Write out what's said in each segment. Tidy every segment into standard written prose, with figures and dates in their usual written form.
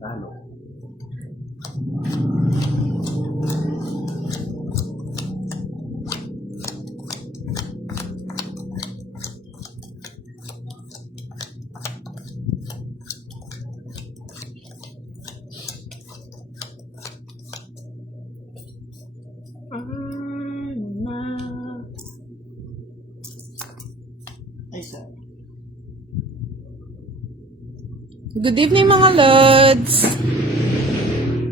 Talo. Ay, sorry. Good evening mga Lods!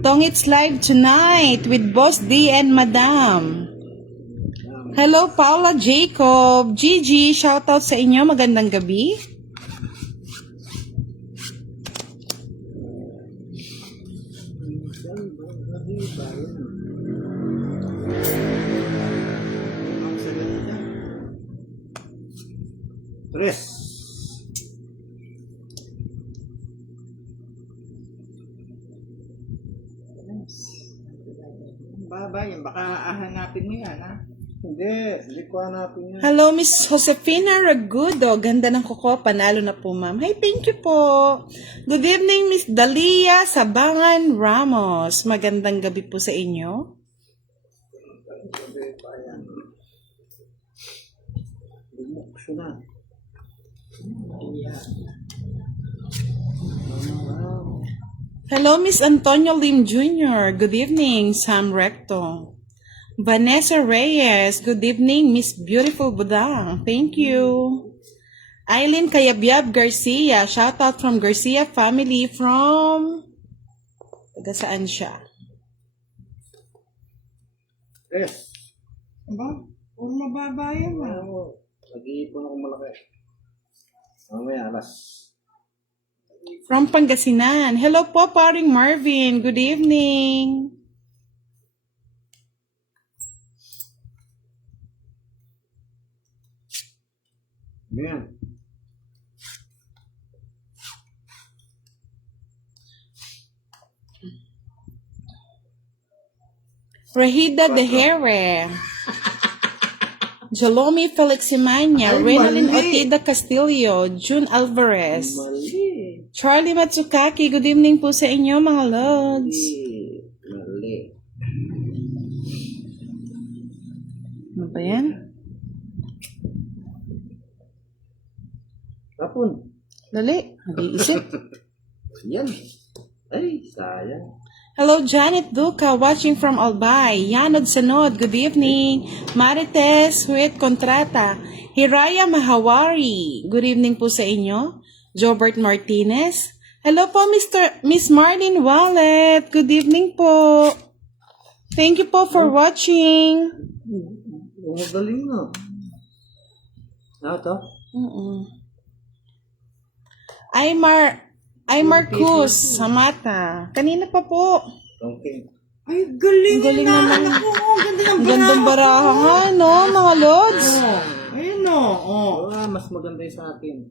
Tongits live tonight with Boss D and Madam. Hello Paula Jacob, Gigi, shoutout sa inyo, magandang gabi. Tres. Baba yan. Baka hahanapin mo yan, ha? Hindi ko hanapin yan. Hello Miss Josefina Ragudo, ganda ng kuko, panalo na po ma'am. Hi, thank you po. Good evening Miss Dalia Sabangan Ramos, magandang gabi po sa inyo. Bumukso na. Hello Miss Antonio Lim Jr., good evening Sam Recto. Vanessa Reyes, good evening Miss Beautiful Budang, thank you. Eileen Kayabyab Garcia, shout out from Garcia family from... Taga saan siya? Tres. Aba? Puro mababa yan, ha? Nag-iipon ako malaki. Mamaya, alas. From Pangasinan. Hello po, paring Marvin. Good evening. Ayan. Rahida De Here. Jolomi Feliximania. Renalyn Otida Castillo. June Alvarez. Mali. Charlie Matsukaki. Good evening po sa inyo, mga lods. Mali. Ano ba yan? Kapon. Dali. Nag-iisip. Yan. Ay, sayang. Hello, Janet Duca, watching from Albay. Yanod Sanod, good evening. Marites Huet Contrata. Hiraya Mahawari, good evening po sa inyo. Jobert Martinez. Hello po, Miss Marlene Wallet. Good evening po. Thank you po for watching. Magaling na. Ito? Aymar Cruz, Samata. Kanina pa po. Okay. Ay, galing. Ang galing na. naman. Anak ko, ganda ng Ang gandang baraha nga, no, mga lods? Ayun, no. Oh. Mas maganda yung sa akin.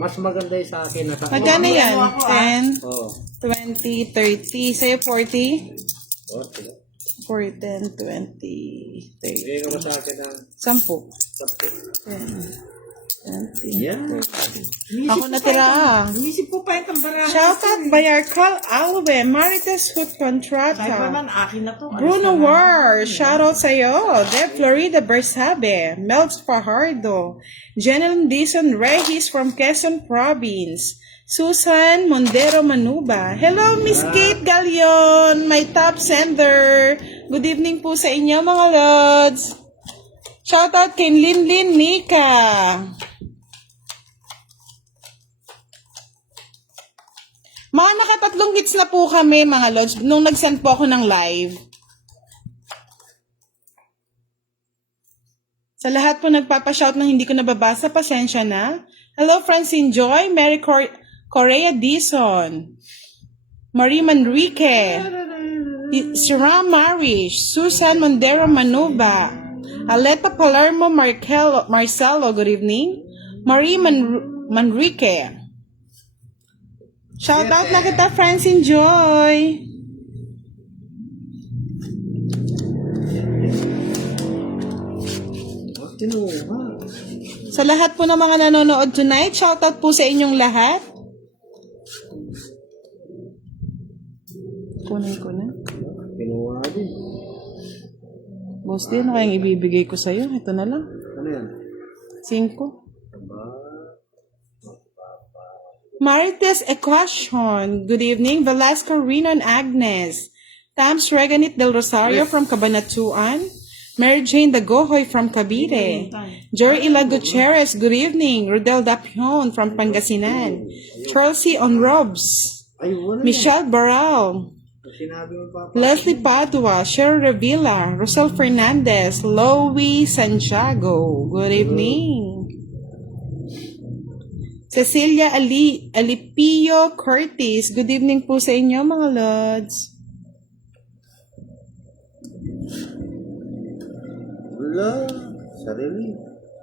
Mas maganda yung sa akin. Magkano yan? Ako, 10, Oo. 20, 30. Sa'yo 40? Okay. 40, 10, 20, 30. Bigay ko ba sa akin ng 10. 10, 20. Yan. Ako natira. Inisip ko pa yung tambarahan. Shoutout Bayar Carl Alve, Marites Hood Kahit Contrata. naman, akin na to. Bruno War, shoutout sa'yo. Deb Florida Bersabe, Melts Fajardo, Jeneline Dizon Regis from Quezon Province, Susan Mondero Manuba. Hello, Miss Kate Galion, my top sender. Good evening po sa inyo, mga lods. Shoutout kay Linlin Nika. Mga nakatatlong hits na po kami, mga lods, nung nag-send po ako ng live. Sa lahat po nagpapashout na hindi ko nababasa, pasensya na. Hello, Francine Joy, Mary Correa Dizon, Marie Manrique, Siram Marish, Susan Mondero Manuba, Aleta Palermo Marcelo, good evening. Marie Manrique. Shout out na kita, Francine Joy. Sa lahat po ng mga nanonood tonight, shout out po sa inyong lahat. Kunin ko na. Kinuha din. Boss D, ano kayang ibibigay ko sa'yo? Ito na lang. Ano yan? 5. Aba. Marites Equation. Good evening. Velasco Rinon Agnes. Tams Reganit del Rosario from Cabanatuan. Mary Jane Dagohoy from Cavite. Jerry Ila Gutierrez. Good evening. Rodel Dapion from Pangasinan. Chelsea Onrobs. Ay, wala yan. Michelle Barral. Sinabi mo pa. Leslie Padua, Cheryl Revilla, Rosel Fernandez, Loie Santiago. Good evening. Cecilia Alipio Curtis. Good evening po sa inyo, mga lods. Wala. Sarili.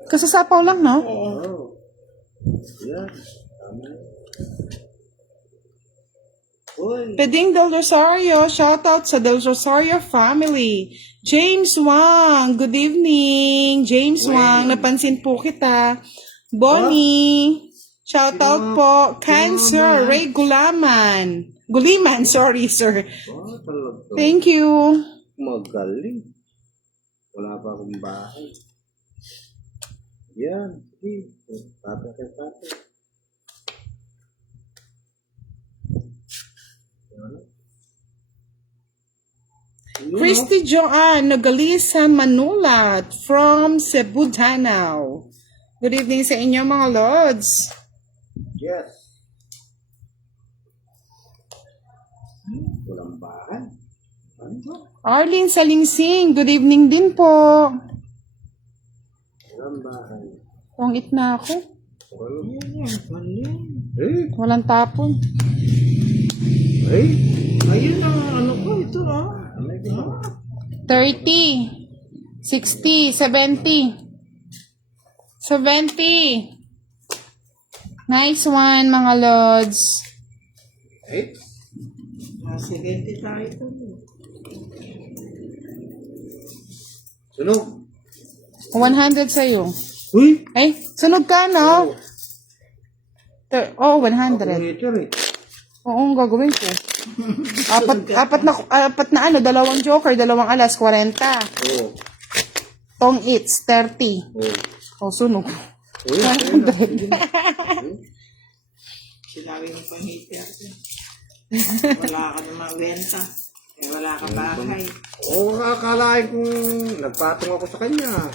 Kasasapaw lang, no? Oh. Yan. Tama. Uy. Peding Del Rosario, shoutout sa Del Rosario family. James Wang, good evening. James Wang, napansin po kita. Bonnie, shoutout po. Cancer, Ray Guliman, sorry sir. Oh, talaga. Thank you. Magaling. Wala pa akong bahay. Yan. Sige. Tatay. Christy Joanne Nogalisa Manulat from Cebu, Danao. Good evening sa inyo, mga lords. Yes. Walang bahay. Ano? Arlene Salingsing, good evening din po. Walang bahay. Pangit na ako. Walang tapon. Ayun ang ano ko, ito ah. 30, 60, 70. 70. Nice one, mga lords. Sige, tayo ito. Sunog. 100 sa'yo. Uy! Ay, sunog ka, no? 100. Later eh. Oo, ang gagawin ko. apat na ano, 2 joker, 2 alas, 40. Oo. Tong eats, 30. Oo. O, sunog. Uy! 100. Sinabi mo pang hater. Wala ka namang benta. Eh, wala ka bahay. Oo, akalain kong nagpatong ako sa kanya.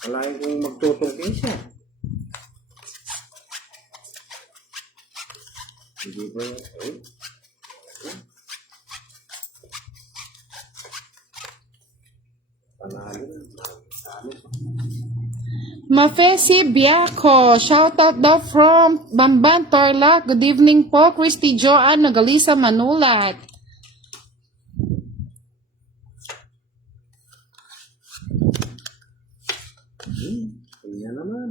Akalain kong magtutungkin siya. Hindi ba yun? Panalo na. Mafesi Biaco, shoutout daw from Bamban, Tarlac. Good evening po, Christy Joanne Nogalisa Manulat. Kanya naman.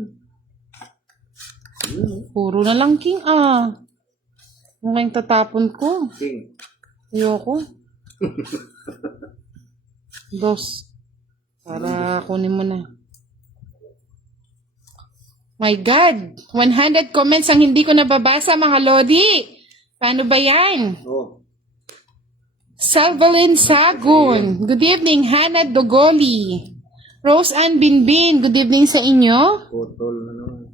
Puro na lang king Ang kayong tatapon ko. King. Ayoko. 2. Para kunin mo na. My God! 100 comments ang hindi ko nababasa, mga lodi. Paano ba yan? Oh. Salvalin Sagun. Good evening, Hannah Dogoli. Rose Ann Binbin. Good evening sa inyo. Putol na naman.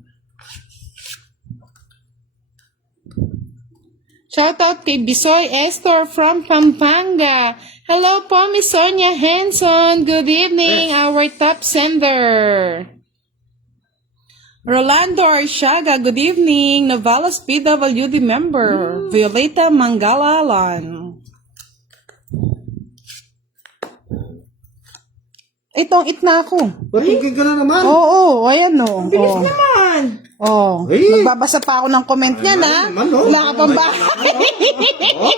Shoutout kay Bisoy Esther from Pampanga. Hello po, Miss Sonia Henson. Good evening, our top sender. Rolando Arsiaga, good evening. Navalas PWD member. Violeta Mangalalan. Itong itna ako. Patungkin ka na naman. Oo, ayan o. Bilis naman! Oh, Hey! nagbabasa pa ako ng comment niya na. naman, no? Wala ka pang bahay.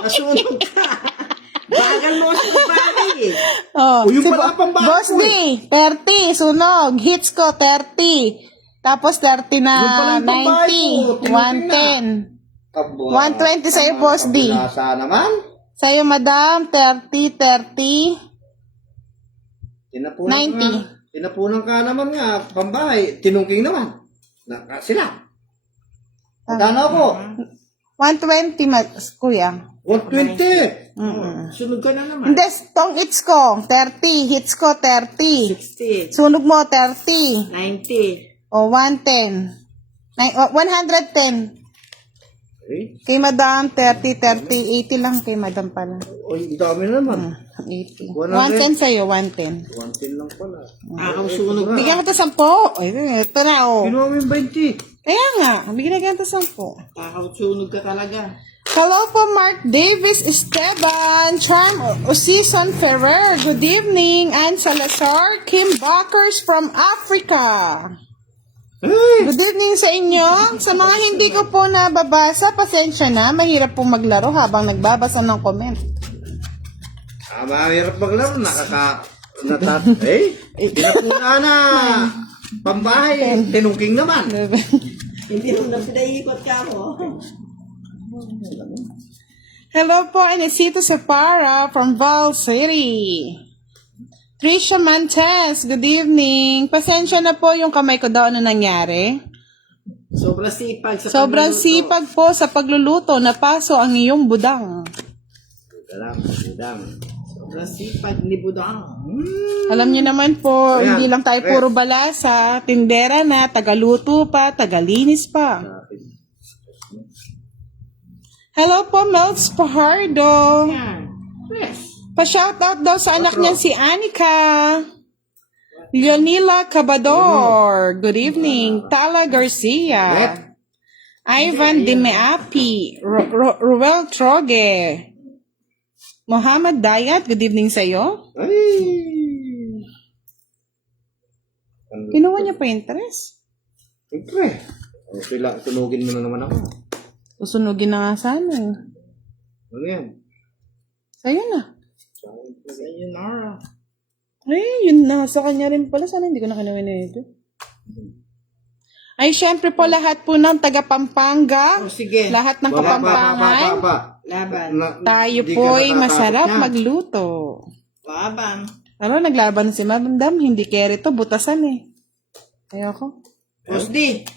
Kasunod ka! Bagal mo sa bahay eh! Oh, O, yung pala pang bahay Boss ko D, 30, sunog. Hits ko, 30. Tapos 30 na, Yung pala yung pambahay ko, 90, 110. Aba, 120 sa'yo, Boss D. Nasa naman. Sa'yo, madam, 30, 30, Tinapunan 90. Ka, tinapunan ka naman nga, pambahay. Tinungking naman. Sila. Magkano ako? 120, kuya. 120. Sunod ka na naman. Hindi, tong hits ko, 30. Hits ko, 30. 60, Sunog mo, 30. 90. O, 110. 110. Eh, Kay Madam, 30, 80 lang kay Madam pala. ay, dami naman. 80. 100. 110 sa'yo, 110. 110 lang pala. Akaw sunog na. Bigyan ko to 10. Ay, ito na, oh. Kinuha mo yung 20. Kaya nga, bigyan ko to 10. Akaw sunog ka talaga. Hello po, Mark Davis Esteban, Charm Osison Ferrer, good evening, Ann Salazar, Kim Bakers from Africa. Hey! Good evening sa inyo. Sa mga hindi ko po nababasa, pasensya na, mahirap po maglaro habang nagbabasa ng comment. Mahirap maglaro. Pinapuna na. Pambahay. Tinungking naman. Hindi mo na pinaikot ka mo. Hello po, Inesito Separa from Val City. Trisha Mantes, good evening. Pasensya na po yung kamay ko daw, ano nangyari? Sobrang sipag sa Sobrang pagluluto. sipag po sa pagluluto, napaso ang iyong budang. Budang. Sobrang sipag ni Budang. Alam niyo naman po, Ayan, hindi lang tayo Rex. puro balasa, tindera na, tagaluto pa, tagalinis pa. Hello po, Melts Pajardo. Yan. Yes. Pa-shoutout daw sa anak niyan si Anika. Leonila Cabador. Good evening. Tala Garcia. Ivan Dimeapi. Ruel Troge. Muhammad Dayat. Good evening sa'yo. Ay! Kinuha niya pa interest. Siyempre. Tunugin mo na naman ako. Susunugin na nga sana. Ano yan? Sa'yo na. Sa inyo, Nara. Ay, yun na. Sa kanya rin pala. Sana hindi ko na kinuha na ito. Ay, syempre po lahat po ng taga Pampanga. O sige, Lahat ng Kapampangan. laban. Tayo po'y masarap magluto. Laban. Pero naglaban si Madam, hindi kere to, butasan eh. Ayoko. Osdi.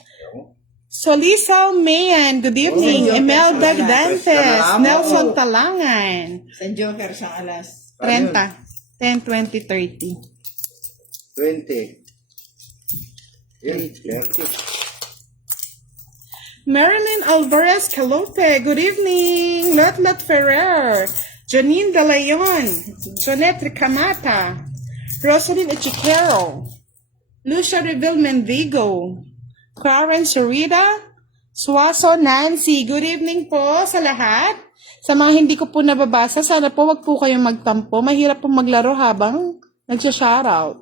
Solisaw Mayan, good evening. Oh, Imelda Joker. Dantes, Salamat. Nelson Talangan. San Joker sa alas. 30, 10, 20, 30. 20. Yan, 20. Marilyn Alvarez Calope, good evening. Lotlot Ferrer, Janine De Leon, Jonette Ricamata, Rosalyn Echiquero, Lucia Reville Mendigo, Karen Sarita, Suaso Nancy, good evening po sa lahat. Sa mga hindi ko po nababasa, sana po wag po kayong magtampo. Mahirap po maglaro habang nagsha-shoutout.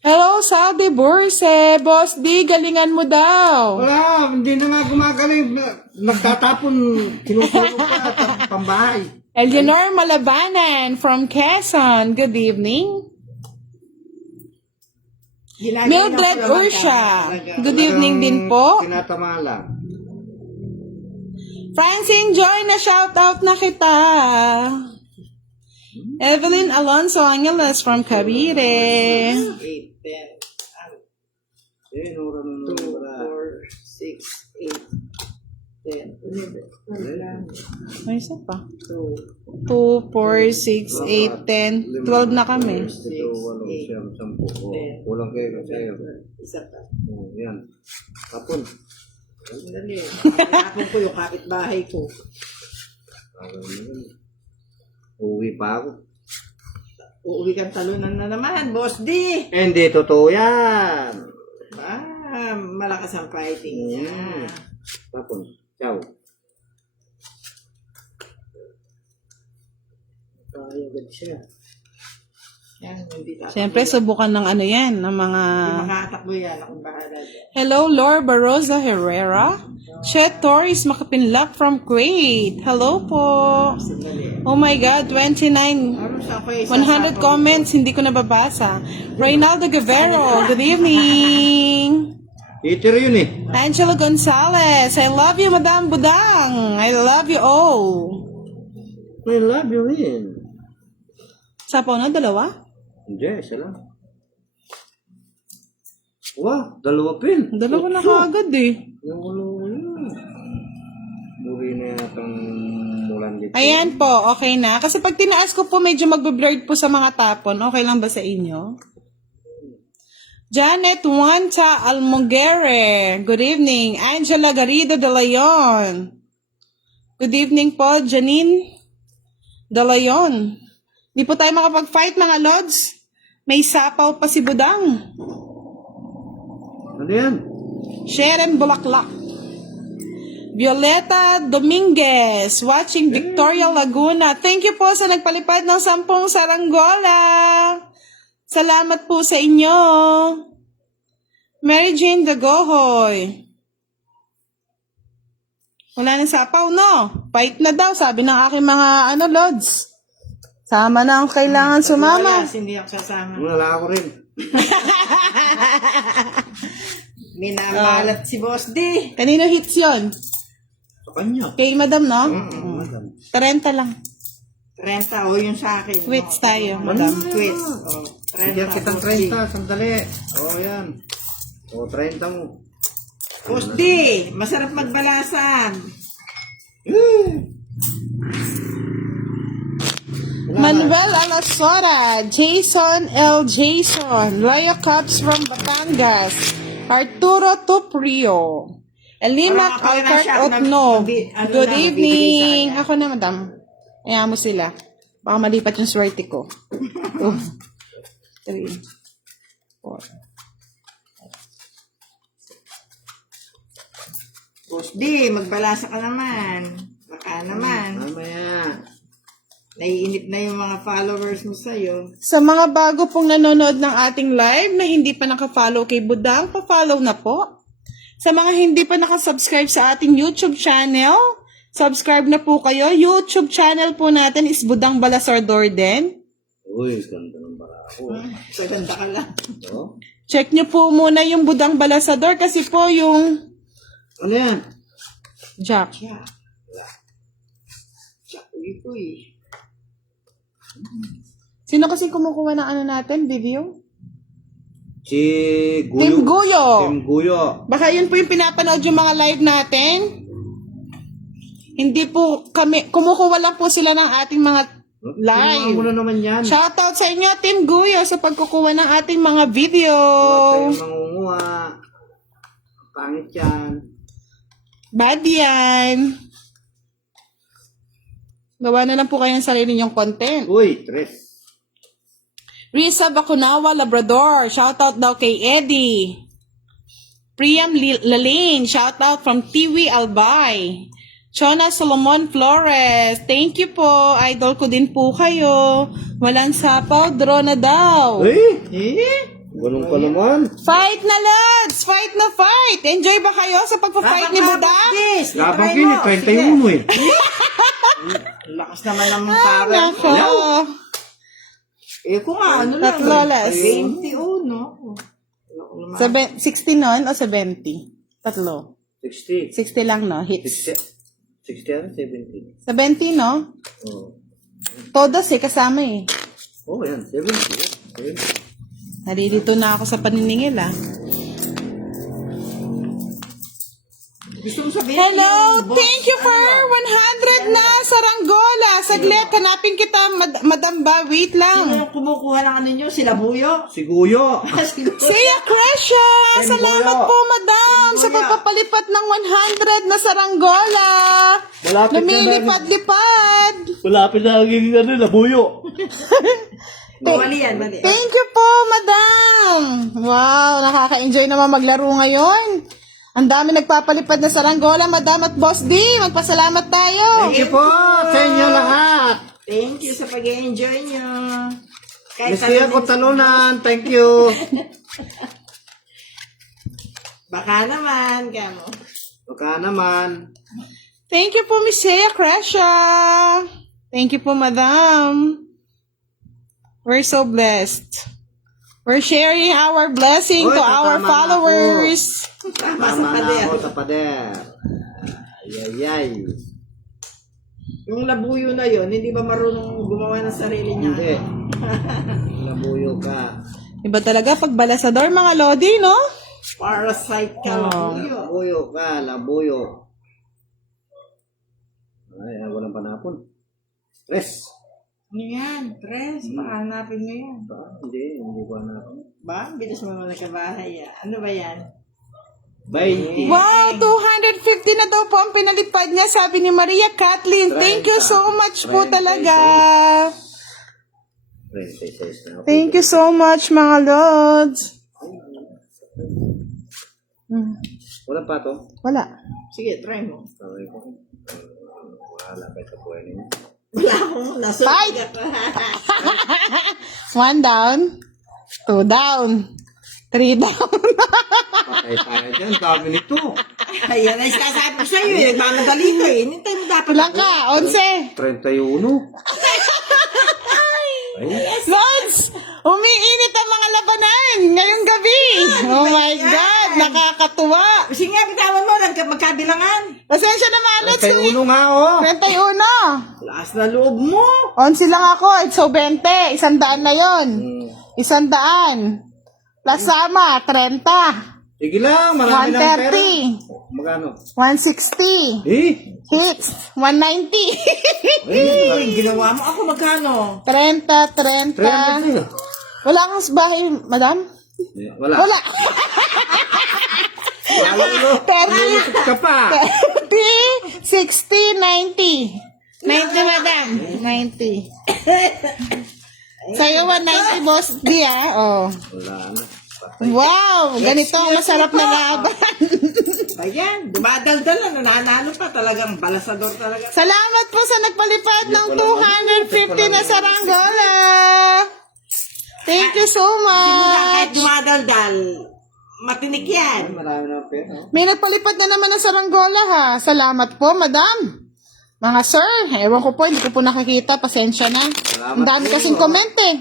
Hello, Saldi Burse. Boss D, galingan mo daw. Wala, hindi na nga gumagaling. Nagtatapon, tinutulog pa, pambahay. Eleanor Malabanan from Quezon, good evening. Mildred Ursha, good evening din po. Kinatamala. Francine Joy, na shoutout na kita. Evelyn Alonso Angeles from Cavite. 8, 10, Eh, nura na 2, nura. 4, 6, 8, 10, 11, May isa pa. 2, 2, 4, 6, 8, 10, 12 na kami. 7, 8, 10. Kulang kayo kasi yun. isa pa. Oh, yan. Tapon. Dali. Hanapin ko yung kapitbahay ko. Uwi pa ako. Uuwi kang talunan na naman, Boss D. Eh, hindi totoo yan. Malakas ang fighting niya. Tapon. Ciao. Tayo agad siya. Yan, hindi tatakbo. Siyempre, subukan ng ano yan, ng mga... Hindi makatakbo yan. Akong bahala dyan. Hello, Laura Baroza Herrera. Chet Torres Makapinlak from Kuwait. Hello po. Sandali. Oh my God, 29. Ano sa ako eh, 100 comments, hindi ko nababasa. Reynaldo Guevero, good evening. Teacher yun eh. Angela Gonzalez, I love you, Madam Budang. I love you all. I love you rin. Sapaw na, dalawa? Hindi, isa lang. Wow, dalawa pin. Dalawa na kaagad eh. Yung ano yun. Muri na yatang Ulan dito. Ayan po, okay na. Kasi pag tinaas ko po, medyo magbe-blurred po sa mga tapon. Okay lang ba sa inyo? Janet Wanta Almogere. Good evening. Angela Garrido de Leon. Good evening po, Janine de Leon. Di po tayo makapag-fight, mga lods. May sapaw pa si Budang. Ano yan? Sharon Bulaklak. Violeta Dominguez, watching Victoria Laguna. Thank you po sa nagpalipad ng 10 saranggola. Salamat po sa inyo. Mary Jane Dagohoy. Wala nang sapaw, no? Fight na daw, sabi ng aking mga lods. Sama na ang kailangan sumama. Wala, hindi ako sasama. Wala ako rin. Minamalat si Boss D. Kanino hits yon? Sa kanya. Kay Madam, no? Madam. 30 lang. 30 o yung sa akin. Quits tayo, Ano? Madam. Quits. O, 30. Bigyan kitang Boss D. 30. Sandali. O, yan. O, 30 mo. Boss D, masarap magbalasan. Manuel Alasora, Jason L. Jason, Leo Cubs from Batangas, Arturo Tuprio, Elimac Parang ako na Alcart siya, Otno. ano Good lang, evening. bibigay sa kanya. Ako na, Madam. Ayan mo sila. Baka malipat yung swerte ko. 2, 3, 4. Boss D, magbalasa ka naman. Baka naman. Mamaya. Naiinip na yung mga followers mo sa'yo. Sa mga bago pong nanonood ng ating live na hindi pa nakafollow kay Budang, pa-follow na po. Sa mga hindi pa nakasubscribe sa ating YouTube channel, subscribe na po kayo. YouTube channel po natin is Budang Balasardor din. Uy, ganda ng barako. Sa ganda ka lang. O? Check nyo po muna yung Budang Balasador kasi po yung Ano yan? Jack. Siya. Siya, uy. Sino kasi kumukuha ng natin, video? Si Guyo. Team Guyo. Team Guyo. Baka yun po yung pinapanood yung mga live natin. Hindi po kami, kumukuha lang po sila ng ating mga live. Tingnan mo na naman yan. Shoutout sa inyo, Team Guyo, sa pagkukuha ng ating mga video. Huwag kayong mangunguha. Pangit yan. Bad yan. Gawa na lang po kayo ng sarili niyong content. Uy, tres. Risa Bacunawa, Labrador. Shoutout daw kay Eddie. Priam Lalane. Shoutout from Tiwi Albay. Chona Solomon Flores. Thank you po. Idol ko din po kayo. Walang sapaw, draw na daw. Ganun pa naman. Fight na, lads! Fight na fight! Enjoy ba kayo sa pagpa-fight ni Budang? Labang yun eh, 31 eh. Lakas naman ng power. Nako. Eh, kung ano lang. Tatlo, less. 20 no? 60 nun o 70? Tatlo. 60. 60 lang, no? Hits. 60 ano? 70. 70, no? Oo. Todas kasama eh. Oh, yan. 70. 70. Nalilito na ako sa paniningil, ah. Gusto mo sabihin? Hello! yung boss, Thank you for 100 na saranggola. Saglit, hanapin kita, Madam Ba. Wait Sino lang. yung kumukuha ng ano nyo? Sila Buyo? Si Guyo. Sia Crescia! Salamat Boyo. po, Madam, sa pagpapalipat ng 100 na saranggola. Malapit na Lumilipad-lipad. Malapit na naging labuyo. Mali yan, mali. Thank you po, Madam. Wow, nakaka-enjoy naman maglaro ngayon. Ang dami nagpapalipad na saranggola, Madam at Boss D. Magpasalamat tayo. Thank you po sa inyo lahat. Thank you sa pag-enjoy nyo. Kahit Messiah ko talunan. Thank you. Baka naman, kamo. Baka naman. Thank you po, Miss Sia Crescia. Thank you po, Madam. We're so blessed. We're sharing our blessing Oy, to our tatama na Tama followers. sa Tama na pader. ako sa pader. Ay. Yung labuyo na yon, hindi ba marunong gumawa ng sarili niya? Hindi. Labuyo ka. Iba talaga pag balasador, mga lodi, no? Parasite ka, labuyo. Labuyo ka. Labuyo. Ay, walang panapon. hapon. Tres. Ano yan? Tres? Pahanapin mo yan. Hindi ko hanapin. Ba? Bilis mo naman nagkabahay. Ano ba yan? 20. Wow, 250 na daw po ang pinalipad niya, sabi ni Maria Kathleen. Thank you so much po 36. talaga. 36 na. Thank you so much, mga lods. Wala pa to? Wala. Sige, try mo. Sorry po. Wala pa ito po yun. Wala akong nasulat. 1 down, 2 down, 3 down. Patay tayo dyan. Dami nito. Ayan, ay sasabi ko sa'yo eh. Nagmamadali ko eh. Hintay mo dapat Ilan ka? 11. 31. Ay. Lods, umiinit ang mga labanan ngayong gabi. Oh my God, nakakatuwa. Kasi nga, bitawan mo, magkabilangan. Pasensya na mga lods. 31 nga oh. 31. Lakas na loob mo. 11 lang ako, it's so 20. 100 na yon. 100. Plus sama, 30. Sige lang, marami ng pera. 130. Magano? 160. Hits. 190. Ay, ginawa mo. Ako magkano? 30. 300. Wala kang bahay, madam? Wala. Wala. Wala ulo. 30. Ka pa. 30, 60, 90. 90, madam. 90. Sa'yo, 190, boss. Di, oh. Wala na. Wow! Ganito ang masarap na laban. Ayan, dumadaldal na. Nananalo pa. Talagang balasador talaga. Salamat po sa nagpalipad ng 250 na saranggola. Thank you so Simula kahit much. dumadaldal, matinik yan. Marami ng pera. May nagpalipad na naman ng saranggola ha. Salamat po, madam. Mga sir, ewan ko po, hindi ko po nakikita. Pasensya na. Ang dami po. kasing comment eh.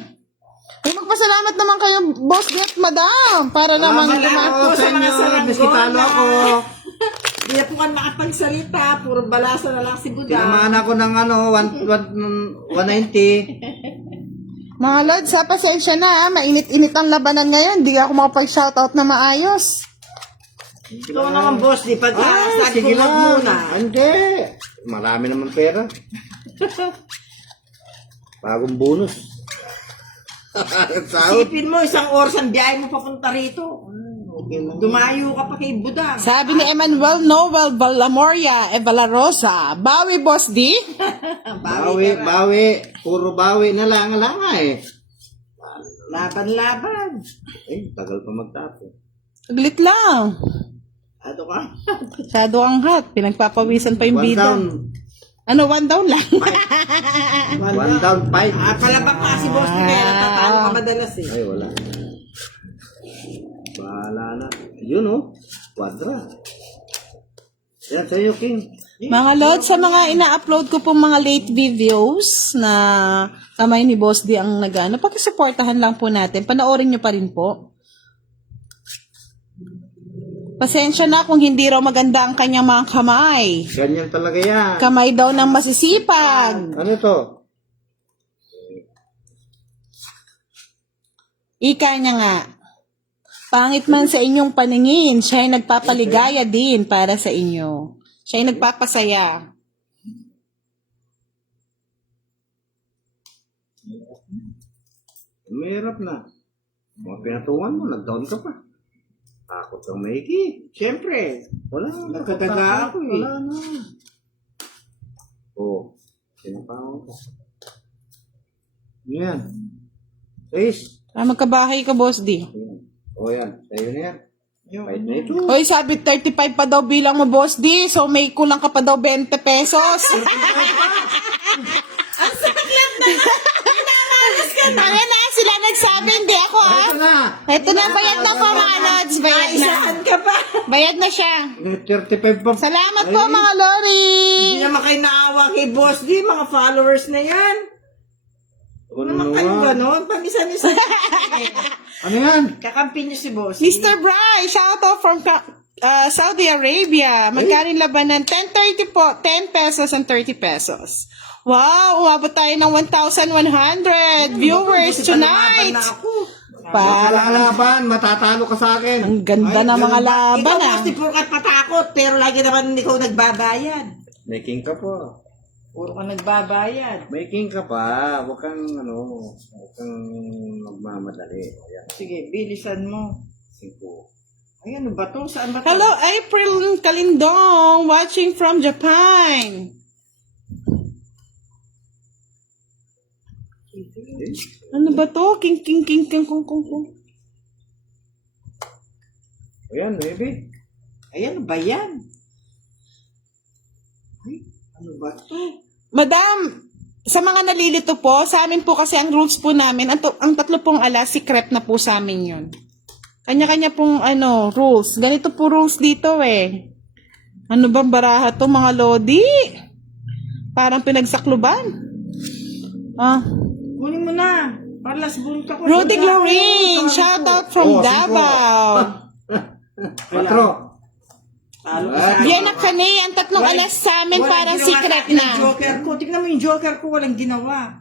Ay, magpasalamat naman kayo, boss Get, madam. Para naman Salamat po sa mga saranggola. Biskitalo ako. Hindi na po ka makapagsalita. Puro balasa na lang si Buda. Tinamaan ako ng 190. Mga lods, ha, pasensya na ha. Mainit-init ang labanan ngayon. Hindi ako makapag-shoutout na maayos. Ikaw naman, boss. Di pa sabi ko sige wag lang. muna. Hindi. Marami naman pera. Bagong bonus. Sahod. Isipin mo, isang oras ang biyahe mo papunta rito. Dumayo ka pa kay Buda. Sabi ni Emmanuel Noel Valamoria Evalarosa, bawi boss D? Bawi. Puro bawi na lang eh. Laban-laban. Tagal pa magtapo. Saglit lang. Ano ka? Masyado ang hot. Pinagpapawisan pa yung One bida. down. Ano, 1 down lang? 1 down, 5. Palabak ka si boss. Kaya natatalo ka madalas eh. Ay, wala. Bahala na. Yun oh. Quadra. Yan, sa'yo, King. Mga lods, sa mga ina-upload ko pong mga late videos na kamay ni Boss D ang nagano, pakisuportahan lang po natin. Panoorin nyo pa rin po. Pasensya na kung hindi raw maganda ang kanyang mga kamay. Ganyan talaga yan. Kamay daw ng masisipag. Ano to? Ika niya nga. Pangit man sa inyong paningin, siya ay nagpapaligaya din para sa inyo. Siya ay nagpapasaya. Mahirap na. Mga pinatuan mo, nag-down ka pa. Takot kang maiki. Siyempre. Wala na. Nagkataga ako eh. Wala na. Oo. Sinapawan ko. Yan. 6. Magkabahay ka, Boss D. O yan. Sa'yo na yan. Kahit na ito. Hoy, sabi 35 pa daw bilang mo, Boss D. So, may kulang ka pa daw 20 pesos. Ang sakit na. Ayan na, sila nagsabi, hindi ako ah. Ito na. Ito na, bayad na po mga lods. Bayad na. Isaan ka pa. Bayad na siya. 35 pa. Salamat po mga lori. Hindi naman kayo naawa kay boss. Di, mga followers na yan. Ano Naman kayo ganon. Pamisa-misa. Ano yan? Kakampi niyo si boss. Mr. Bry, shout out from Saudi Arabia. Magkano yung labanan? 10.30 po. 10 pesos and 30 pesos. Wow, umabot tayo ng 1,100 viewers tonight. Na ako. Para Laban, matatalo ka sa akin. ang ganda ng mga laban Ikaw ah. boss, di purkat patakot. Pero lagi naman ikaw nagbabayad. Making ka po. Puro ka nagbabayad. May king ka pa. Huwag kang magmamadali. Ayan, Sige, bilisan mo. 5. Ay, ano ba to? Saan ba to? Hello, April Kalindong, watching from Japan. Ano ba to? King, kung. Ayan, baby. Ay, ano ba yan? Ay, ano ba to? Madam, sa mga nalilito po, sa amin po kasi ang rules po namin, ang tatlo pong secret na po sa amin yun. Kanya-kanya pong rules. Ganito po rules dito eh. Ano bang baraha to mga lodi? Parang pinagsakluban. Kunin mo na. Para last bunta ko. Rudy Glorin, shout out from Oh, Davao. 4. Talo ka sa Vienna Caney, ang tatlong alas sa amin parang secret na. Joker ko. Tingnan mo yung joker ko. Walang ginawa.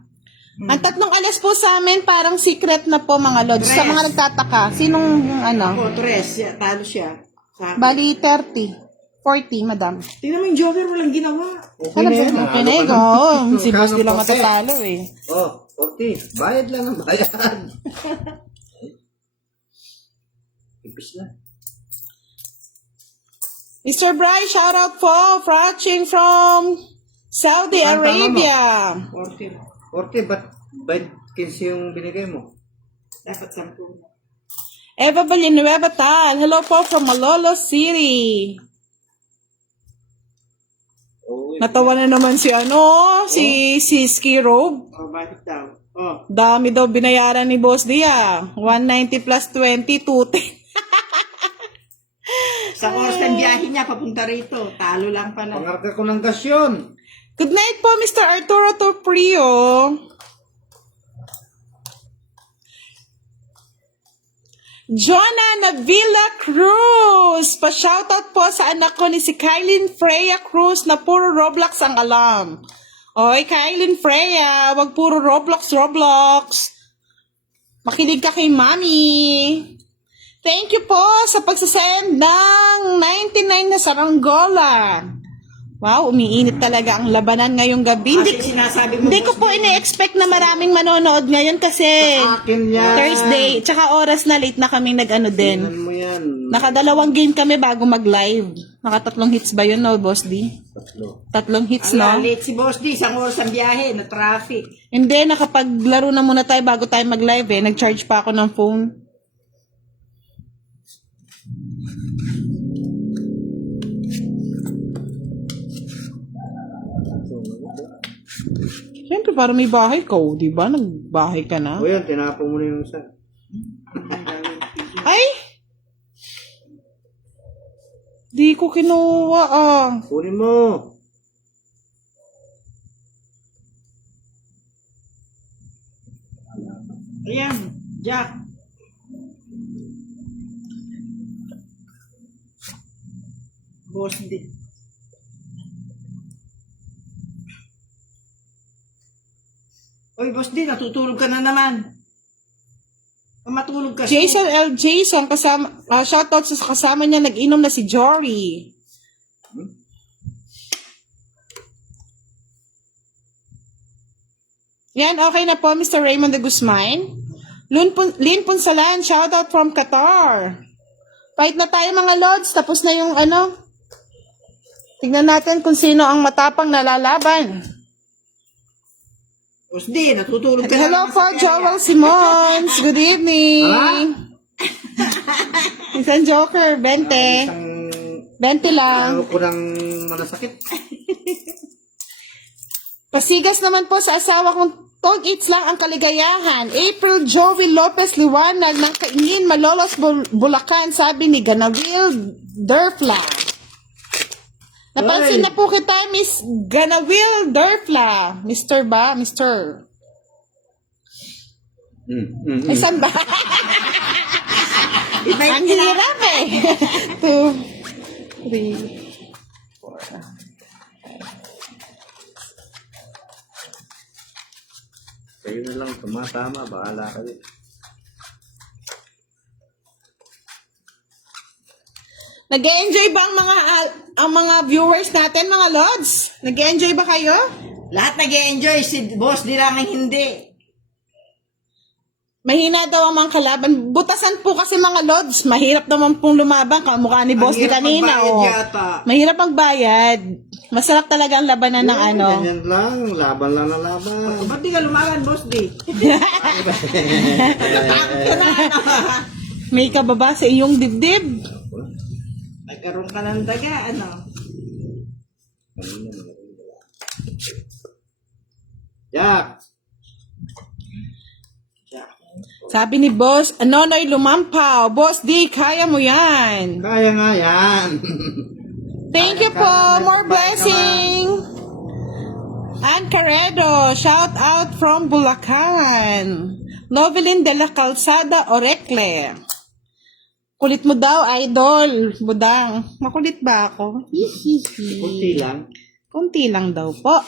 Ang tatlong alas po sa amin parang secret na po mga lodi. Sa mga nagtataka, sinong Ako, 3. Talo siya. Sa akin. Bali 30. 40, madam. Tingnan mo yung joker. Walang ginawa. Okay na yan. Okay na yun. Si boss nila matatalo eh. Oh, 40. Bayad lang ang bayad. Ipis na. Mr. Bryce, shout out po, watching from Saudi Ang tama mo. Arabia. 40. 40, ba't 15 yung binigay mo? Dapat 10. Eva Villanueva Tal, hello po from Malolo City. Oh, Natawa na naman si si Ski Robe. O, bakit daw? O, Dami daw binayaran ni Boss Dia. 190 plus 20, 210. sa oras ng biyahe niya, papunta rito. Talo lang pala. pangarga ko ng gas yun. Good night po, Mr. Arturo Torprio. Jonah Navila Cruz. Pa-shoutout po sa anak ko ni si Kylin Freya Cruz na puro Roblox ang alam. Oy, Kylin Freya, wag puro Roblox. Makinig ka kay Mami. Thank you po sa pagsasend ng 99 na saranggola. Wow, umiinit talaga ang labanan ngayong gabi. Kasi sinasabi mo, Hindi ko po ini-expect na maraming manonood ngayon kasi Akin yan. Thursday, tsaka oras na late na kami nag-ano din. Tingnan mo yan. Nakadalawang game kami bago mag-live. Nakatatlong hits ba yun, no, Boss D? 3. Tatlong hits, Ala, no? late si Boss D. Isang oras ang biyahe na traffic. Hindi, nakapaglaro na muna tayo bago tayo mag-live eh. Nag-charge pa ako ng phone. Siyempre, para may bahay ka, oh, di ba? Nagbahay ka na. O yan, tinapon mo na yung isa. Ay! Di ko kinuha, Kunin mo. Ayan, Jack. Boss D. Oy, Boss D, natutulog ka na naman. Matulog ka. Jason L. Jason, kasama, shoutout sa kasama niya, nag-inom na si Jory. Yan, okay na po, Mr. Raymond de Guzman. Lin Punsalan, shoutout from Qatar. Fight na tayo mga lords, tapos na yung Tignan natin kung sino ang matapang na lalaban. Boss D, natutulog ka Hello na naman po, sa kanya. Joel Simons. Good evening. Isang joker, 20. Isang 20 lang. ano ko ng manasakit. Pasigas naman po sa asawa kong Tog Eats lang ang kaligayahan. April Joey Lopez Liwanag ng Kaingin, Malolos, Bulacan, sabi ni Ganawil Derfla. Napansin na po kita, Miss Ganawil Derfla. Mr. ba? Mr. Ay, saan ba? Ang hirap eh. 2, 3, 4. Kayo na lang, tumatama, bahala kayo. Nag-enjoy ba ang mga viewers natin, mga lods? Nag-enjoy ba kayo? Lahat nag-enjoy, si boss di lang ang hindi. Mahina daw ang mga kalaban. Butasan po kasi mga lods. Mahirap naman pong lumaban. Kamukha ni Boss di Ang hirap kanina. magbayad Oh. yata. Mahirap magbayad. Masarap talaga ang labanan ng ano. Ganyan lang, laban lang ng laban. Ba't di ka lumaban, boss di? Natatakot ka na, ano? May kababa sa iyong dibdib. Nagkaroon ka ng daga, ano? Jack! Sabi ni Boss, Nonoy Lumampaw. Boss D, kaya mo yan. Kaya nga yan. Thank you po. More blessing. Ann Caredo, shout out from Bulacan. Novelin de la Calzada, Orecle. Kulit mo daw, idol. Budang. Makulit ba ako? Hihihi. Kunti lang. Kunti lang daw po.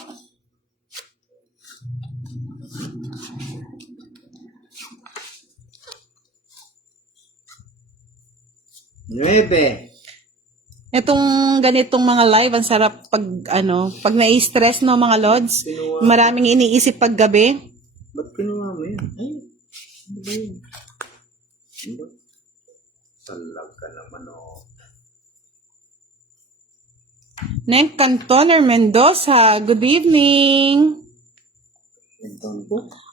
Nuebe. Itong ganitong mga live, ang sarap pag, pag nai-stress no mga lods. Maraming iniisip pag gabi. Ba't kinuha mo yan? Ay, ano ba yun? Ano ba? Salag ka naman, oh. Neng Cantoner Mendoza, good evening.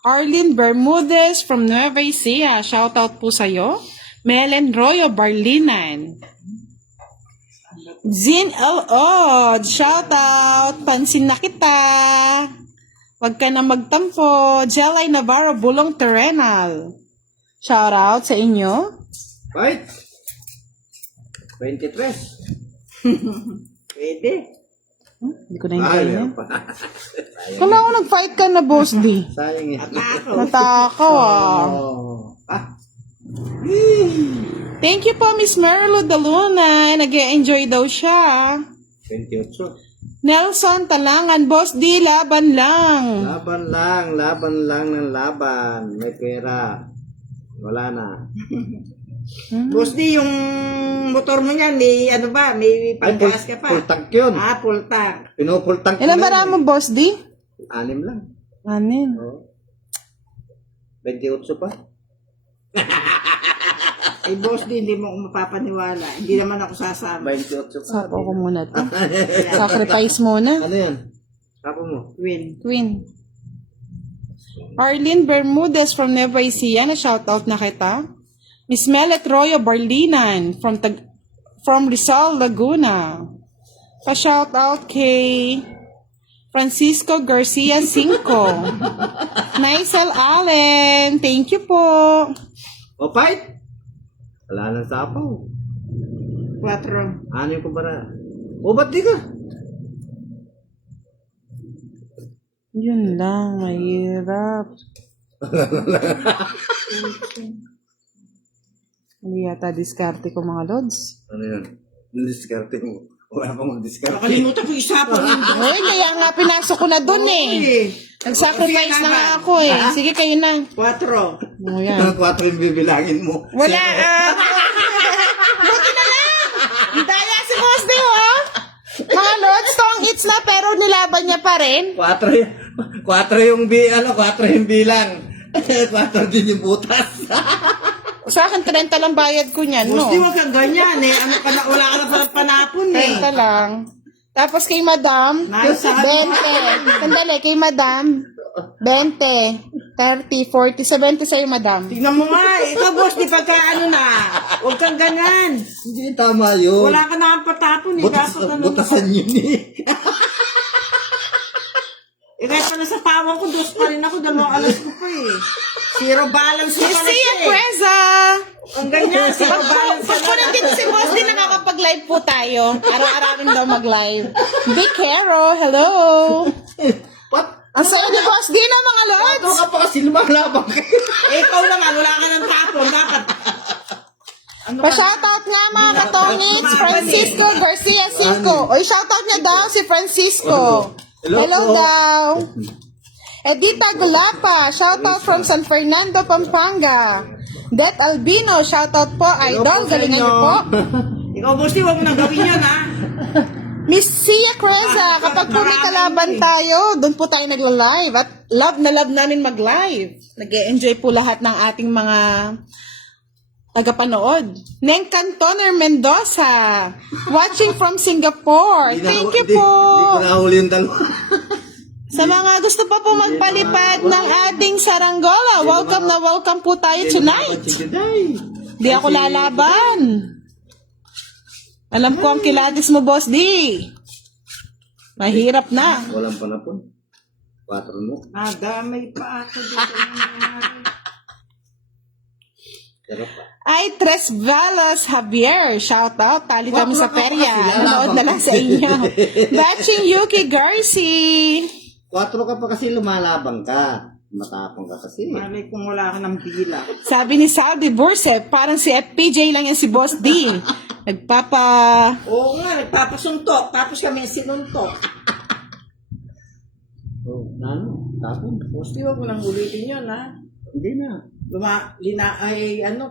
Arlene Bermudez from Nueva Ecija, shout out po sa'yo. Melen Royo Barlinan. Zin L.O. shout out. Pansin na kita. Huwag ka na magtampo. Jelay Navarro Bulong Terrenal. Shout out sa inyo. Fight! 23. Pwede. Hindi ko na yung Ayaw ganyan. pa. Kala ko nag-fight ka na, Boss D. Sayang eh. Ako. Natakaw ah. Oh. Ah, Thank you po, Miss Merlo Daluna. Nag-enjoy daw siya. 28. Nelson Talangan, Boss D, laban lang. Laban lang ng laban. May pera. Wala na. Boss di, yung motor mo niyan, may ano ba? May Ay, panggas ka pa. full tank yun. Ah, full tank. Pinufull tank ko Ilan na ba yun mo, Boss D? eh. 6 lang. Anin. Oh. 28 pa. Eh, boss di, hindi mo ako mapapaniwala. Hindi naman ako sasama. 28 pa. Sapo ko muna to. Sacrifice muna. Ano yan? Sapo mo? Win. Queen. Arlene Bermudez from Nueva Ecija, na shoutout na kita. Miss Melet Royo Barlinan from Rizal, Laguna. Pa-shoutout kay Francisco Garcia Cinco. Naisel Allen, thank you po. O, fight! Wala nang sapaw. 4. Ano yung kumpara? O, ba't di ka? Yun lang, mahirap. Hindi yata diskarte ko mga lods. Ano yan? Diskarte mo. Wala pang mag-diskarte. Nakalimutan ko isa pa rin. Ay, kaya nga pinasok ko na dun eh. Nag-sacrifice na nga ako eh. Sige, kayo na. 4. O yan. Ang 4 yung bibilangin mo. Wala buti na lang. Daya si Boss Deo, oh. Mga lods, tong hits na pero nilaban niya pa rin. 4 yung 4 yung bilang. 4 din yung butas. Sa akin, 30 lang bayad ko niyan, no? Boss di, huwag kang ganyan eh. Ano ka na, wala ka na pala panapon eh. 30 lang. Tapos kay Madam, 20. Nasa Sandali, kay Madam, 20, 30, 40, 70 sa'yo, Madam. Tingnan mo nga, ikaw boss, di pagka ano na, huwag kang ganyan. Hindi tama yun. Wala ka na patapon eh. Dapat ano. Butasan yun eh. Eh kahit pala sa pawang ko, 2 pa rin ako, 2 alas ko pa eh. Zero balance na pala See siya you, eh. Preza! Ang ganyan, zero balance Pag po na. nandito si Boss din, nakakapag-live po tayo. Araw-arawin daw mag-live. Big Hero, hello! What? Ang sayo ni Boss din ang mga Ano lods! ka pa kasi lumaklabang kayo? Eh, ikaw naman, wala ka ng tapon. Dapat. Ano ka? Pa-shoutout nga mga katongits, Francisco Garcia Cinco. Oy, shoutout niya daw si Francisco. Hello Hello po. daw. Edita Gulapa, shoutout from San Fernando, Pampanga. Det Albino, shoutout po, idol, Hello po sa galingan niyo inyo. po. Ikaw, boss, di, huwag mo nang gawin yun, ha? Miss Sia Creza, kapag po may kalaban tayo, doon po tayo nagla-live. At love na love namin mag-live. Nag-e-enjoy po lahat ng ating mga tagapanood. Neng Cantoner Mendoza, watching from Singapore. Thank you po. Hindi ko nahuli yung dalawa. Sa mga gusto pa po magpalipad ng ating saranggola, welcome na welcome po tayo tonight. Di ako lalaban. Alam ko ang kilatis mo, Boss D. Mahirap na. Walang panapon. 4 mo. Damay pa ako dito. Sarap pa. Ay, Tres Valas Javier. Shout out. Tali kami sa perya. Nanood na lang sa inyo. Batching Yuki Garci. 4 ka pa kasi lumalabang ka. Matapang ka kasi. Malay kung wala ka ng bila. Sabi ni Saldi Burse, parang si FPJ lang yan si Boss D. Nagpapa... Oo nga, nagpapasuntok. Tapos kami sinuntok. Oh, ano? Tapon. Gusti, wag mo nang ulitin yun, ha? Hindi na.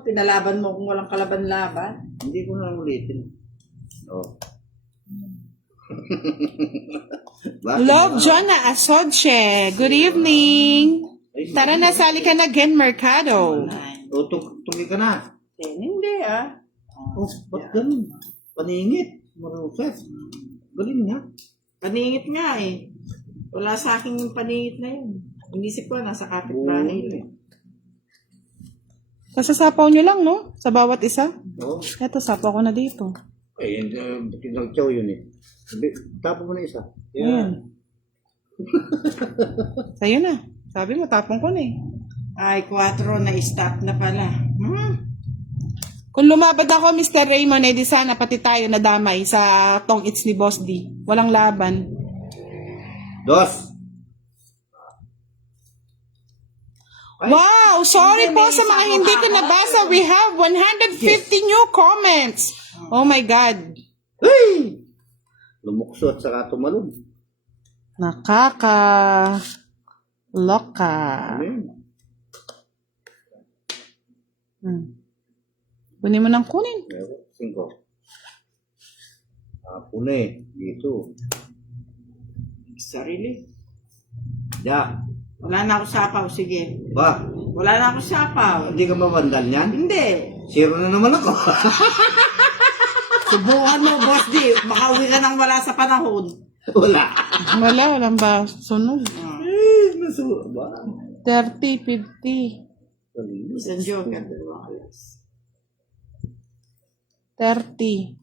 Pinalaban mo kung walang kalaban-laban. Hindi ko na ulitin. Oh. Love Jonah Asodche. Good evening. Tara na, sali ka na, Gen Mercado. O, tungi ka na. Hindi, ah. Oh, ba't ganun? Paningit. Marusat. Galing nga. Paningit nga, eh. Wala sa akin yung paningit na yun. Inisip ko, nasa kapitbahay. Kasasapaw nyo lang, no? Sa bawat isa. Oo. Eto, sapaw ko na dito. Eh, nag-chow yun eh. Tapon mo na isa. Ayan. Sa'yo na. Sabi mo, tapong ko na eh. Ay, 4 na stop na pala. Kung lumabad ako, Mr. Raymond, eh di sana pati tayo nadamay sa tong it's ni Boss D. Walang laban. 2. Wow! Sorry po sa mga hindi ko nabasa. We have 150 new comments. Oh my God. Hey! Lumukso at saka tumalon. Nakaka-loka. Ano yun? Kunin mo ng kunin. 5. Tapon na eh. Dito. Sarili. Ya. Wala na ako sapaw, sige. Ba? Wala na ako sapaw. Hindi ka mabandal niyan? Hindi. 0 na naman ako. Subukan mo, Boss D. Makauwi ka nang wala sa panahon. Wala. Walang ba? Sunod. Nasuwa ba? 30, 50, Isang joke at 2 alas. 30,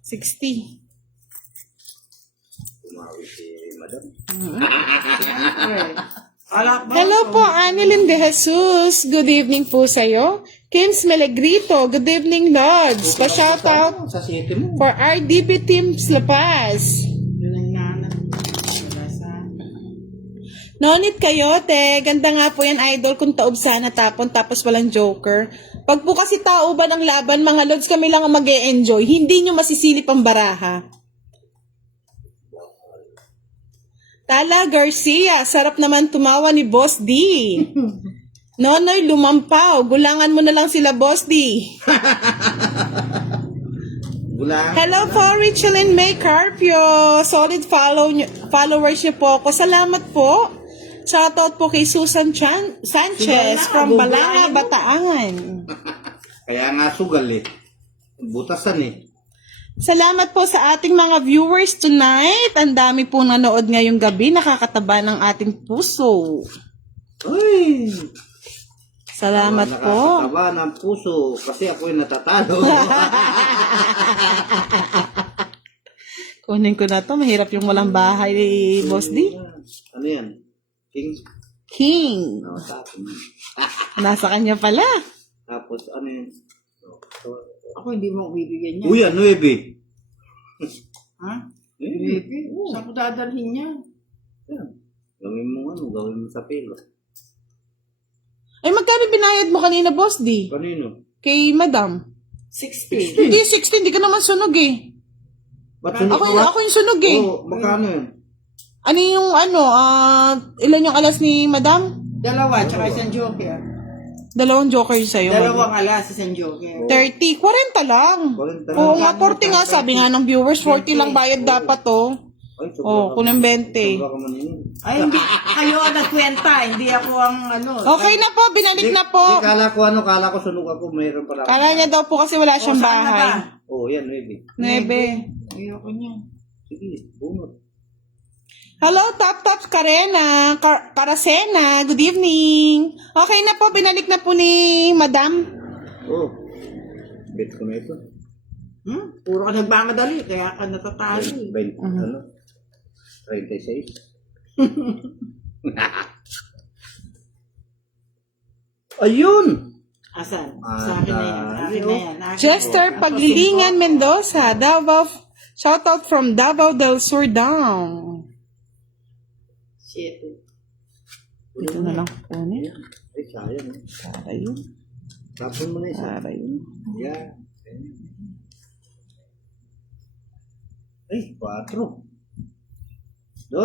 60. Tumawi si Madam. Hello po, Annalyn De Jesus. Good evening po sa'yo. Kims Melegrito. Good evening, Lods. Pa-shoutout Sa city mo. for RDP Teams La Paz. Yun ang nanan. Wala sa... Nonit Kayote. Ganda nga po yan, idol, kung taob sana tapon tapos walang joker. Pag po kasi taoban ng laban, mga Lods, kami lang ang mag-e-enjoy. Hindi nyo masisilip ang baraha. Tala Garcia, sarap naman tumawa ni Boss D. Nonoy, lumampaw. Gulangan mo na lang sila, Boss D. Wala. Hello po, Richelyn May Carpio. Solid followers niyo po ako. Salamat po. Shoutout po kay Susan Sanchez from Balanga, Batangan. Kaya nga sugal eh. Butasan eh. Salamat po sa ating mga viewers tonight. Ang dami po nanood ngayong gabi. Nakakataba ng ating puso. Ay! Salamat po. Nakakataba ng puso kasi ako yung natatalo. Kunin ko na to. Mahirap yung walang bahay, Boss D. Ano yan? King? King. No, tapos. Nasa kanya pala. Tapos ano yun? Ako hindi mo bibigyan niya. Uy, 9. Ha? Baby? Saan ko dadalhin niya? Yan. Gawin mo gawin mo sa pilo. Ay, magkano binayad mo kanina, Boss D? Kanino? Kay Madam? 60. Hindi, 60. Hindi ka naman sunog eh. Ba't sunog Ako yung sunog eh. Oo, magkano yun? Ano yung ilan yung alas ni Madam? 2, tsaka isang joker. Dalawang joker sa'yo. Dalawang alas, isang joker. 30, 40 lang. 40 lang. Oo nga, 40 nga. Sabi nga ng viewers, 40 lang bayad dapat, oh. Ay, Oh, kulang 20. Sobra ka man yun. Ay, hindi. Kayo ang nagkwenta. Hindi ako ang ano. Okay na po, binalik na po. Di, kala ko sunog ako, mayroon pala. Kala niya daw po kasi wala siyang O, saan na bahay. ba? Oo, yan, maybe. 9. Ayoko niya. Sige, bunot. Hello, Top Karena, Karasena, good evening. Okay na po, binalik na po ni Madam. Oo. Bet ko na ito. Puro ka nagmamadali, kaya ka natatalo. 20, ano? 36. Ayun! Asan? Sa akin na yan. Sa akin na yan. Akin Chester po. Paglilingan Mendoza, Davao, shoutout from Davao del Sur down. Shit. Ito na lang po niya. Ay, sayang. Para yun. Tapon mo na isa. Para yun. Yeah. Ay, 4. 2.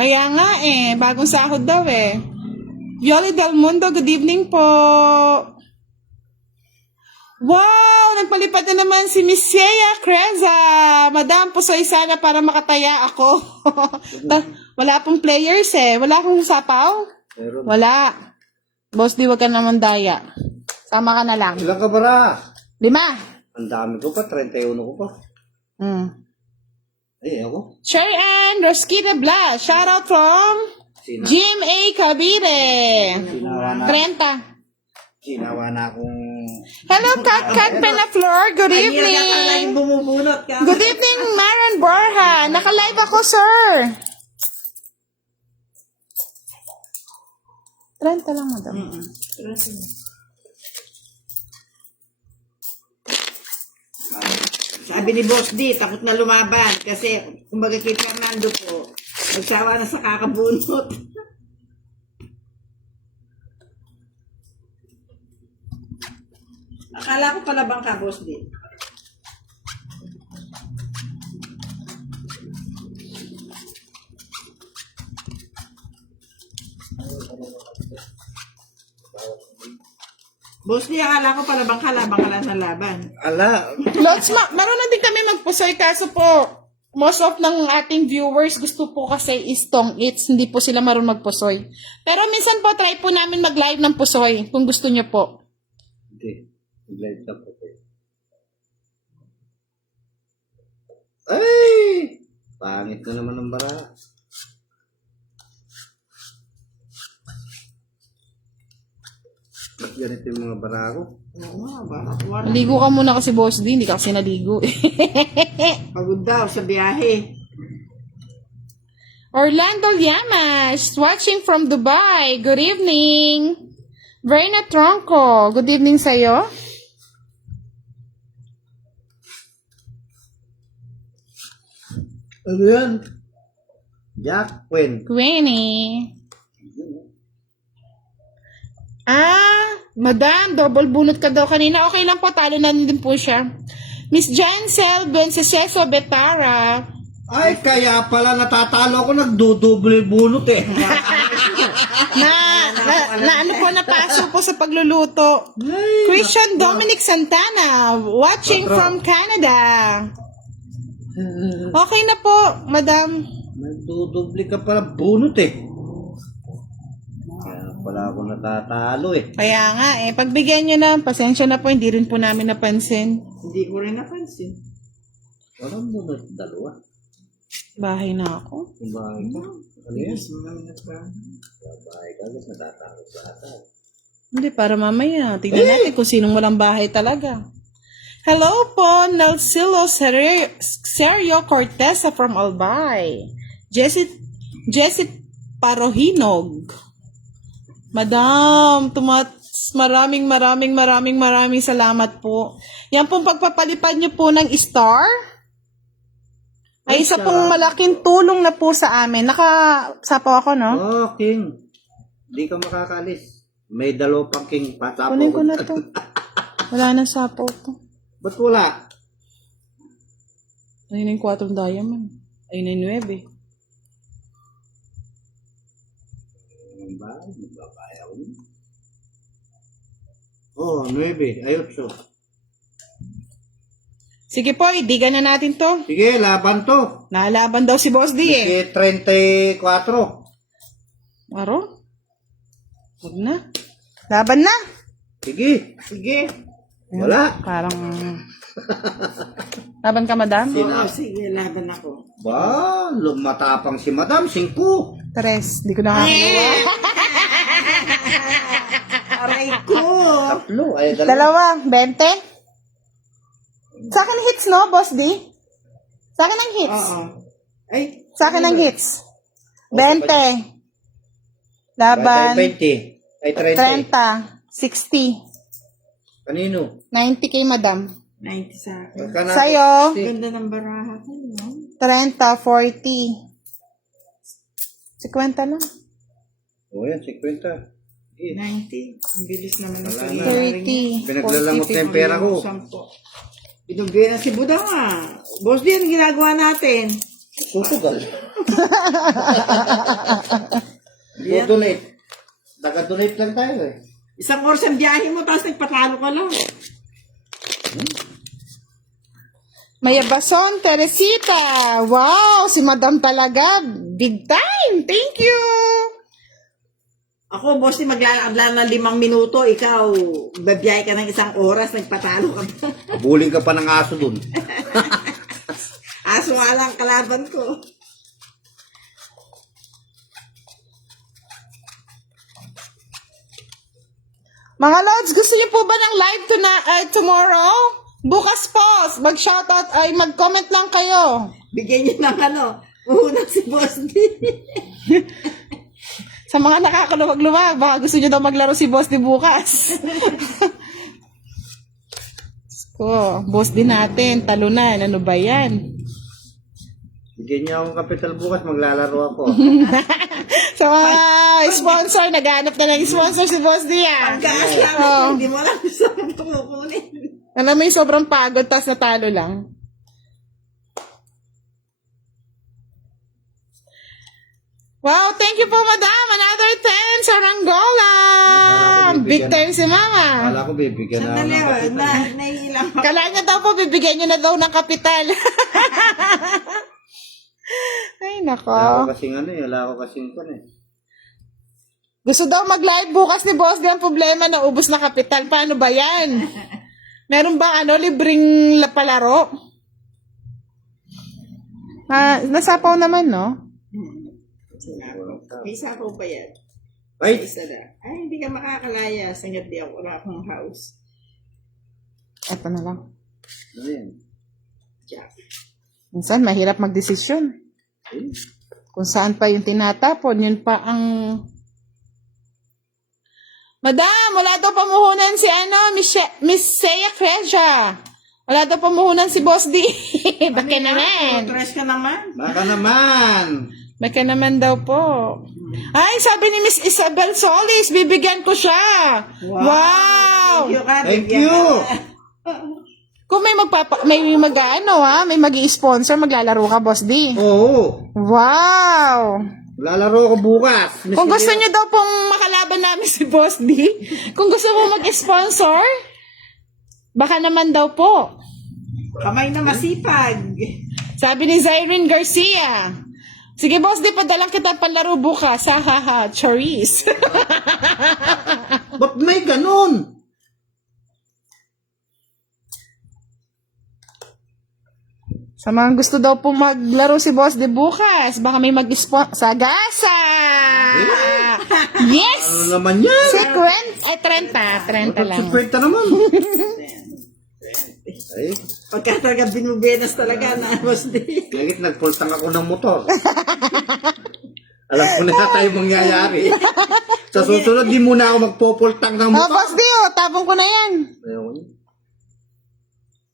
Kaya nga bagong sahod daw Violi Del Mundo, good evening po. Wow, nagpalipad na naman si Miss Shea Creza. Madam, pusoy sana para makataya ako. Wala pong players Wala akong sapaw? Meron. Wala. Boss, di wag ka naman daya. Sama ka na lang. Ilang ka bara? 5. Ang dami ko pa, 31 ko pa. Ay, ako. Sherry Ann Rosquita Blas, shoutout from Sina, Jim A. Cavite. sinawa na. 30. Sinawa na akong... Hello, Kat Penaflor. Good Ay, hindi ka lang evening. bumubunot ka. Good evening, Maran Borja. Naka-live ako, sir. 30 lang, madam. Sabi ni Boss D, takot na lumaban. Kasi, kumbaga kay Fernando po, nagsawa na sa kakabunot. Akala ko pala bang ka, Boss D? Boss D, akala ko pala bang kalabang ka lang sa laban. Ala, Lots, marunong din kami magpusoy. Kaso po, most of ng ating viewers gusto po kasi is tong eats. Hindi po sila marunong magpusoy. Pero minsan po, try po namin mag-live ng pusoy kung gusto nyo po. hindi. Blend up ko. Ay! Pangit na naman ang bara. Ganito yung mga bara ko. Oo nga, ba? Maligo ka muna kasi, boss D. Hindi ka kasi naligo. Pagod daw sa biyahe. Orlando Llamas, watching from Dubai. Good evening. Verna Tronco, good evening sa'yo. Ano yan? Jack Quinn. Queenie. Madam, double bunot ka daw kanina. Okay lang po, talo na din po siya. Miss Jansel Benceseso Betara. Ay, kaya pala natatalo ako, nagdodoble bunot eh. Ano po, napaso po sa pagluluto. Christian Dominic Santana, watching from Canada. Okay na po, madam. Nagdodoble ka pala bunot eh. Kaya pala ako natatalo eh. Kaya nga, pagbigyan nyo na, pasensya na po, hindi rin po namin napansin. Hindi ko rin napansin. Walang bunot, dalawa. Bahay na ako. Kung bahay ka. Ano yan? Ano Bahay ka, guys, natatalo sa atin. Hindi, para mamaya. Tignan natin kung sinong walang bahay talaga. Hello po, Nelsilo Sergio Cortesa from Albay. Jessie Parohinog. Madam, maraming salamat po. Yan pong pagpapalipad nyo po ng star. Ay, isa pong malaking tulong na po sa amin. Nakasapaw ako, no? Oh, King. Di ka makakalis. May dalaw pang King pasapo. Kunin ko na to. Wala na sapaw to. Ba't wala? Ayun yung 4 diamond. Ayun yung 9. Ang bahay, magbabayaw. Oo, 9. Ay, 8. Sige po, idigan na natin to. Sige, laban to. Nalaban daw si Boss D eh. Sige, 34. Aro? Huwag na. Laban na. Sige. Sige. Wala. Parang... Laban ka, madam? Oo, sige, laban ako. Ba, matapang si Madam. 5. Tres. Di ko nakakagawa. Aray ko. 3. Ay, 2. Dalawa. 20? Sa akin hits, no, Boss D? Sa akin ang hits. Oo. Ay. Sa akin ang hits. 20. Laban. 20. Ay, 30. 30. 60. Kanino? 90 kay madam. 90 sa akin. Magkano? Sa'yo. Ganda ng baraha ko, no? 30, 40. 50 lang. O yan, 50. 90. Ang bilis naman ng Wala na. pag-iari. 30. Pinaglalamot na yung pera ko. 10. Binugyan na si Budang Boss, di, anong ginagawa natin? Susugal. Do-donate. Daga-donate lang tayo eh. Isang oras ang biyahe mo, tapos nagpatalo ka lang. Mayabason, Teresita. Wow, si madam talaga. Big time. Thank you. Ako, boss, di maglalakad ng 5 minuto. Ikaw, babiyahe ka ng isang oras, nagpatalo ka pa. Buling ka pa ng aso dun. Aso nga lang kalaban ko. Mga Lods, gusto niyo po ba ng live tomorrow? Bukas po, mag-shoutout ay mag-comment lang kayo. Bigyan niyo ng ano, una si Boss D. Sa mga nakakaluwag-luwag, baka gusto niyo daw maglaro si Boss di bukas. Ko, Boss din natin, talunan, ano ba yan? Bigyan niya akong kapital bukas, maglalaro ako. Sa mga sponsor, naghanap na ng sponsor si Boss D ah. Pagkaas lang, Oo. hindi mo lang saan ito kukunin. Alam mo yung sobrang pagod, tas natalo lang. Wow, thank you po, madam. Another 10 sa Rangola. Big time si mama. Kala ko bibigyan na ako Sandali, ng kapital. naiilang ako. Kala niya daw po, bibigyan niyo na daw ng kapital. Ay, Wala nako. ko kasing ano eh, wala ko kasing kon eh. Gusto daw mag-live bukas ni Boss. Di ang problema na ubos na kapital. Paano ba yan? Meron ba libreng palaro? Nasapaw naman, no? May isa ko pa yan. Ay, Isa na. Ay, hindi ka makakalaya. Sangat di ako. Wala akong house. Eto na lang. ano yan? Jack. Minsan, mahirap magdesisyon. Eh, Kung saan pa yung tinatapon, yun pa ang... Madam, wala daw pamuhunan si Miss Seya Creja. Wala daw pamuhunan si Boss D. Baka naman. Tres ka naman. Baka naman. Baka naman daw po. Ay, sabi ni Miss Isabel Solis, bibigyan ko siya. Wow! Thank you, ka. Thank Bigyan you. ka. Kung may may mag-i-sponsor, maglalaro ka, Boss D. Oo. Wow! Lalaro ko bukas. Kung gusto niyo daw pong makalaban namin si Boss D, kung gusto mo mag-sponsor, baka naman daw po. Kamay na masipag. Sabi ni Zyrene Garcia, sige Boss D, padalang kita panlaro bukas. Ha ha ha, choris. Ba't may ganun? Sa mga gusto daw po maglaro si Boss D bukas, baka may mag-sponsor. Sagasa! Yes! Ano naman yan? 30 lang. 50 naman. Ay, Pagka talaga binubenas talaga na Boss D. langit nagpultang ako ng motor. Alam ko na tayo mangyayari. Sa susunod, di muna ako magpupultang ng Oh, motor. Boss D, tabong ko na yan. Ayun.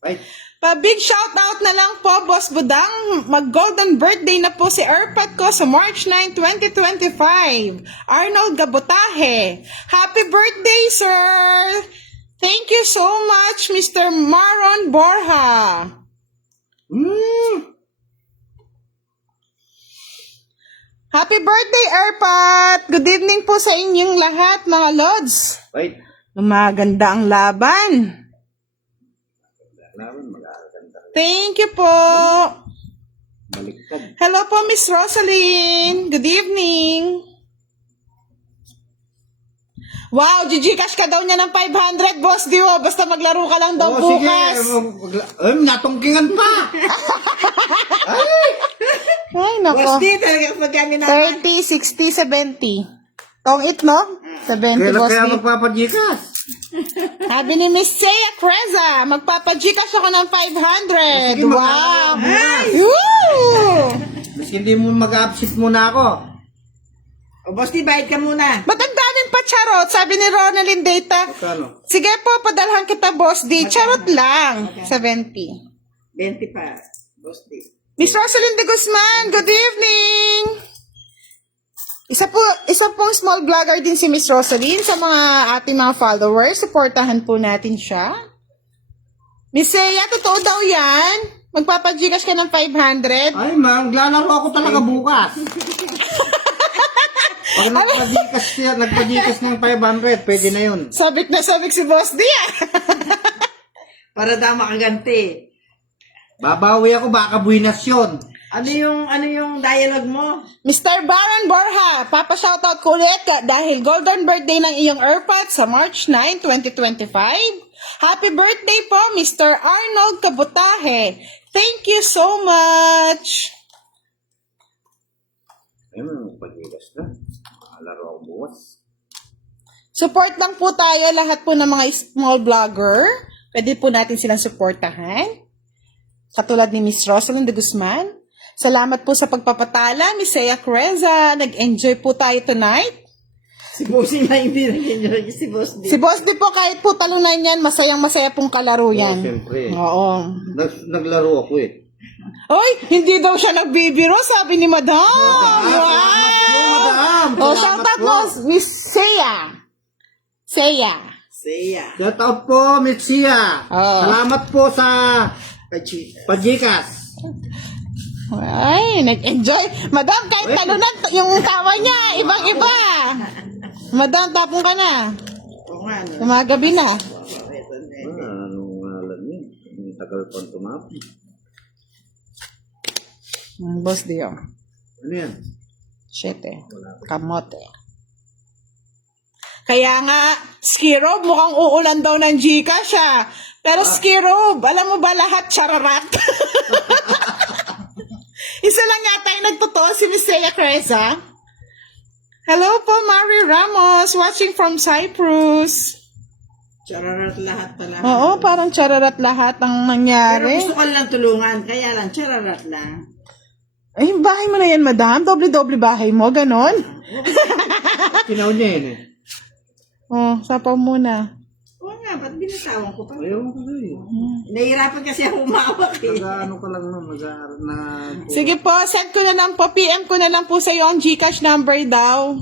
Ay, Pa-big shoutout na lang po, Boss Budang. Mag-golden birthday na po si Erpat ko sa March 9, 2025. Arnold Gabotahe. Happy birthday, sir! Thank you so much, Mr. Maron Borja. Happy birthday, Erpat! Good evening po sa inyong lahat, mga Lods. wait. Maganda ang laban. Laban, magaganda. Thank you po. Baliktad. Hello po, Miss Rosaline. Good evening. Wow, Gcash ka daw niya ng 500, Boss Dio. Basta maglaro ka lang daw bukas. Sige, natungkingan pa. Ay, nako. Boss D, talaga magkano na. 30, 60, 70. Tong it, no? 70, Kailan Boss kaya Dio. magpapajikas? Sabi ni Miss Seiya Creza, magpapagcash ako ng 500. Sige, Wow. magkano? Woo! Mas hindi mo mag-upsit muna ako. O, Boss D, bayad ka muna. Ba't ang daming pa charot? Sabi ni Ronaldin Data. Magkano? Sige po, padalhan kita, Boss D. Charot lang. 70. 20 pa, Boss D. Miss Rosalind de Guzman, good evening! Isa pong small vlogger din si Miss Rosalind sa mga ating mga followers. Supportahan po natin siya. Miss Seiya, totoo daw yan? Magpapag-Gcash ka ng 500? Ay, ma'am, maglalaro ako talaga bukas. Pag nagpa-Gcash ng 500, pwede na yun. Sabik na sabik si Boss D, ah. Para daw makaganti. Babawi ako, baka buwinas yun. Ano yung dialogue mo? Mr. Baron Borja, papa-shoutout ko ulit dahil golden birthday ng iyong AirPods sa March 9, 2025. Happy birthday po, Mr. Arnold Kabutahe. Thank you so much. Ayun, magpa-Gcash na. Laro ako bukas. Support lang po tayo, lahat po ng mga small vlogger. Pwede po natin silang supportahan. Katulad ni Miss Rosalind de Guzman. Salamat po sa pagpapatala, Miss Seiya Creza. Nag-enjoy po tayo tonight. Si Bossy nga hindi nag-enjoy si Boss D. Si Boss di po kahit po talunan yan, masayang-masaya pong kalaro yan. Siyempre. Oo. Naglaro ako eh. Oy, hindi daw siya nagbibiro, sabi ni Madam. Wow! Madam! Oh, shout out mo, Miss Seiya. Seiya. Seiya. Shout out po, Miss Sia. Oh. Salamat po sa Pachika. Pajikas. Ay, nag-enjoy. Madam, kahit talunan, yung tawa niya, ibang-iba. Madam, tapong ka na. Oo nga, no? Gumagabi na. Anong alam niyo? Ang tagal pang tumapi. Boss Dio. Ano yan? Shit eh. Kamote. Kaya nga, Skirob, mukhang uulan daw ng Gcash ah. Pero Skirob, alam mo ba lahat chararat? Isa lang yata yung nagtotoo, si Miss Seiya Creza. Hello po, Mari Ramos, watching from Cyprus. Chararat lahat talaga. Oo, parang chararat lahat ang Pero nangyari. gusto ko lang tulungan, kaya lang chararat lang. Ay, bahay mo na yan, madam. Doble-doble bahay mo, ganon. Kinaw niya yun eh. Oh, sapaw muna. Oo nga, ba't binatawan ko pa? Ayaw ko eh. Nahihirapan kasi ako umawak eh. Nag-ano ka lang nun, Sige po, send ko na lang po, PM ko na lang po sa iyo ang Gcash number daw.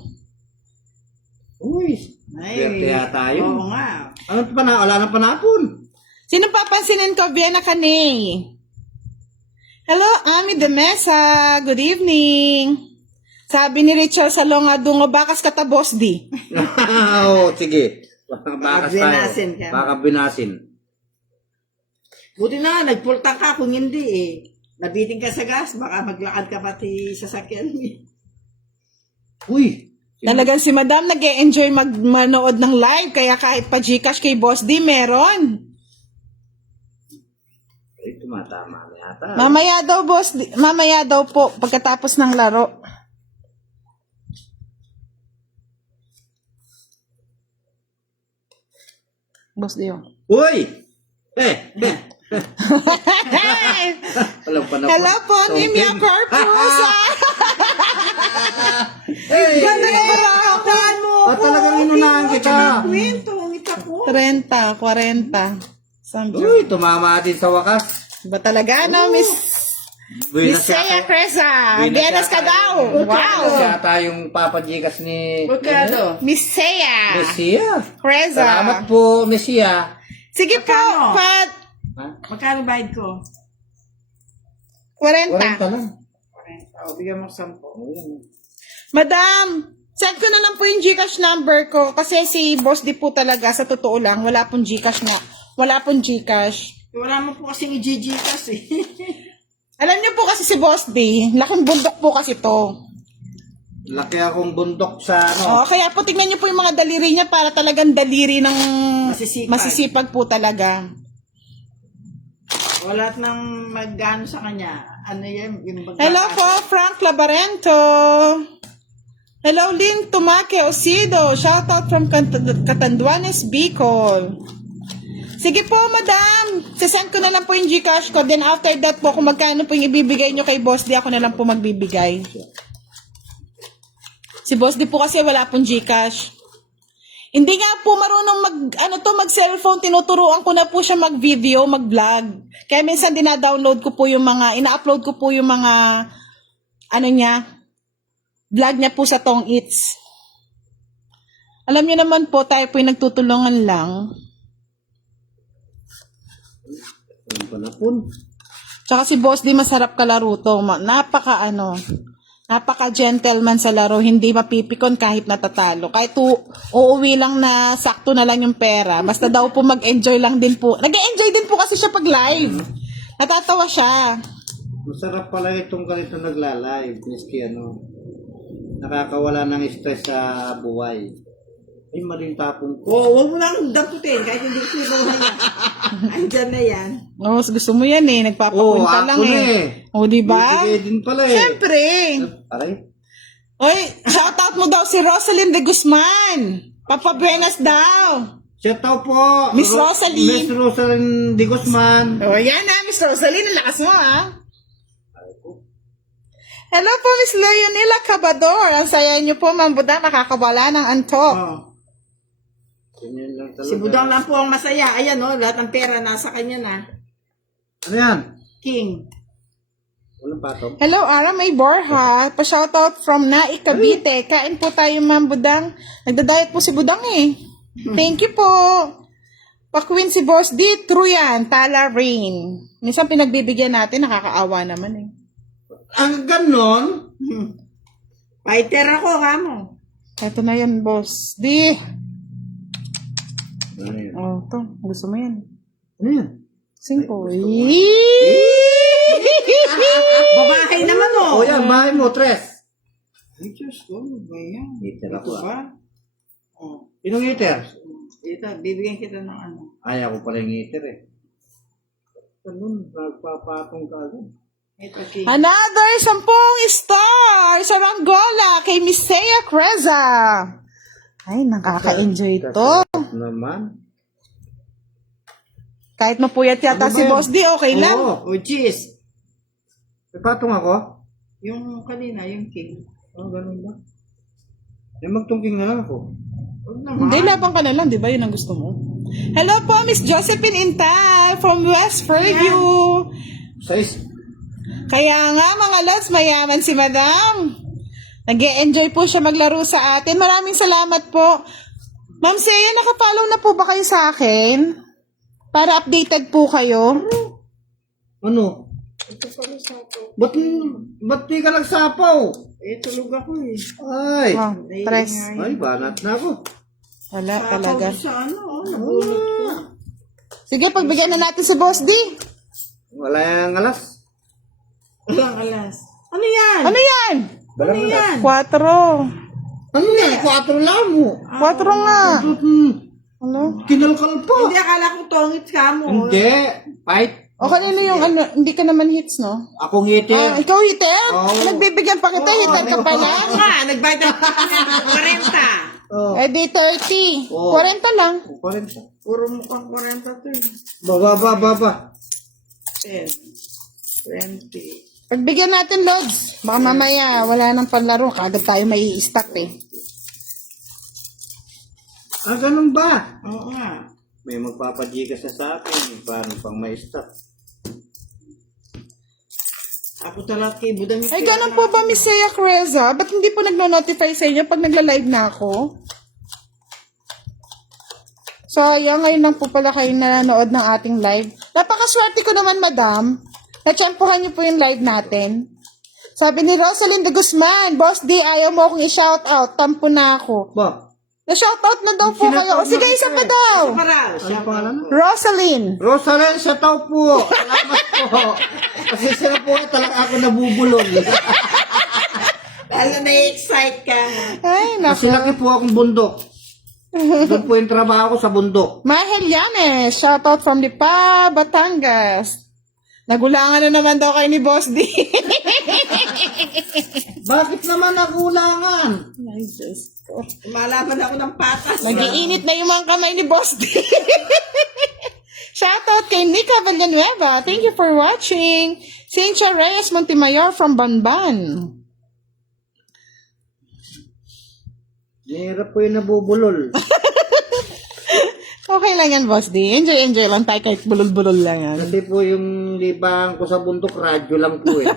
Uy, swerte yata yun. Oo nga. Ano pa na, wala na panapon. Sino papansinin ko? Vienna Kane. Hello, Ami de Mesa. Good evening. Sabi ni Richard Salonga, dungo bakas kata boss di. Oo, sige. Baka binasin ka. Baka binasin. Buti na, nagpultang ka kung hindi eh. Nabiting ka sa gas, baka maglakad ka pati sa sakyan. Uy, Talagang si Madam nag-e-enjoy manood ng live, kaya kahit pa Gcash kay Boss D, meron. ay tumatama na yata. Mamaya daw, Boss D, mamaya daw po, pagkatapos ng laro. Boss D, oh. Uy! Alam pa na Hello po, Nimia Corpus. Ganda yung parahapan mo Ah, talagang inunahan kita. Kwento, ang ita po. 30, 40. Samjo. Uy, tumama din sa wakas. Ba talaga, no, Miss Seiya Creza? Vienas ka daw. Wow. Yata yung papajikas ni Bukado. Miss Seiya Messia. Creza. Salamat po, Messia. Sige po, Magkano? Pat. Ha? Magkano bayad ko? 40. 40 lang. O, bigyan mo 10. Madam, Send ko na lang po yung Gcash number ko kasi si Boss D po talaga sa totoo lang wala pong Gcash na. Wala pong Gcash. Wala mo po kasing i-Gcash eh. Alam niyo po kasi si Boss D, laking bundok po kasi to. Laki akong bundok sa ano. Oh, kaya po tingnan niyo po yung mga daliri niya para talagang daliri ng Masisipag. masisipag po talaga. Wala nang mag-ano sa kanya. Ano yan? Yung Hello po, Frank Labarento. Hello, Lynn Tumake Osido. Shoutout from Catanduanes, Bicol. Sige po, madam. Sasend ko na lang po yung Gcash ko. Then after that po, kung magkano po yung ibibigay nyo kay Boss D, ako na lang po magbibigay. Si Boss D po kasi wala pong Gcash. Hindi nga po marunong mag-cellphone. Tinuturuan ko na po siya mag-video, mag-vlog. Kaya minsan dina-download ko po yung mga, ina-upload ko po yung mga, vlog niya po sa Tong Eats. Alam niyo naman po, tayo po yung nagtutulungan lang. Ang panapon. Tsaka si Boss D masarap kalaro to. Napaka-gentleman sa laro. Hindi mapipikon kahit natatalo. Kahit uuwi lang na sakto na lang yung pera. Basta daw po mag-enjoy lang din po. Nag-enjoy din po kasi siya pag live. Natatawa siya. Masarap pala itong ganito nagla-live. Miski nakakawala ng stress sa buhay. Ay, maling tapong ko. Oo, huwag mo lang damputin. Kahit hindi ko na yan. Andyan na yan. Oh, gusto mo yan eh. Nagpapawin ka lang ako na eh. O, diba? Bibigay din pala eh. Siyempre. Aray. Oy, shoutout mo daw si Rosalyn de Guzman. Papa Buenas daw. Shout out po. Miss Rosalie. Miss Rosalie de Guzman. O, yan na, Miss Rosalyn. Ang lakas mo, ha? Hello po, Miss Leonela Cabador. Ang saya niyo po, Ma'am Buda, makakawala ng antok. Oh. Ganyan lang talaga. Si Budang lang po ang masaya. Ayan lahat ng pera nasa kanya na. Ano yan? King. Walang patong. Hello, Ara May Borja. Pa-shoutout from Nai, Cavite. Kain po tayo, Ma'am Budang. Nagda-diet po si Budang eh. Thank you po. Pa-queen si Boss D. True yan. Tala Rain. Minsan pinagbibigyan natin, nakakaawa naman eh. Ang ganon? Fighter ako, kamo. Ito na yun, Boss D. Ano yan? Oh, to. Gusto mo yan. Ano yan? Sing po. Babahay naman O yan, bahay mo, Tres. Ay, Diyos ko. Ano ba yan? Heater Ito ako. ba? Oh. Inong heater? Ito, bibigyan kita ng ano. Ay, ako pala yung heater eh. Ganun, nagpapatong ka agad. Ito, King. Another 10 stars sa Angola kay Miss Sea Creza. Ay, nakaka-enjoy to. Naman. Kahit mapuyat yata Ano ba si yan? Boss D, okay lang. Oo. Oh, cheese. May patong ako? Yung kanina, yung King. Ganun ba? Eh, magtungking na lang ako. Huwag naman. Hindi, labang ka na lang, di ba? Yun ang gusto mo. Hello po, Miss Josephine Intay from West Fairview. Size. Kaya nga, mga lods, mayaman si Madam. Nag-e-enjoy po siya maglaro sa atin. Maraming salamat po. Ma'am Sea, nakapollow na po ba kayo sa akin? Para updated po kayo. Ano? Ito pala sa ako. Ba't di ka nagsapaw? Tulog ako eh. Ay. Oh, tres. Ay, banat na ako. Wala talaga. Sa ano, nabunot ko. Sige, pagbigyan na natin si Boss D. Wala yung alas. Walang alas. Ano yan? Ano yan? Balang Ano alas. yan? 4. Ano yan? 4 lang mo. 4 nga. Ano? Kinalkal pa. Hindi, akala ko tongit ka mo. Hindi. Fight. O kanino yung ano, hindi ka naman hits, no? Akong heater. Ikaw hitter? Oo. Nagbibigyan pa kita, hitter ka pala. Oo nga, nagbayad ng 40. Oh. Eh di 30. Oo. 40 lang. 40. Puro mukhang 40 to eh. Baba. 10, 20. Pagbigyan natin, Lods. Baka mamaya, wala nang panlaro. Kagad tayo may i-stop eh. Ganun ba? Oo nga. May magpapajigas na sa akin. Paano pang may stop? Ako talaga kay Budang. Ay, ganun po ba, Miss Sea Creza? Ba't hindi po nagno-notify sa inyo pag nagla-live na ako? Sayang, ngayon lang po pala kayo nanonood ng ating live. Napakaswerte ko naman, madam. Natsyempohan niyo po yung live natin. Sabi ni Rosalind de Guzman, Boss D, ayaw mo akong i-shoutout. Tampo na ako. Ba? Na-shoutout na daw po kayo. O sige, isa pa daw. Para, Ano pangalan? Rosalind. Rosalind, sa tao po. Salamat po. Kasi sila po talaga ako nabubulol. lalo na-excite ka. Ay, Kasi naku. laki po akong bundok. Doon po yung trabaho ko sa bundok. Mahel Yanes, shoutout from Lipa, Batangas. Nagulangan na naman daw kayo ni Boss D. Bakit naman nagulangan? Ay, Diyos ko. Lumalaban ako ng patas. Nag-iinit na yung mga kamay ni Boss D. Shoutout kay Nika Villanueva. Thank you for watching. Cynthia Reyes Montemayor from Banban. Hirap po yung nabubulol. Okay lang yan, Boss D. Enjoy lang tayo kahit bulol-bulol lang yan. Kasi po yung libangan ko sa bundok, radyo lang po eh.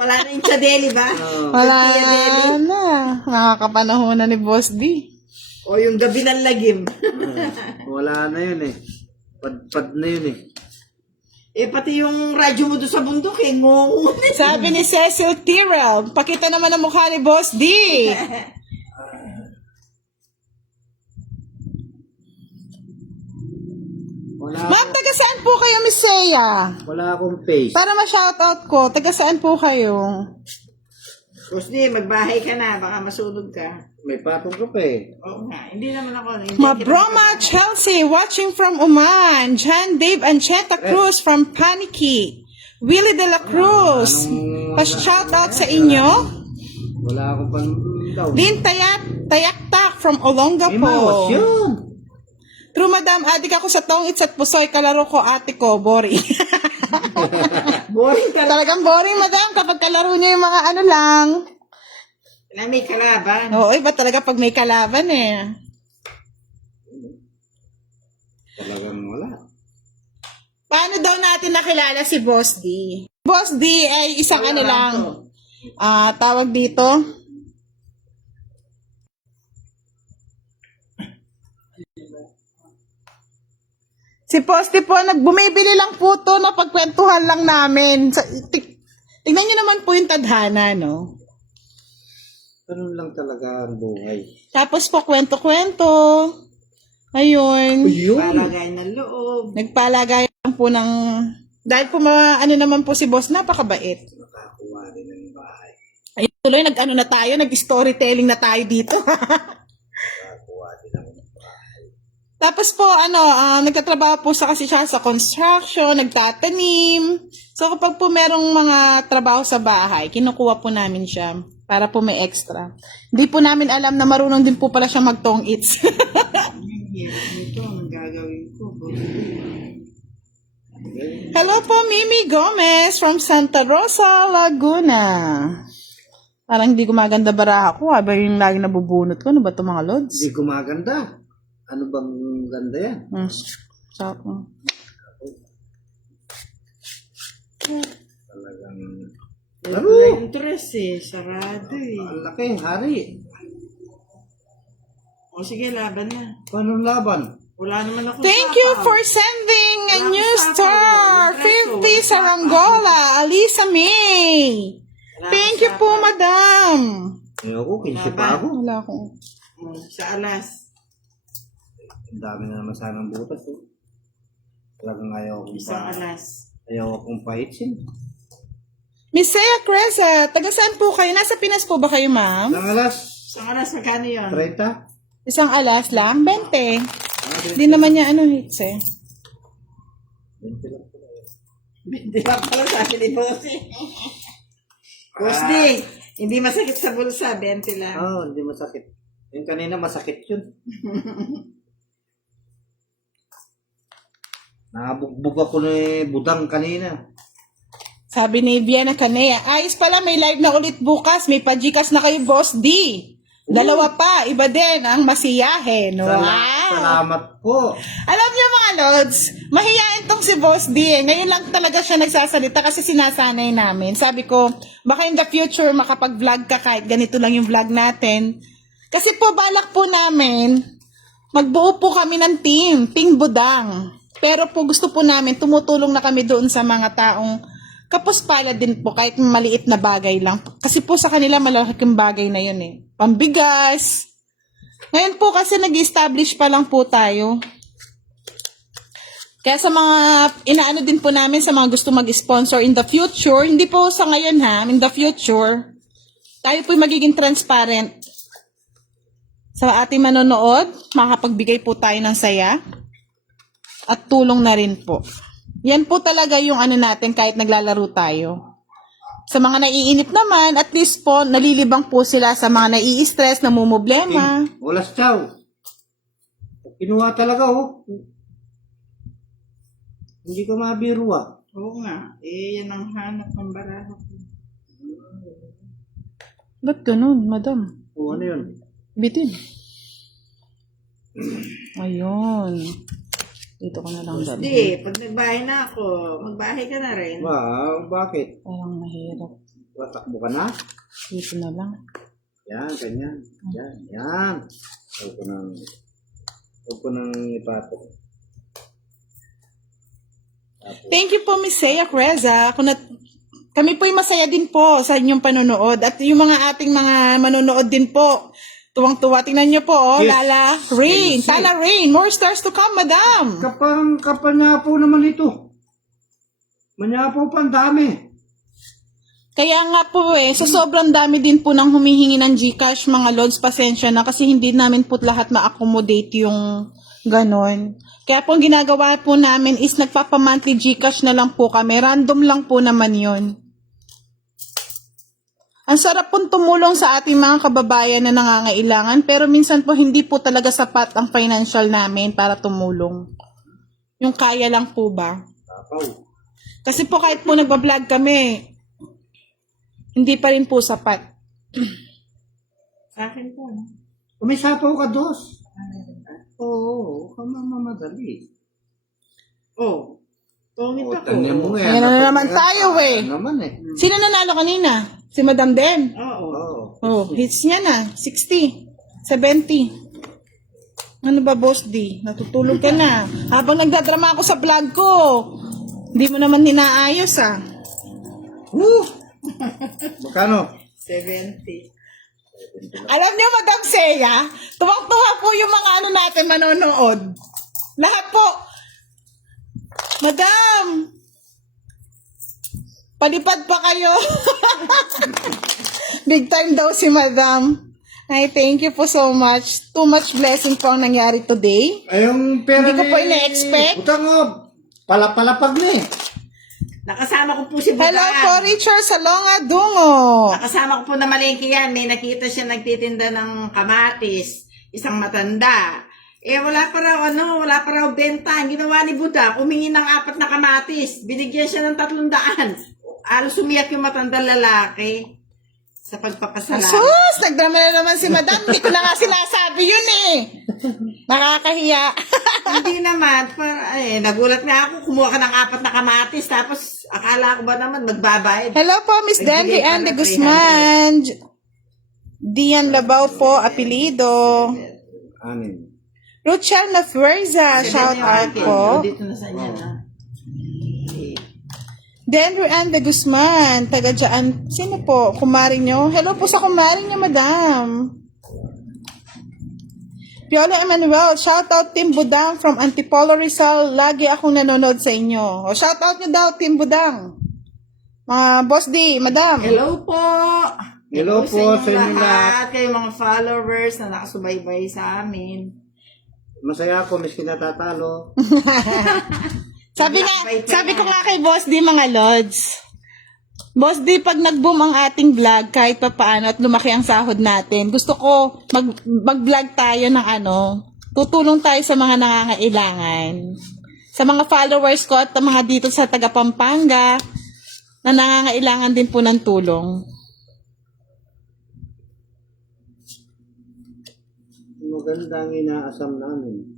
Wala na yung Chadeli ba? Wala Chadeli. na. Nakakapanahon na ni Boss D. O yung gabi ng lagim. Wala na yun eh. Padpad na yun eh. Eh, pati yung radyo mo doon sa bundok eh, ngungunin. Sabi ni Cecil Tyrrell, pakita naman ang mukha ni Boss D. Ma'am, taga saan po kayo, Miss Seya? Wala akong face. Para ma-shoutout ko, taga saan po kayo? Kusdi, magbahay ka na, baka masunog ka. May patong ka pa eh. Oo nga, hindi naman ako. Hindi Mabroma Chelsea, watching from Oman. John Dave Ancheta Cruz from Paniki. Willie de la Cruz. Pa-shoutout sa inyo. Wala akong pang daw. Lynn Tayaktak from Olongapo. Imawas yun. True, madam, adik ako sa tongits at pusoy. Kalaro ko, ate ko, boring. Boring ka lang. Talagang boring, madam, kapag kalaro niyo yung mga ano lang. Na may kalaban. Oo, iba talaga pag may kalaban eh. Talagang wala. Paano daw natin nakilala si Boss D? Boss D ay isang ano lang, tawag dito. Si Posti po, bumibili lang po to na pagkwentuhan lang namin. Tingnan nyo naman po yung tadhana, no? Ganun lang talaga ang buhay. Tapos po, kwento-kwento. Ayun. Yun. Palagay ng loob. Nagpalagay lang po ng... Dahil po, ano naman po si Boss, napakabait. Nakakuha din ng bahay. Ayun, tuloy, nag-storytelling na tayo dito. Nakakuha din ng bahay. Tapos po, nagtatrabaho po kasi siya sa construction, nagtatanim. So, kapag po merong mga trabaho sa bahay, kinukuha po namin siya para po may extra. Hindi po namin alam na marunong din po pala siya mag-tong-its. Ito, ang gagawin ko. Hello po, Mimi Gomez from Santa Rosa, Laguna. Parang hindi gumaganda baraha ko. Ba yung lagi nabubunot ko? Ano ba ito mga lods? Hindi gumaganda. Ano bang ganda yan? Talagang... Wala interest eh. Sarado eh. Ang laki, hari. O sige, laban na. Paano laban? Wala naman ako. Thank you for sending a Walang new sapaw. star. Impreso, 50 walang Saranggola, Alisa May. Thank you po, madam. Ayoko, kinsi pa ako. Wala akong... Sa alas. Ang dami na naman sanang butas. Oh. Talagang ayaw akong Isang alas. Ayaw akong pahitsin. Miss Sea Cresa, taga saan po kayo? Nasa Pinas po ba kayo, ma'am? Isang alas, Isang alas, magkano yun? 30. Isang alas lang? 20. Hindi naman niya hits eh. 20 lang. Di ba pala sabi ni Bossy? Bossy, hindi masakit sa bulsa, 20 lang. Oo, hindi masakit. Yung kanina masakit yun. Nabugbog ako ni Budang kanina. Sabi ni Viana Canea, ayos pala, may live na ulit bukas. May pajikas na kayo, Boss D. Dalawa pa, iba din ang masiyahin. Wow! Salamat po. Alam niyo mga lods, mahihain tong si Boss D eh. Ngayon lang talaga siya nagsasalita kasi sinasanay namin. Sabi ko, baka in the future makapag-vlog ka kahit ganito lang yung vlog natin. Kasi po balak po namin, magbuo po kami ng team Budang. Pero po gusto po namin, tumutulong na kami doon sa mga taong kapos palad din po kahit maliit na bagay lang. Kasi po sa kanila malalaking bagay na yun eh. Pambigas. Ngayon po kasi nag-establish pa lang po tayo. Kaya sa mga inaano din po namin sa mga gusto mag-sponsor in the future, hindi po sa ngayon ha, in the future, tayo po magiging transparent sa ating manonood, makapagbigay po tayo ng saya at tulong na rin po. Yan po talaga yung ano natin kahit naglalaro tayo. Sa mga naiinip naman, at least po, nalilibang po sila sa mga nai-stress, namumblema. Walas chow. Kinuha talaga, oh. Hindi ka mabiro, ah. Oo nga. Eh, yan ang hanap ng baraha ko. Ba't ganun, madam? O, ano yun? Bitin. Ayun. Dito ko na lang Hindi, dali. pag nagbahay na ako, magbahay ka na rin. Wow, bakit? Parang mahirap. Tatakbo ka na? Dito na lang. Yan, ganyan. Yan. Huwag ko nang ipatok. Tapos, Thank you po, Miss Seya Creza. Kami po'y masaya din po sa inyong panonood. At yung mga ating mga manonood din po, tuwang-tuwa. Tingnan nyo po, oh, Yes. Lala Rain. Tala Rain. More stars to come, madam. kapanyapo naman ito. Manyapo pa, ang dami. Kaya nga po so sobrang dami din po ng humihingi ng GCash, mga lods, pasensya na kasi hindi namin po lahat ma-accommodate yung ganon. Kaya po ang ginagawa po namin is nagpapa-monthly GCash na lang po kami. Random lang po naman yun. Ang sarap pong tumulong sa ating mga kababayan na nangangailangan pero minsan po hindi po talaga sapat ang financial namin para tumulong. Yung kaya lang po ba? Tapaw. Kasi po kahit po nagbablog kami, hindi pa rin po sapat. Sa akin po, no? Kung may sapaw ka, dos. Oo, kamamadali. Oh, tungit ako. Tanyan mo Ayan na naman tayo, eh. Naman, eh. Sino nanalo kanina? Si Madam Den. Oo. Oo. Oh, hits niya na. 60. 70. Ano ba, Boss D? Natutulog ka na. Habang nagdadrama ako sa vlog ko, hindi mo naman ninaayos, ah. Woo! Magkano? 70. Alam niyo, Madam Seya, tuwang-tuwa po yung mga ano natin manonood. Lahat po. Madam, palipad pa kayo. Big time daw si Madam. Ay, thank you po so much. Too much blessing po ang nangyari today. Ay, yung pera Hindi ko po ina-expect. Utang mo, palapag na eh. Nakasama ko po si Budang. Hello po, Richard Salonga Dungo. Nakasama ko po na malengke yan. May nakita siya nagtitinda ng kamatis. Isang matanda. Eh, wala pa raw benta. Ang ginawa ni Budang, umingi ng 4 na kamatis. Binigyan siya ng 300. Alos umiyak yung matandang lalaki sa pagpapasalamat. Sus, nagdrama na naman si Madam. Hindi ko na nga sinasabi yun eh. Nakakahiya. Hindi naman. Nagulat nga ako. Kumuha ka ng 4 na kamatis. Tapos, akala ko ba naman magbabayad. Hello po, Miss Dandy Nagbigay pa Andy ng Guzman. Dian Labaw po, apelido. Anin. Ruchel na Fuerza, shout out po. Dito na sa inyo na. Denver Andy Guzman, taga dyan. Sino po? Kumari nyo? Hello po sa kumari nyo, madam. Piola Emmanuel, shout out Team Budang from Antipolo Rizal. Lagi akong nanonood sa inyo. O, shout out nyo daw, Team Budang. Mga Boss D, madam. Hello po! Hello po sa inyo lahat. Kayo mga followers na nakasubaybay sa amin. Masaya ako, miski natatalo. Sabi ko nga kay Boss D, mga Lods. Boss D, pag nag-boom ang ating vlog, kahit pa paano at lumaki ang sahod natin, gusto ko mag-vlog tayo ng tutulong tayo sa mga nangangailangan. Sa mga followers ko at mga dito sa taga Pampanga, na nangangailangan din po ng tulong. Magandang inaasam namin.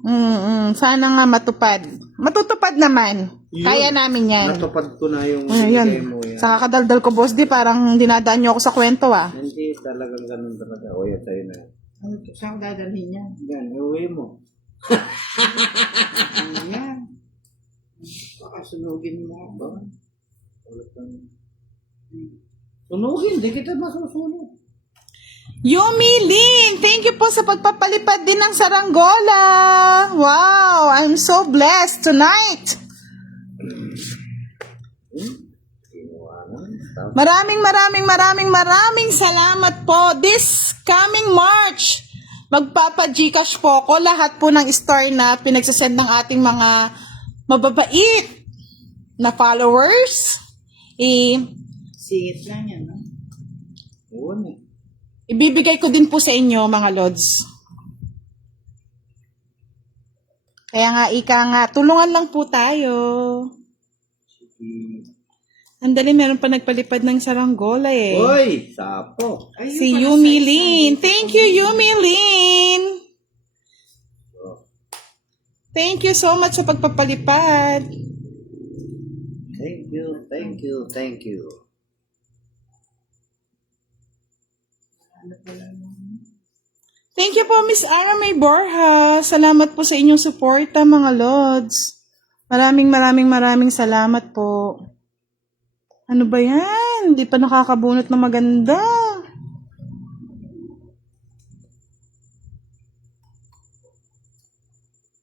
Sana nga matupad. Matutupad naman. Yun. Kaya namin yan. Natupad ko na yung Ayan. bigay mo yan. Sa kakadaldal ko, Boss D, parang dinadaan niyo ako sa kwento, ah. Hindi talagang ganun talaga. O, yan sa'yo na. Saan dadalhin niya? Yan, iuwi mo. Ayan. Baka sunugin mo. Ba? Sunugin, di kita masusunod. Yumi Lin, thank you po sa pagpapalipad din ng saranggola. Wow, I'm so blessed tonight. Maraming salamat po. This coming March, magpapa-Gcash po ako lahat po ng store na pinagsasend ng ating mga mababait na followers. Singit lang yan, no? Oo, eh. Ibibigay ko din po sa inyo, mga Lods. Kaya nga, ika nga, tulungan lang po tayo. Andali, meron pa nagpalipad ng saranggola eh. Hoy, sapo. Ayun Si pala, Yumi size Lin. ng- Thank you, Yumi Lin. Thank you so much sa pagpapalipad. Thank you, thank you, thank you. Thank you po, Miss Ara May Borja. Salamat po sa inyong suporta, mga Lods. Maraming salamat po. Ano ba yan? Hindi pa nakakabunot na maganda.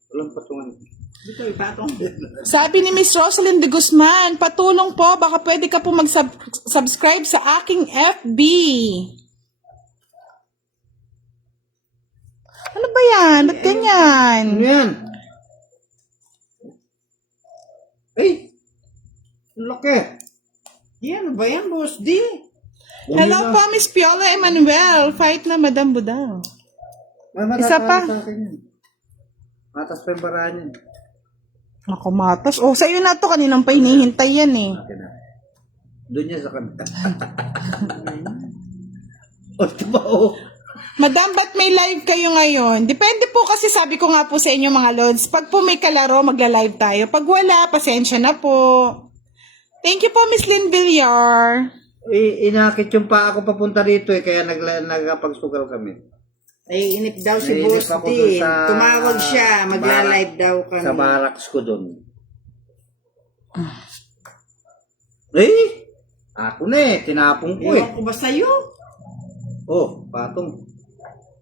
Walang patungan. Dito, ipatong. Sabi ni Miss Rosalyn de Guzman, patulong po, baka pwede ka po mag-subscribe sa aking FB. Ano ba yan? Ba't ganyan? Ano yan? Ay! Laki! Yan, ba yan, boss? Di. Hello po, Miss Piola Emanuel. Fight na, Madam Budao. Isa pa. Matas pa yung baraan yan. Ako, matas. Oh, sa'yo na to. Kaninang pa hinihintay yan eh. Akin na. Doon niya sa kanta. O, diba o? Madam, ba't may live kayo ngayon? Depende po kasi sabi ko nga po sa inyo mga Lods. Pag po may kalaro, magla-live tayo. Pag wala, pasensya na po. Thank you po, Miss Lynn Villar. Inakit yung pa ako papunta rito eh, kaya nagkapagsugal kami. Ay, inip daw si Naiinip boss ako din. dun sa- Tumawag siya, magla-live daw kami. Sa barracks ko doon. Eh! Ako na eh, tinapong ko eh. Ewan ko ba sa'yo? Oh, patong.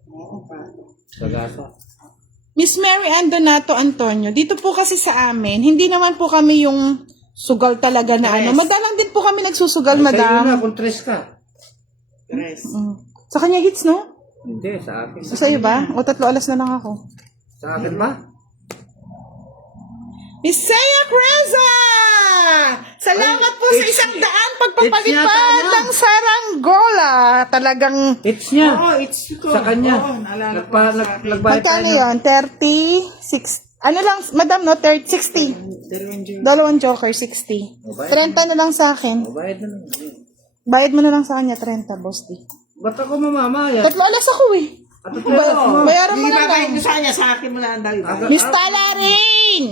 Oo, patong. Sagasa. Miss Mary Ann Donato Antonio, dito po kasi sa amin, hindi naman po kami yung sugal talaga na ano. Tres. Madalang din po kami nagsusugal, Sa'yo na, madam. kung tres ka. Tres. Sa kanya hits, no? Hindi, sa akin. O sa'yo ba? O 3 alas na lang ako. Sa akin ba? Miss Saya Creza! Salamat po sa 100 pagpapalipad it's yata ng saranggola. Talagang, It's niya. Oo, it's ko. Sa kanya. Oo, naalala ko sa akin. Nagbayad magkano tayo. yun? 30, 6, ano lang, madam, no? 30, 60. Dalawang joke. Dalawang joker, 60. O, bayad 30 na lang sa akin. O, bayad na lang. Bayad mo na lang sa kanya, 30, boss di. Ba't ako mamamaya? 3 alas ako eh. At ito mo. Bayaran mo Hindi na babayad lang. mo sa kanya, sa akin mo lang daw iba. Miss Talarin!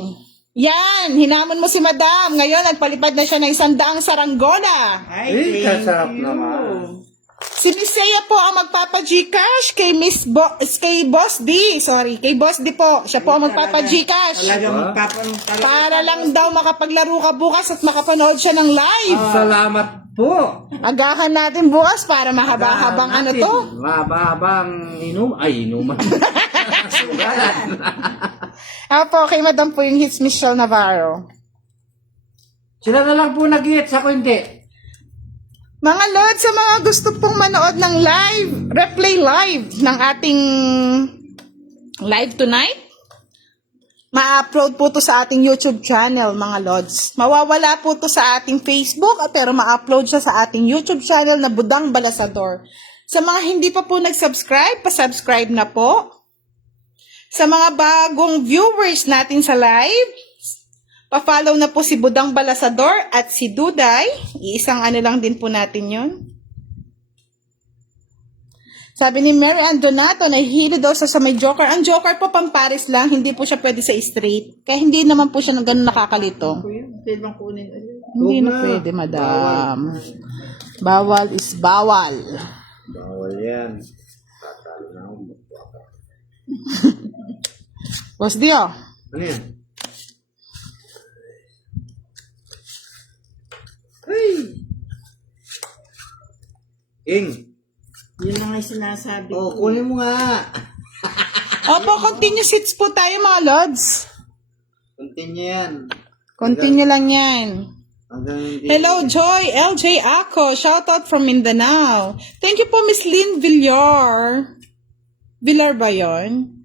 Yan, hinamon mo si madam. Ngayon, nagpalipad na siya ng 100 saranggola. Ay, Eh, thank kasarap you. naman. Si Miss Saya po ang magpapa-Gcash kay kay Boss D. Sorry, kay Boss D po. Siya po ang magpapa-Gcash. Talagang Diba? talagang Para lang daw makapaglaro ka bukas at makapanood siya ng live. Salamat po. Agahan natin bukas para mahaba-habang ano to. Mahaba-habang inuman. Sugalan. Apo, kay madam po yung hits Michelle Navarro. Sila na lang po nag-hits, ako hindi. Mga Lord, sa mga gusto pong manood ng live, replay live ng ating live tonight, ma-upload po to sa ating YouTube channel, mga Lords. Mawawala po to sa ating Facebook, pero ma-upload siya sa ating YouTube channel na Budang Balasador. Sa mga hindi pa po nag-subscribe, pa-subscribe na po. Sa mga bagong viewers natin sa live, pa-follow na po si Budang Balasador at si Duday. Iisang ano lang din po natin yon. Sabi ni Mary Ann Donato, nahihilo daw sa may joker. Ang joker po pamparis lang, hindi po siya pwede sa straight. Kaya hindi naman po siya ng ganun nakakalito. Pwede bang kunin ulit? Hindi Huwag na na. pwede, madam. Bawal is bawal. Bawal yan. Tatalo na ako. Boss Dio, Ano yan? Ay! King! Yun na nga yung sinasabi Oh, ko. kunin mo nga. Opo, continue seats po tayo mga lods. Continue yan. Continue lang yan. Hanggang hindi. Hello, Joy, LJ Ako. Shoutout from Mindanao. Thank you po, Miss Lynn Villar. Villar ba yun?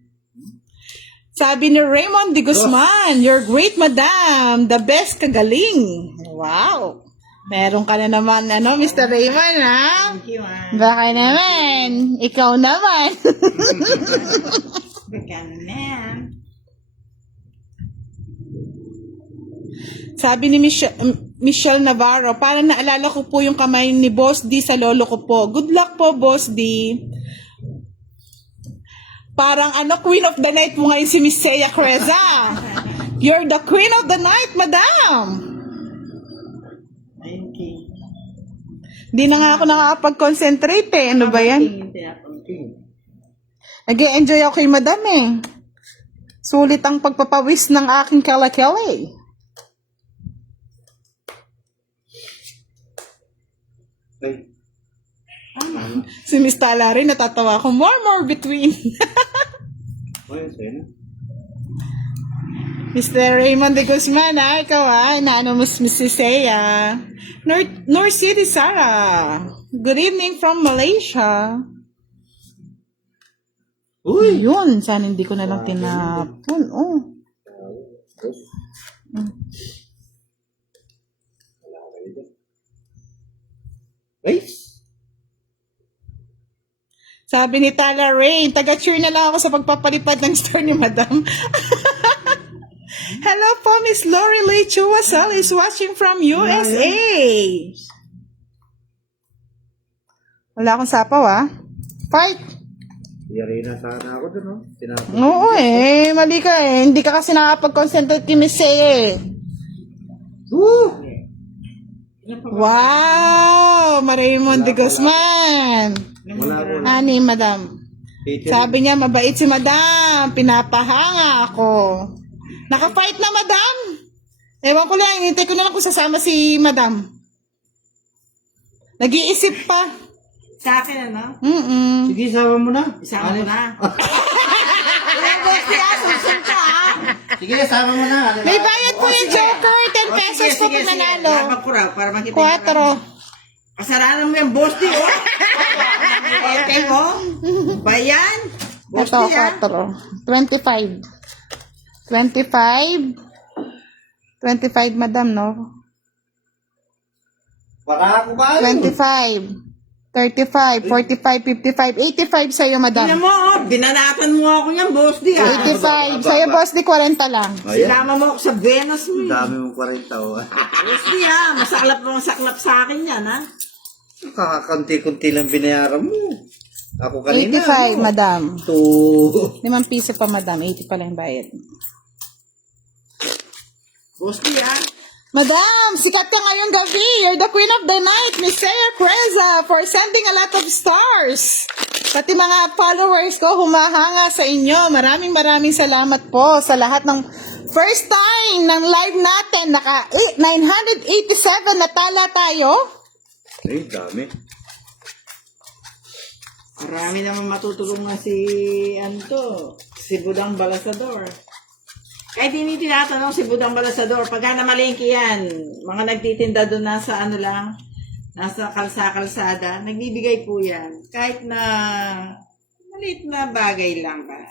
Sabi ni Raymond de Guzman, you're great, madam. The best kagaling. Wow. Meron ka na naman, Mr. Raymond, ha? Thank you, ah. Baka naman. Ikaw naman. Ganun. Sabi ni Michelle Navarro, parang naalala ko po yung kamay ni Boss D sa lolo ko po. Good luck po, Boss D. Parang Queen of the Night mo ngayon si Miss Seiya Creza. You're the Queen of the Night, madam. Thank you. Di na nga ako nakakapag-concentrate eh. Ano ba yan? Nag-e-enjoy ako kay madam eh. Sulit ang pagpapawis ng aking kalakali. Ay. Si Miss Tala rin, natatawa ko. More between. Ay, sa'yo na. Mr. Raymond de Guzman, ikaw inaano mo si Miss Seiya. North City, Sara. Good evening from Malaysia. Uy! Yun, sana hindi ko na lang tinapon. Oh. Ay! Sabi ni Tala Rain, taga-cheer na lang ako sa pagpapalipad ng store ni Madam. Hello po, Miss Lori Lee Chuwasal is watching from USA. Wala akong sapaw, Fight! Yari na sana ako dun, no? Tinapos. Oo mali ka eh. Hindi ka kasi nakapag-concentrate kay Miss Seiya eh. Woo! Wow! Raymond de Guzman. Wala ko. Ani, Madam. Sabi niya, mabait si Madam. Pinapahanga ako. Naka-fight na, Madam. Ewan ko lang, hintay ko na lang kung sasama si Madam. Nag-iisip pa. Sa akin, Sige, sama mo na. Isama mo na. Sige, sama mo na. May bayad po yung Joker. 10 pesos po pag manalo. Laban ko raw, para makita 4. Kasaranan mo yung boss di, Ete, Bayan. Boss Ito, di, 4. 25. 25. 25, Madam, no? Para ako ba? 25. 35, 45, 55, 85 sa'yo, Tingnan Madam. mo, binanatan mo ako niyan, boss di, 85. Sa'yo, boss, di 40 lang. Ayan. Sinama mo ako sa Venus mo. Ang dami mong 40, oh. Boss di, masaklap mo saklap sa akin yan, Kakakunti-kunti lang binayaran mo. Ako kanina. 85, Madam. 2. 5 piso pa, Madam. 80 pa lang yung bayad. Boss di, Madam, sikat ka ngayong gabi. You're the queen of the night, Miss Seiya Creza, for sending a lot of stars. Pati mga followers ko humahanga sa inyo. Maraming salamat po sa lahat ng first time ng live natin. 987 na tala tayo. Ay, dami. Marami naman matutulungan si Budang Balasador. Kahit hindi tinatanong si Budang Balasador, pagka namalingki yan, mga nagtitinda doon nasa nasa kalsada, nagbibigay po yan. Kahit na maliit na bagay lang ba.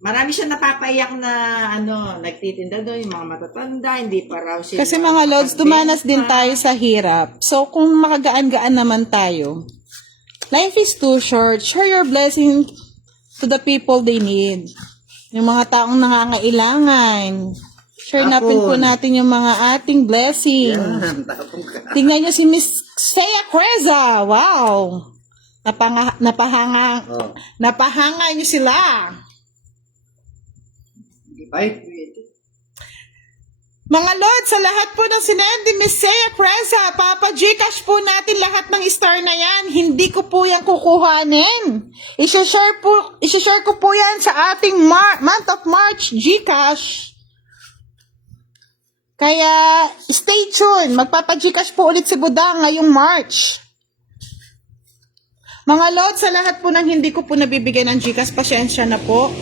Marami siya napapaiyak na nagtitinda doon, yung mga matatanda, hindi pa raw sila. Kasi mga lods, dumanas din tayo sa hirap. So kung makagaan-gaan naman tayo, life is too short. Share your blessing to the people they need. Yung mga taong nangangailangan. Share napin po natin yung mga ating blessing. Yan, tapong ka. Tingnan nyo si Miss Seiya Creza. Wow! Napahanga nyo sila. Ay, Mga Lord, sa lahat po ng sinendi Miss Seiya Creza, Papa Gcash po natin lahat ng star na yan. Hindi ko po yan kukuhanin. I-share ko po yan sa ating month of March Gcash. Kaya, stay tuned. Magpapa-Gcash po ulit si Budang ngayong March. Mga Lord, sa lahat po ng hindi ko po nabibigyan ng Gcash, pasensya na po.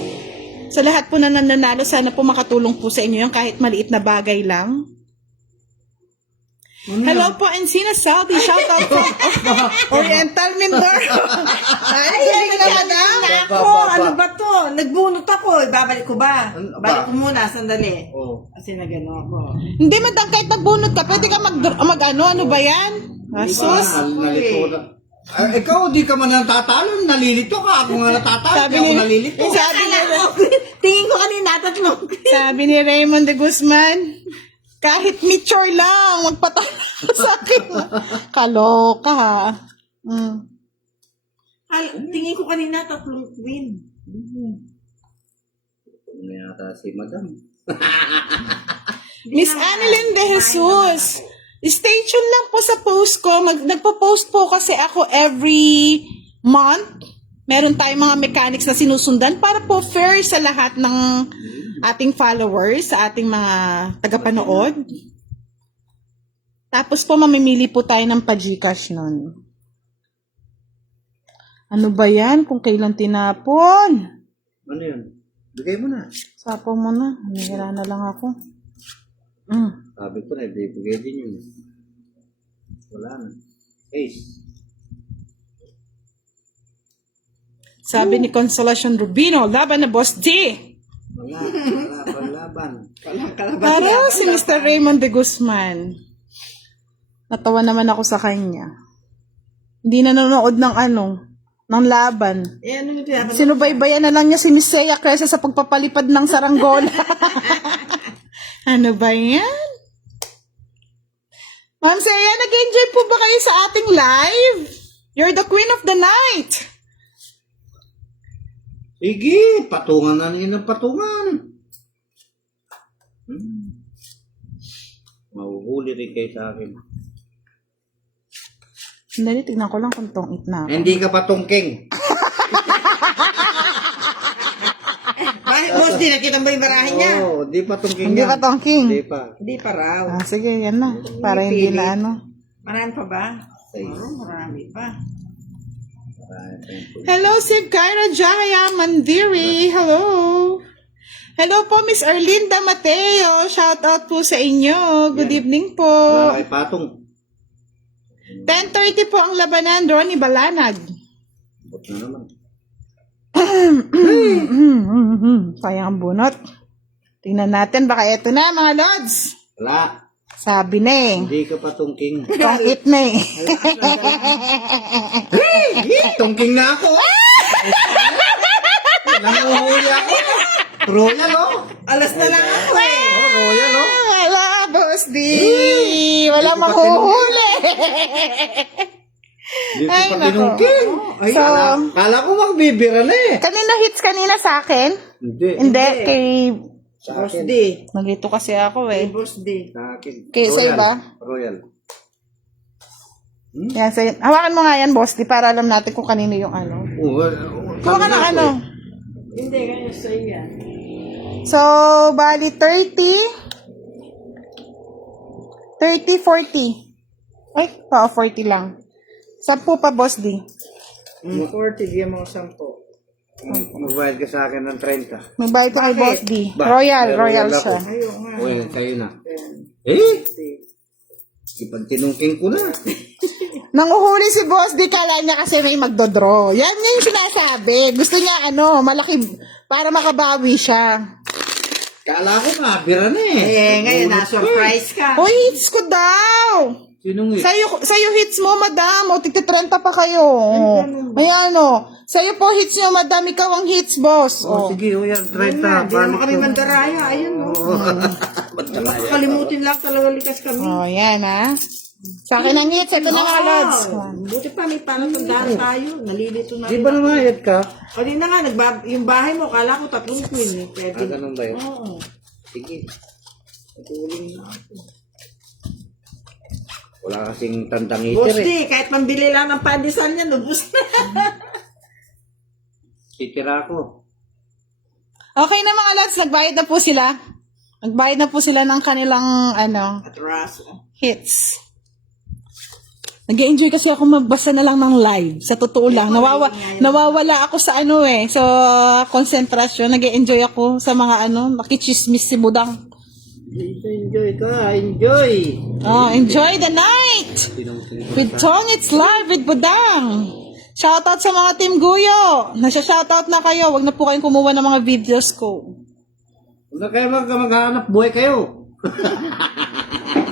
Sa lahat po na nananalo, sana po makatulong po sa inyo yung kahit maliit na bagay lang. Hello po, Encina Salty. Shout out po. Oriental Mindoro. Ay, na madam. Ako, ano ba to? Nagbunot ako. Ibabalik ko ba? Ano ba? Balik ko muna, sandali. Oh. Kasi nagano ako. Hindi, madam, kahit nagbunot ka, pwede ka ano ba yan? Asus. Nalito na. Ikaw, di ka man natatalo. Nalilito ka. Ako nga natatalo. Sabi Ako ni- nalilito. Tingin ko kanina, tatlong. Sabi ni Raymond de Guzman, kahit mature lang, magpatalo sa akin. Kaloka, ha? Mm. Tingin ko kanina, tatlong queen. Ano yata si madam? Miss Annalyn de Jesus, stay tuned lang po sa post ko. Nagpo-post po kasi ako every month. Meron tayong mga mechanics na sinusundan para po fair sa lahat ng ating followers, sa ating mga tagapanood. Tapos po mamimili po tayo ng pa-Gcash nun. Ano ba yan? Kung kailan tinapon? Ano yun? Bigay mo na. Sapo mo na. Hihira na lang ako. Sabi ko na, bigay din yun. Wala na. Ace. Sabi ni Consolacion Rubino, laban na Boss D. Laban. Para si Mr. Raymond de Guzman. Natawa naman ako sa kanya. Hindi nanonood ng ng laban. Eh, ano yung pinapanood? Sinubaybayan na lang niya si Miss Seiya Cresa sa pagpapalipad ng saranggola. Ano ba yan? Ma'am Seiya, nag-enjoy po ba kayo sa ating live? You're the queen of the night. Sige, patungan na niyo ng patungan. Mahuhuli rin kayo sa akin. Sandali, tignan ko lang kung tong it na ako. Hindi ka patungking. Bakit, boss, di nakita mo yung barahin niya? Oo, di patungking Hindi yan. pa tong king. Hindi pa. Hindi pa raw. Sige, yan na. Para hindi na Marami pa ba? Oo, marami pa. Hello, si Kyra Jaya Mandiri. Hello. Hello po, Miss Arlinda Mateo. Shout out po sa inyo. Good evening po. Wala kay patong. 10:30 po ang labanan, Ronnie Balanag. Bot na naman. Sayang ang bunot. Tingnan natin, baka eto na mga lods. Wala. Sabi na eh. Hindi ka patungking. Tong-it na eh. Tungking na ako. Nanguhuli ako. Royal, oh. Alas na lang ako eh. Oh, royal, oh. Wala, boss D. Wala mahuhuli. Hindi ko Ay, pa nako. tinungking. Ay, So, kala ko magbibira na eh. kanina hits kanina sa akin. Hindi. Hindi, kay... Sa Boss akin. D. Nalito kasi ako eh. Boss D. Sa akin. Kay sa iba? Royal. Yan, hawakan mo nga yan, boss D, para alam natin kung kanino yung ano. Kuha ka ng ano. Hindi, ganyan sa yan. So, bali 30, 40. Ay, 40 lang. 10 pa, boss D. 40, diyan mga 10. Magbayad ka sa akin ng 30. May bayad pa kay boss D. Ba? Royal Royal ako. siya. Ayun nga. O yan, sa'yo na. Eh? Ipagtinungking ko na. Nanguhuli si boss D, kala niya kasi may magdodraw. Yan yung sinasabi. Gusto niya malaki, para makabawi siya. Kala ko mabira na eh. Eh, ngayon na-surprise ka. Uy, hits ko daw! Sinong eh? Sa'yo hits mo, madam. O, tigti 30 pa kayo. Ayan, o. Sa'yo po hits nyo, madam. Ikaw ang hits, boss. Oh, O. sige, o yan, 30. Hindi naman kami Balik ko. mandaraya. Ayun, no. Makakalimutin lang talaga likas kami. O, yan, ha. Sa akin ang hits. Ito na mga lods. Buti pa, may panatandaan tayo. Nalilito na Di rin. ba namayad ka? Kanina nga, yung bahay mo, kala ko 3 queen eh. Pwede. Ganun ba yun? Oo. Sige. Natuling na ako. Wala kasing tandang Boss heater eh. D, kahit pambili lang ng pandesal niya, nubus na. Titira ko. Okay na mga lods. Nagbayad na po sila. Nagbayad na po sila ng kanilang, Atraso. hits. Nag-enjoy kasi ako magbasa na lang ng live. Sa totoo lang. Nawawala ako sa so, konsentrasyon. Nag-enjoy ako sa mga nakichismis si Budang. Enjoy ka, enjoy. Oh, enjoy the night! With Tong, it's live with Budang. Shoutout sa mga Team Guyo. Nasya-shoutout na kayo. Wag na po kayong kumuha ng mga videos ko. Huwag na kayo maghanap buhay kayo.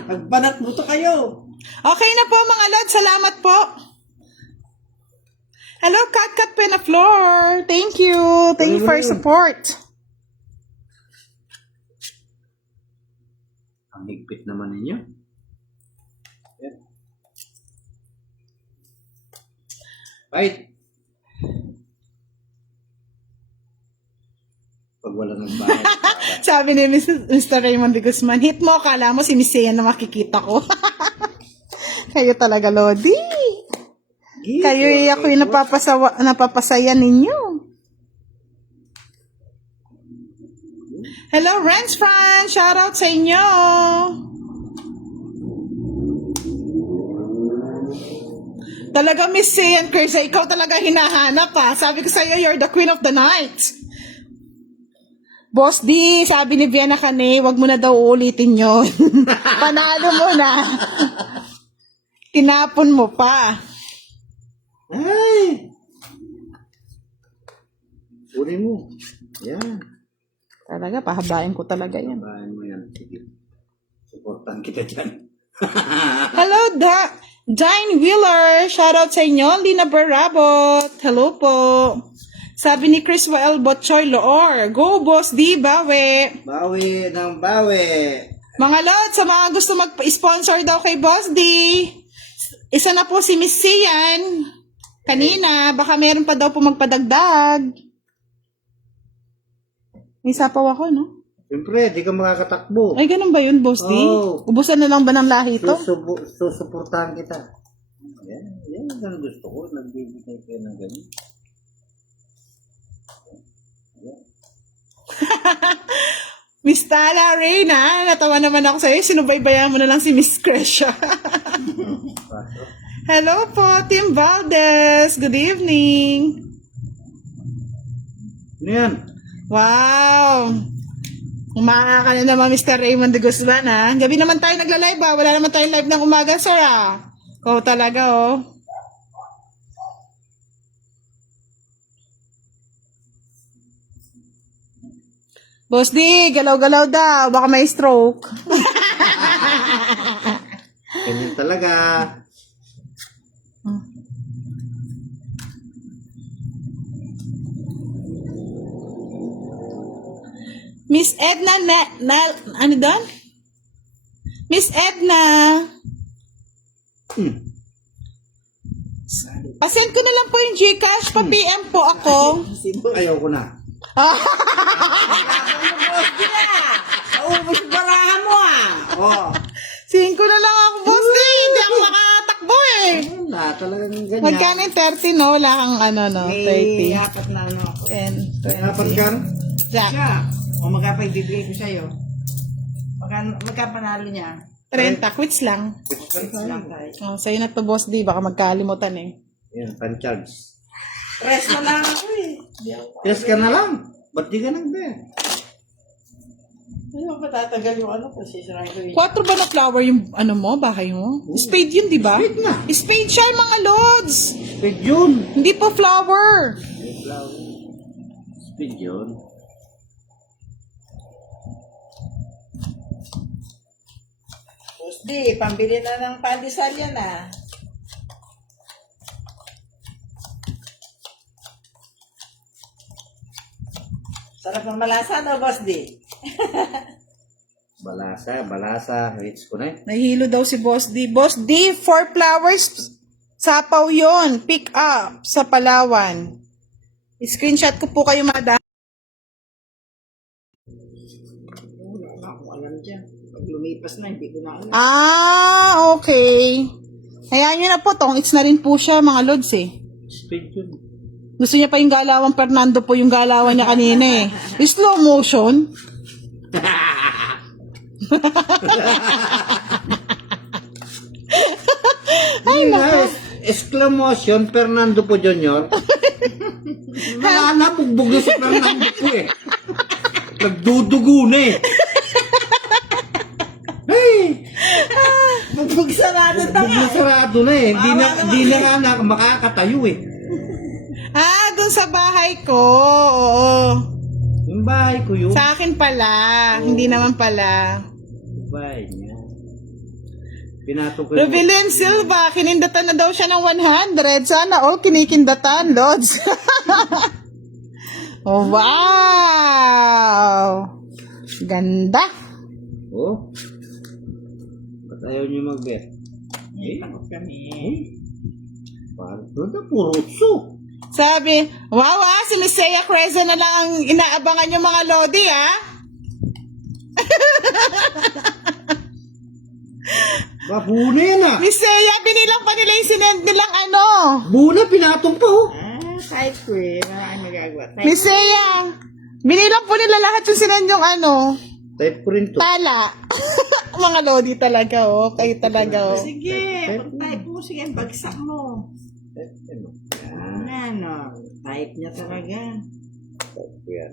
Magbanat mo to kayo. Okay na po mga lord. Salamat po. Hello, Kat Penaflor. Thank you. Thank you for your support. Ang higpit naman ninyo. Yan. Right. Pag wala nagbayad. Sabi ni Mr. Raymond de Guzman, hit mo, akala mo si Miss Ian na makikita ko. Kayo talaga, Lodi. Kayo ako yung napapasaya ninyo. Hello, Renz Fran. Shout out sa inyo. Talaga, Miss Ian Chris, ikaw talaga hinahanap ha. Sabi ko sa'yo, you're the queen of the night. Boss D, sabi ni Vienna Kane, wag mo na daw ulitin yun. Panalo mo na. Tinapon mo pa. Ay! Uli mo. Yan. Talaga, pahabain ko talaga yan. Bahan mo yan. Sige. Supportan kita dyan. Hello, Dine Wheeler. Shoutout sa inyo. Lina Barabot. Hello po. Sabi ni Chris Wael Botchoy Loor. Go, Boss D, bawi. Bawi ng bawi. Mga lot, sa mga gusto mag-sponsor daw kay Boss D, isa na po si Miss Sian. Kanina, baka meron pa daw po magpadagdag. May sapaw ako, no? Siyempre, di ka makakatakbo. Ay, ganun ba yun, Boss D? Oo. Ubusan na lang ba ng lahi to? Susuportahan kita. Yan ang gusto ko. Nagbibigay kayo ng ganun. Miss Tala Reyna, natawa naman ako sa'yo. Sinubaybayan mo na lang si Miss Crescia. Hello po, Tim Valdez. Good evening. Ano yan? Wow. Umaka ka na naman, Mr. Raymond de Guzman, ha? Gabi naman tayo nagla-live, ha? Wala naman tayong live ng umaga, sir, ha? Ikaw talaga, oh. Boss D, galaw-galaw daw. Baka may stroke. Ganyan talaga. Miss Edna, ano doon? Miss Edna. Pasend ko na lang po yung Gcash. Pa-PM po ako. Ayaw ko na. Naubos barahan mo, Oh. 5 na lang ako, Boss D. Hindi ako makatakbo, eh. Wala, talagang ganyan. Magkano yung 30, no? Wala kang no? 30. May apat na 10, May apat ka? Jack. Siya. O magkapag-bibigay ko sa'yo. Magkapanalo niya. 30, quits lang. Quits lang tayo. Oh, sa'yo na to, Boss D. Baka magkalimutan, eh. Yan, pan-charge. Rest na lang ako, Yes ka na lang. Ba't di ka nag-bet? Ano ba tatagal yung ko? Sisirahin ko yun. 4 ba na flower yung mo, bahay mo? Spade yun, di ba? Spade na. Spade siya, mga lods. Speed yun. Hindi po flower. Speed yun. Boss D, pambili na ng pandesal yan, Sarap ng malasa, no, Boss D? Balasa. Hits ko na eh. Nahilo daw si Boss D. Boss D, 4 flowers. Sapaw yon. Pick up sa Palawan. Screenshot ko po kayo, madam. Wala na akong alam dyan. Pag lumipas na, hindi ko na alam. Okay. Hayaan nyo na po, it's na rin po siya, mga lods, eh. Speed yun. Gusto niya pa yung galawang Fernando po yung galawan niya kanina, eh. Slow motion. Ay, exclamation, Fernando po Jr. Bugbog na si Fernando po eh. Nagdudugo na eh. Ay! Bugbog sarado na Bugbog na sarado na eh. Hindi na nga makakatayo eh. Dun sa bahay ko. Oo. Yung bahay ko yun. Sa akin pala. Hindi naman pala. Yung bahay niya. Pinatong ko Rubilin Silva, kinindatan na daw siya ng 100. Sana all kinikindatan, Lods. Oh, wow! Ganda. Oh. Ba't ayaw niyo mag-bet? Takot kami. Parang na puro so. Sabi, wow si Miss Seiya Creza na lang ang inaabangan yung mga Lodi, Buna yan ah. Miss Seiya, binilang pa nila yung sinend nilang ano. Buna, pinatong pa oh. Type ko eh. Ano magagawa? Miss Seiya, binilang po nila lahat yung sinend yung ano. Type ko rin to. Tala. Mga Lodi talaga, kayo talaga, Sige, type mo. Sige, bagsak mo. Ano? Ano? Type niya talaga. Type ko yan.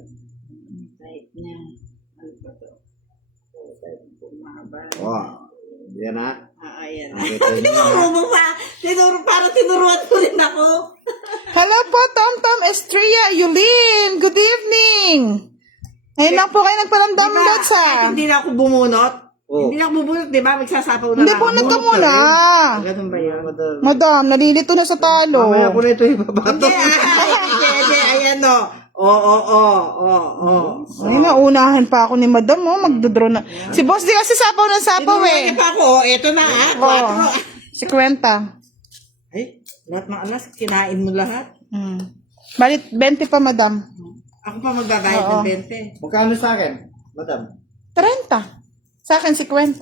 Type niya. Ano ba to? Type ko. Mahaba. Oh. Yan ah. Ayan. Okay, Tinuro mo pa. Para tinuruan ko rin ako. Hello po, Tom Tom Estrella, Yulin. Good evening. Ayun lang po kayo nagparamdam, Lods, kahit hindi na ako bumunot. Oh. Hindi na ako bubunot, di ba? Magsasapaw na Hindi po, ako. ka muna. Ganun ba yun? Madam, nalilito na sa talo. Mamaya po na ito ibabato. Hindi, ayan o. Oo. Ay, naunahan pa ako ni Madam, magdodraw na. Si Boss di kasi sapaw ng sapaw Tinuruan pa ako. Ito na Oh, 50. Ay, lahat ng alas, kinain mo lahat. Balit 20 pa, Madam. Ako pa magbabayad ng 20. Magkano sa akin, madam? 30. Sa akin, 50.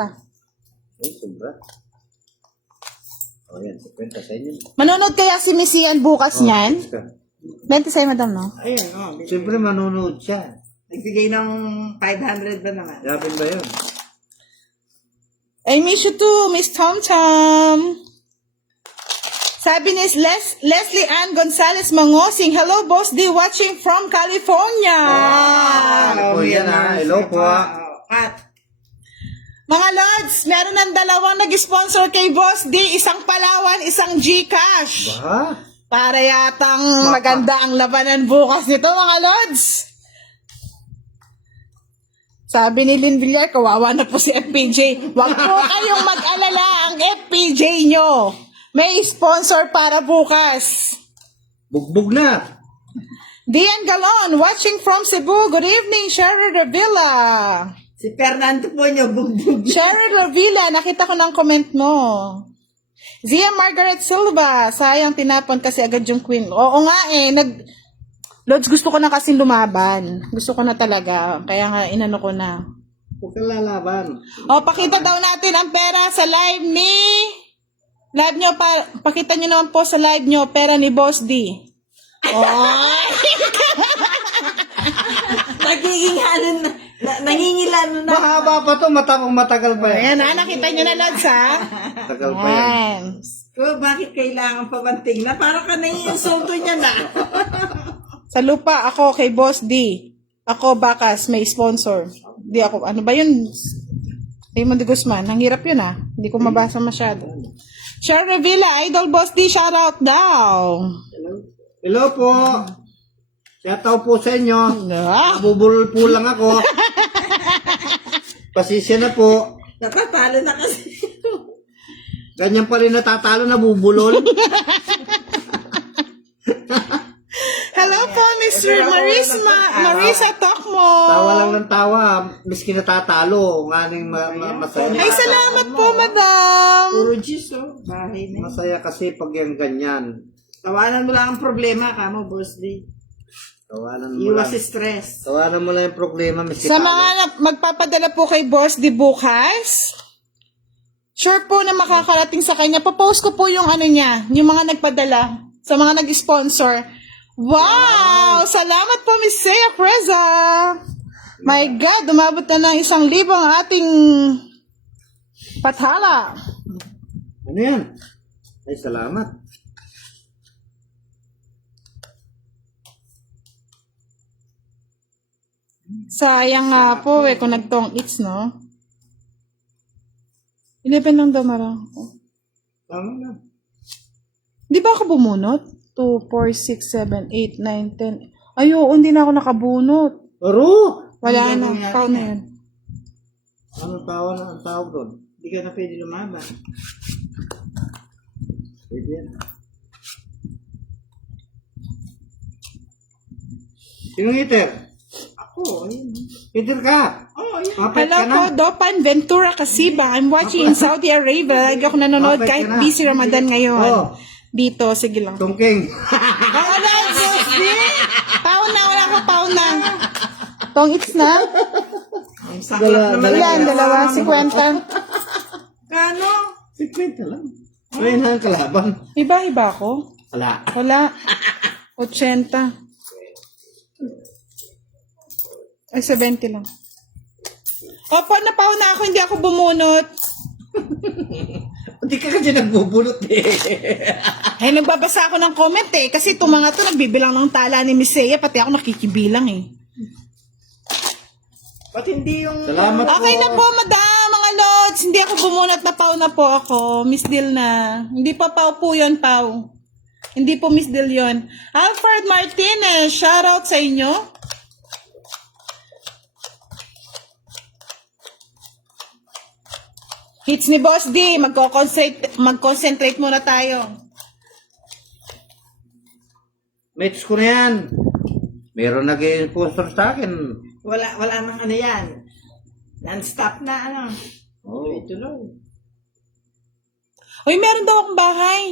Ay, sobra. O yan, 50 sa inyo. Manonood kaya si Miss Ian bukas niyan? 20 sa'yo, Madam, no? Ayun, Siyempre manonood siya. nagbigay ng 500 ba naman? Yapin ba yun? I miss you too, Miss Tom Tom. Sabi ni Leslie Ann Gonzalez Mangosing, hello, Boss D, watching from California. Wow, yan ah. Hello po. At, Mga Lods, meron ng dalawang nag-sponsor kay Boss D, isang Palawan, isang GCash. Ba? Para yatang maganda ang labanan bukas nito, mga Lods. Sabi ni Lynn Villar, kawawa na po si FPJ. Huwag po kayong mag-alala ang FPJ nyo. May sponsor para bukas. Bugbog na. Dian Galon, watching from Cebu. Good evening, Sherry Revilla. si Fernando po nyo, bugbog. Sherry Revilla, nakita ko ng comment mo. Zia Margaret Silva, sayang tinapon kasi agad yung queen. Oo nga Lods, gusto ko na kasi lumaban. Gusto ko na talaga. Kaya nga, inano ko na. Huwag kang lalaban. Pakita daw natin ang pera sa live nyo, pakita nyo naman po sa live nyo, pera ni Boss D. Nagiging nangingilano na. Mahaba pa to, matagal pa yan. Ayan nakita nyo na, Lods, ha? Matagal pa yan. Ayan. So, bakit kailangan pa bang tingnan? Para ka nai-insulto niya na. Sa lupa, ako kay Boss D. Ako, Bakas, may sponsor. Di ako, ano ba yun? Raymond de Guzman. Ang hirap yun, ha? Hindi ko mabasa masyado. Sher Revilla, Idol Boss D, shoutout daw. Hello po. Shoutout po sa inyo. Ah, Nabubulol po lang ako. Pasisya na po. Natatalo na kasi. Ganyan pa rin natatalo, nabubulol. hello po, Mr. Marisa Tokmo. Tawa lang ng tawa. Miski natatalo. Nganing masaya. Ay, salamat po, madam. Puro Diyos, bahay na. Masaya kasi pag yung ganyan. Tawanan mo lang ang problema, kamo, Boss D. Tawanan mo lang. Iwas stress. Tawanan mo lang yung problema. Miski Sa talo. mga magpapadala po kay Boss D bukas, sure po na makakarating sa kanya. Papost ko po yung ano niya, yung mga nagpadala, sa mga nag-sponsor. Wow! Salamat po, Miss Seiya Creza. My God, umabot na ng 1,000 ang ating pathala. Ano yan? Ay, salamat. Sayang nga po kung nagtong eats, no? 11 lang daw marang. Tama na. Di ba ako bumunot? 2, 4, 6, 7, 8, 9, 10. Ay, oo, hindi na ako nakabunot. Aro! Wala Ang na. gagawin natin Ikaw na yan. yan. Anong tawa na ang tawag doon? Hindi ka na pwede lumaban. Pwede yan. Sinong eater? Ako, ayun. Eater ka! Oh, ayun. Mapait Hello ka na. po, Dopan Ventura Casiba. I'm watching in Saudi Arabia. Lagi ako nanonood Mapait kahit ka na. busy Ramadan ngayon. Oh. Dito, sige lang. Tungking. Wala, Jose! Pau na, wala ko pau na. Tong eats na? Ang saklat naman. Ilan? Dalawa, 50. Kano? 50 lang. Ayun na ang kalaban. Iba-iba ako? Wala. Wala. 80. Ay, 70 lang. Opo, napau na ako, hindi ako bumunot. Hindi ka kasi nagbubulot eh. Ay, nagbabasa ako ng comment eh. Kasi itong mga to, nagbibilang ng tala ni Miss Seiya, pati ako nakikibilang eh. Ba't hindi yung... Salamat Okay po. na po, madam, mga lods. Hindi ako bumunot, napau na po ako. Miss Dil na. Hindi pa pau po yun, pau. Hindi po Miss Dil yun. Alfred Martinez, shoutout sa inyo. Hits ni Boss D, mag-concentrate muna tayo. Mates ko na yan. Meron nag-sponsor sa akin. Wala nang ano yan. Non-stop na ano. Oh. Tuloy. Uy, meron daw akong bahay.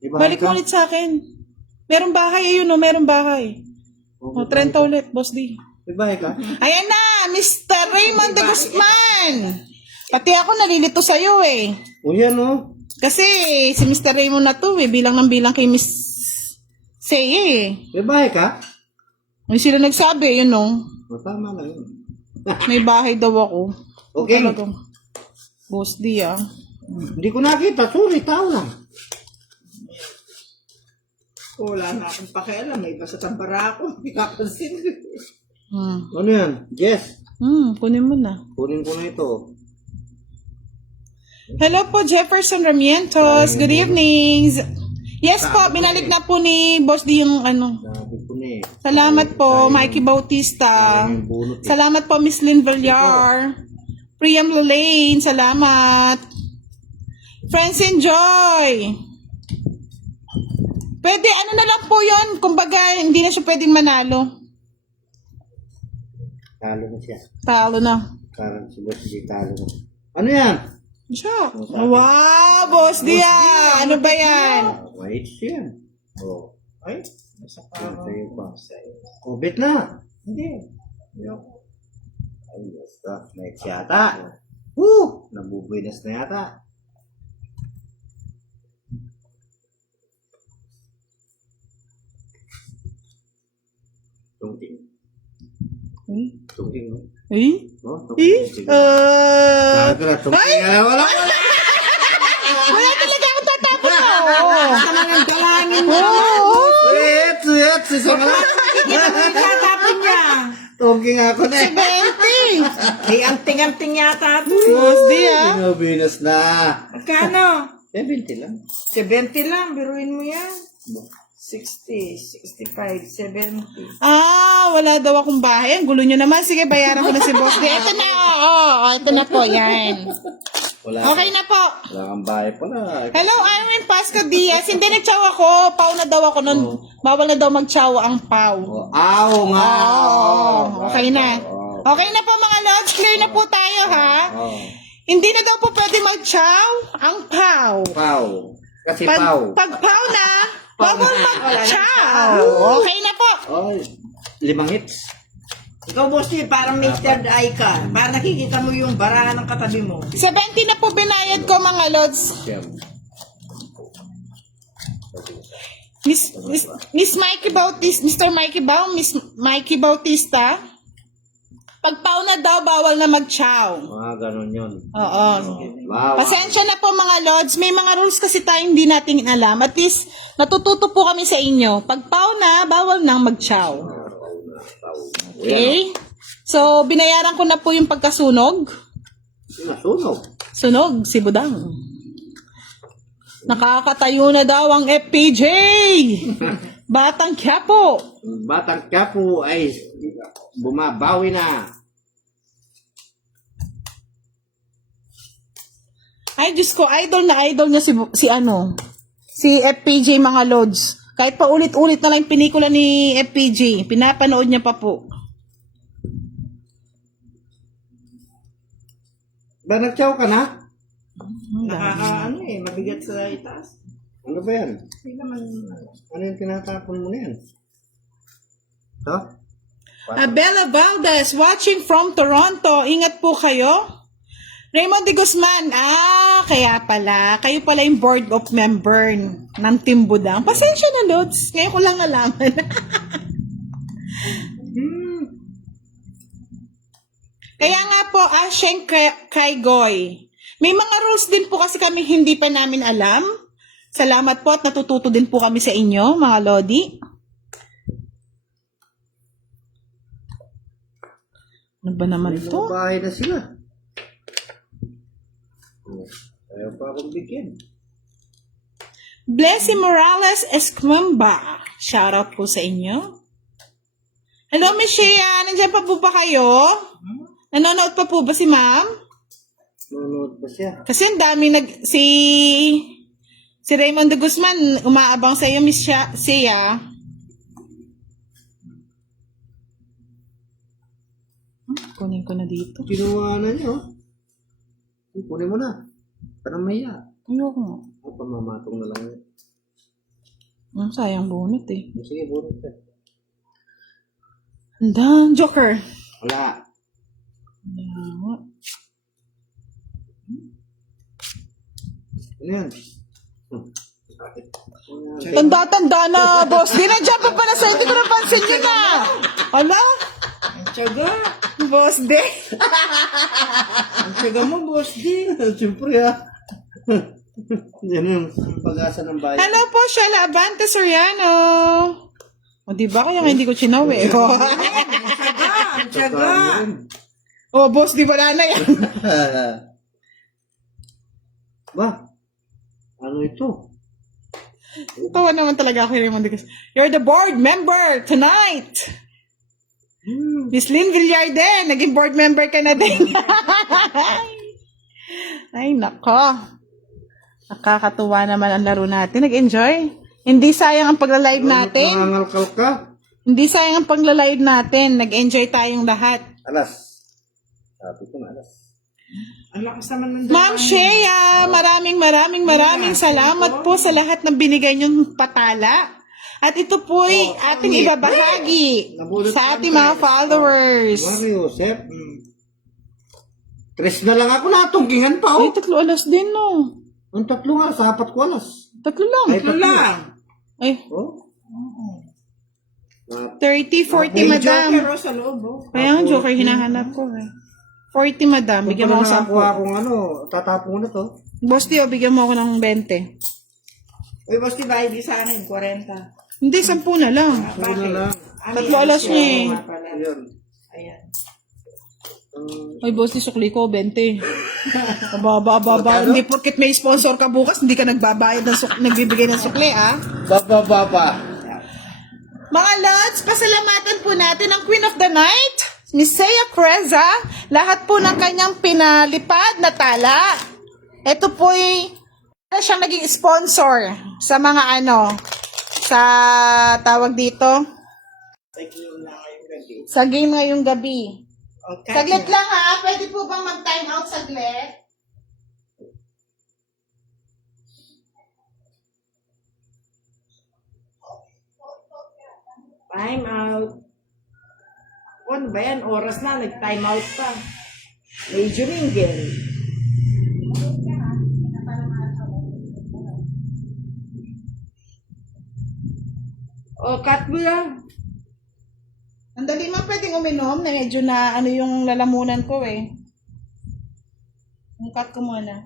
Iba Balik ka? mo ulit sa akin. Meron bahay, ayun o, meron bahay. O, 30 ulit, Boss D. Iba ka? Ayan na, Mr. Raymond de Guzman. Pati ako nalilito sa'yo eh. O yan o. Kasi si Mr. Raymond na to eh, bilang ng bilang kay Miss Seiya eh. Iba ka? Yung sila nagsabi, yun o. O tama na yun. May bahay daw ako. Okay. Talagang Boss D ah. Hindi ko nakita. Sorry, tao lang. Wala na akong pakialam. May iba sa tambara ako. Hindi kapansin. Ano yan? Yes. Kunin mo na. Kunin ko na ito. Hello po, Jefferson Ramientos. Good evening. Yes po, binalik na po ni Boss D yung ano. Sabi ko na eh. Salamat po, Mikey Bautista. Sayang yung bunot eh. Salamat po, Miss Lynn Villar. Priam Lulaine, salamat. Francine Joy. Pwede, ano na lang po yun. Kumbaga, hindi na siya pwedeng manalo. Talo na siya. Talo na. Karang si Boss D, talo na. Ano yan? Siya. Wow, Boss D ah. Ano ba yan? Wait siya. O. Ay, nasa Yan parang... sa'yo pa. O, bet na. Hindi. Ay, basta. Next yata. Woo! Nabubuinas na yata. Tungting. Tungting, no? Eh? No? Eh? Tungting. Sabi na, tungting. Wala. Wala talaga ako tatapos na. Oo. Basta naman ang galangin mo. Oo. Wait! Tatapin niya. Tungking ako na eh. 20. Ay, anting-anting yata ito. Boss D ah. Binubinas na. Magkano? 70 lang. 70 lang. Biruin mo yan. 60, 65, 70. Ah, wala daw akong bahay. Ang gulo nyo naman. Sige, bayaran ko na si Boss D. Ito na, ito na po, yan. Wala. Okay na po. Wala kang bahay pala. Hello, Irene Pasco Diaz. Hindi nag-chow ako. Pau na daw ako nun. Bawal na daw mag-chow ang pau. Aw nga. Okay na. Okay na po mga lods. Clear na po tayo ha. Hindi na daw po pwede mag-chow ang pau. Pau. Kasi pau. Pag pau na, bawal mag-chow. Okay na po. Ay, 5 hits. Ikaw, Boss D, parang may third eye ka. Parang nakikita mo yung barahan ng katabi mo. 70 na po binayad ko mga lods. Miss Mikey Bautista, Mr. Mikey Miss Mikey Bautista. Pag pauna daw, bawal na mag-chow. Mga ganon yun. Oo. Wow. Pasensya na po mga Lods. May mga rules kasi tayo hindi natin alam. At least, natututo po kami sa inyo. Pag pauna, bawal nang mag-chow. Okay? So, binayaran ko na po yung pagkasunog. Nasunog. Sunog, si Budang. Nakakatayo na daw ang FPJ! Batang Quiapo! Batang Quiapo ay bumabawi na. Ay, Diyos ko, idol niya si FPJ mga Lods. Kahit pa ulit-ulit na lang yung pelikula ni FPJ, pinapanood niya pa po. Ba, nagtsaw ka na? Mabigat sa itaas. Ano ba yan? Hindi naman, Ano yung tinatapon mo na yan? Ito? Bella Valdez, watching from Toronto. Ingat po kayo. Raymond de Guzman, kaya pala. Kayo pala yung board of member ng Team Budang. Pasensya na, Lods. Ngayon ko lang alaman. Kaya nga po, Asheng Kaigoy. May mga rules din po kasi kami hindi pa namin alam. Salamat po at natututo din po kami sa inyo, mga Lodi. Ano ba naman May to? mga bahay na sila. Ayaw pa akong bigyan. Blessy Morales Esquimba. Shoutout po sa inyo. Hello, Miss Shea. Nandiyan pa po ba kayo? Nanonood pa po ba si ma'am? Nanonood pa siya. Kasi ang dami si Raymond de Guzman umaabang sa iyo, Miss Shea. Kunin ko na dito. Kinuha na niya, oh. Kunin mo na. Parang maya. Ayoko nga. Pamamatong na lang yun. Sayang bunot eh. Sige, bunot ka. Andang, Joker. Wala. Ano yan? Tanda-tanda na, boss. Di na dyan pa pala sa hindi ko napansin yun na. Ala? Tiyaga. Boss, di. Ang tiyaga mo, boss, di. Siyempre, yan yung pag-asa ng bayan. Hello po, Shela Abante Soriano. O, diba kaya nga hindi ko chinawi? Ang tiyaga. Oh, boss, di wala na yan. Ba? Ano ito? Tawa naman talaga ako, Raymond. You're the board member tonight. Miss Lynn Villarden, naging board member ka na din. Ay, nako. Nakakatuwa naman ang laro natin. Nag-enjoy. Hindi sayang ang pagla-live natin. Nangangalkal ka? Hindi sayang ang pagla-live natin. Nag-enjoy tayong lahat. Alas. Sabi ko na alas. Ang lakas naman ng Ma'am Shea, maraming salamat po sa lahat ng binigay niyong patala. At ito po'y ating ibabahagi sa ating mga followers. Mario, Joseph. Tres na lang ako natungkingan pa, Ay, oh. 3 alas din, no? Ang 3 nga, sa 4 ko alas. 3 lang. Ay, 3 lang. Ay, Oh? 30, 40, madam. Joker sa loob, oh. Kaya ang joker hinahanap ko, eh. 40, madam. Bigyan mo ako sa Kung akong tatapong na to. Boss Tio, bigyan mo ako ng 20. Uy, boss, di ba, hindi sa akin, 40. Hindi, 10 na lang. Sige na lang. 3 alas niya, eh. Ayan. Ayan. Ay, boss, sukli ko, 20. Baba. Hindi porket may sponsor ka bukas, hindi ka nagbabayad nagbibigay ng sukli, ah. Baba. Mga Lods, pasalamatan po natin ang Queen of the Night, Miss Sea Creza, lahat po ng kanyang pinalipad na tala. Ito po'y siyang naging sponsor sa mga sa tawag dito, sa game ngayong gabi. Okay. Saglit lang ha, pwede po bang mag-time out saglit? Time out. Ano ba yan? Oras na, nag-time out pa. Medyo mingle. O, cut mo lang. Andali man, pwedeng kasing uminom na medyo na ano yung lalamunan ko eh. Cut ko muna.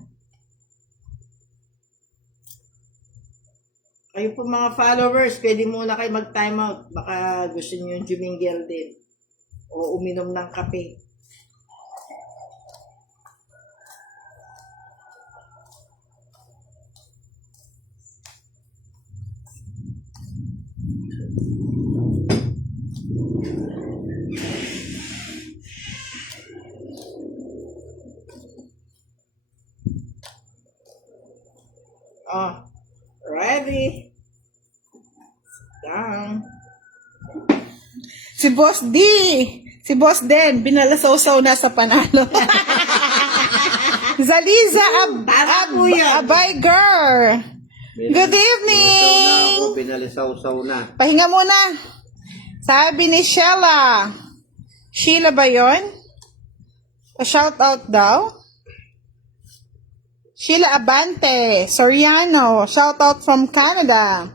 Kayo po mga followers, pwede muna kayo mag-time out. Baka gusto niyo yung juminggel din. O uminom ng kape. Oh, ready. Down. Si Boss D! Si Boss Den, binalasaw-saw na sa panalo. Zaliza Abay Girl! Good evening! Pinalisaw na. Pahinga muna. Sabi ni Sheila. Sheila ba yun? Pa-shout out daw? Sheila Abante, Soriano, shout out from Canada.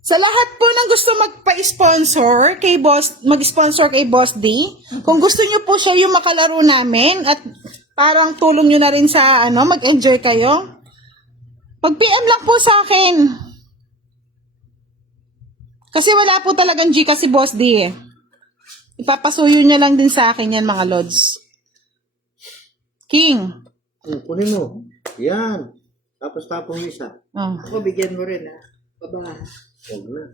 Sa lahat po ng gusto magpa-sponsor kay Boss, mag-sponsor kay Boss D, kung gusto niyo po siya yung makalaro namin at parang tulong niyo na rin sa mag-enjoy kayo, mag-PM lang po sa akin. Kasi wala po talagang Gcash si Boss D eh. Ipapasuyo niya lang din sa akin yan mga lods. King. Kunin mo. Yan. Tapos tapong isa. Oh. Ako, bigyan mo rin, ha? Baba. Huwag na.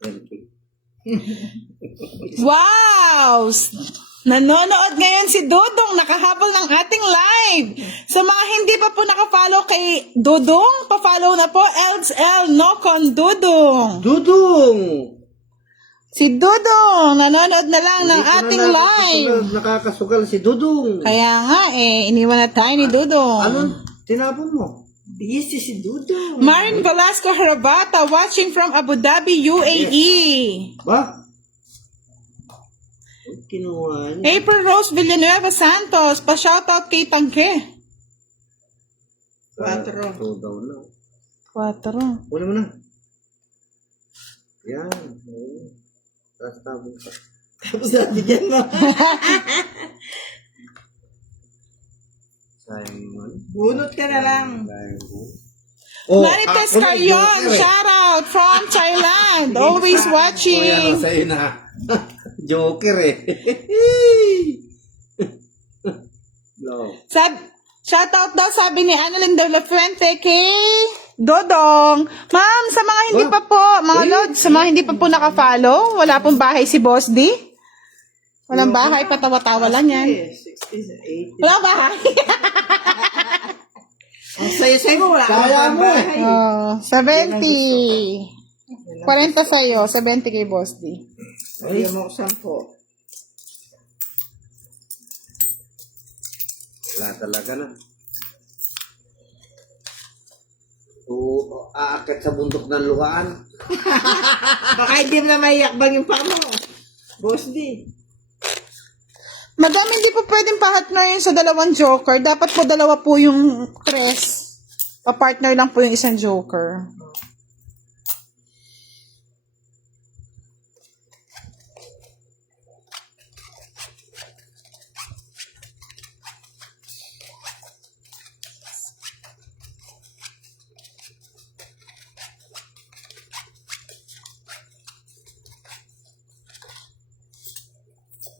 Okay. Wow! Nanonood ngayon si Dudong, nakahabol ng ating live. Sa mga hindi pa po nakafollow kay Dudong, pa-follow na po, LL Nocon Dudong. Dudong! Si Dudong, nanonood na lang ng ating live. Nakakasugal si Dudong. Kaya nga iniwan na tayo ni Dudong. Ano? Tinapon mo? Busy si Dudo. Marin Velasco Harabata watching from Abu Dhabi, UAE. Ba? Kinuha niya. April Rose Villanueva Santos, pa-shoutout kay Tangke. 4. Ito daw na. 4. Una mo na. Yan. Ayun. Tapos tapon ka. Tapos bigyan mo. Sayang naman. Bunot ka na lang. Sayang mo. Oh, Marites ako na yung Carrion, joker eh. shoutout from Thailand. Always Oh, yan watching. o, sa'yo na. Joker eh. No. Shoutout daw sabi ni Annalyn De La Fuente kay Dodong. Ma'am, sa mga hindi pa po, mga lods, sa mga hindi pa po nakafollow, wala pong bahay si Boss D. Walang bahay, patawa-tawa lang yan. 60, 80. Wala bahay. Ang sayo-sayo mo, wala Kaya kang mo eh. bahay. Oh, 70. 40 sa'yo, 70 kay Boss D. Bigyan mo ko 10. Wala talaga na. So, aakit sa bundok ng luhaan. Baka hindi mo na maiyakbang yung paa mo. Boss D. Madam, hindi po pwedeng pahatnoyin sa dalawang joker. Dapat po dalawa po yung tres. Pa-partner lang po yung isang joker.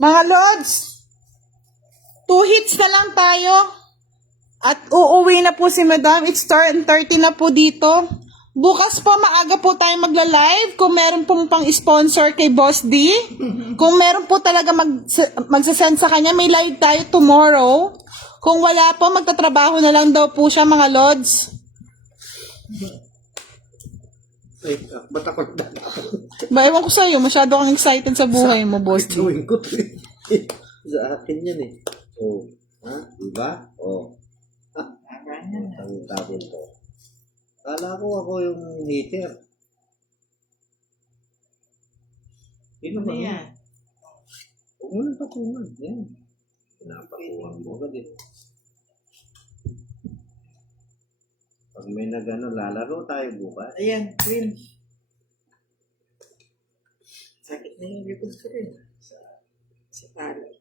Mga Lods, 2 hits na lang tayo. At uuwi na po si Madam. It's 30 na po dito. Bukas po maaga po tayo magla-live kung meron pong pang-sponsor kay Boss D. Kung meron po talaga magsasend sa kanya, may live tayo tomorrow. Kung wala po, magtatrabaho na lang daw po siya, mga Lods. Ay, ba't ako na Ba, ewan ko sa'yo, masyado kang excited sa buhay mo, Boss D. gawin ko to eh. Sa akin yan eh. Oh. Ha? Diba? Oh. Tapon ko. Kala ko ako yung hater. Sino ba Ano yan? yan? Huwag mo nang patungan. Yan. Pinapakuhan mo agad eh. Pag may nagano, lalaro tayo bukas. Ayan, Queen. Yung likod ko rin. Sa tali.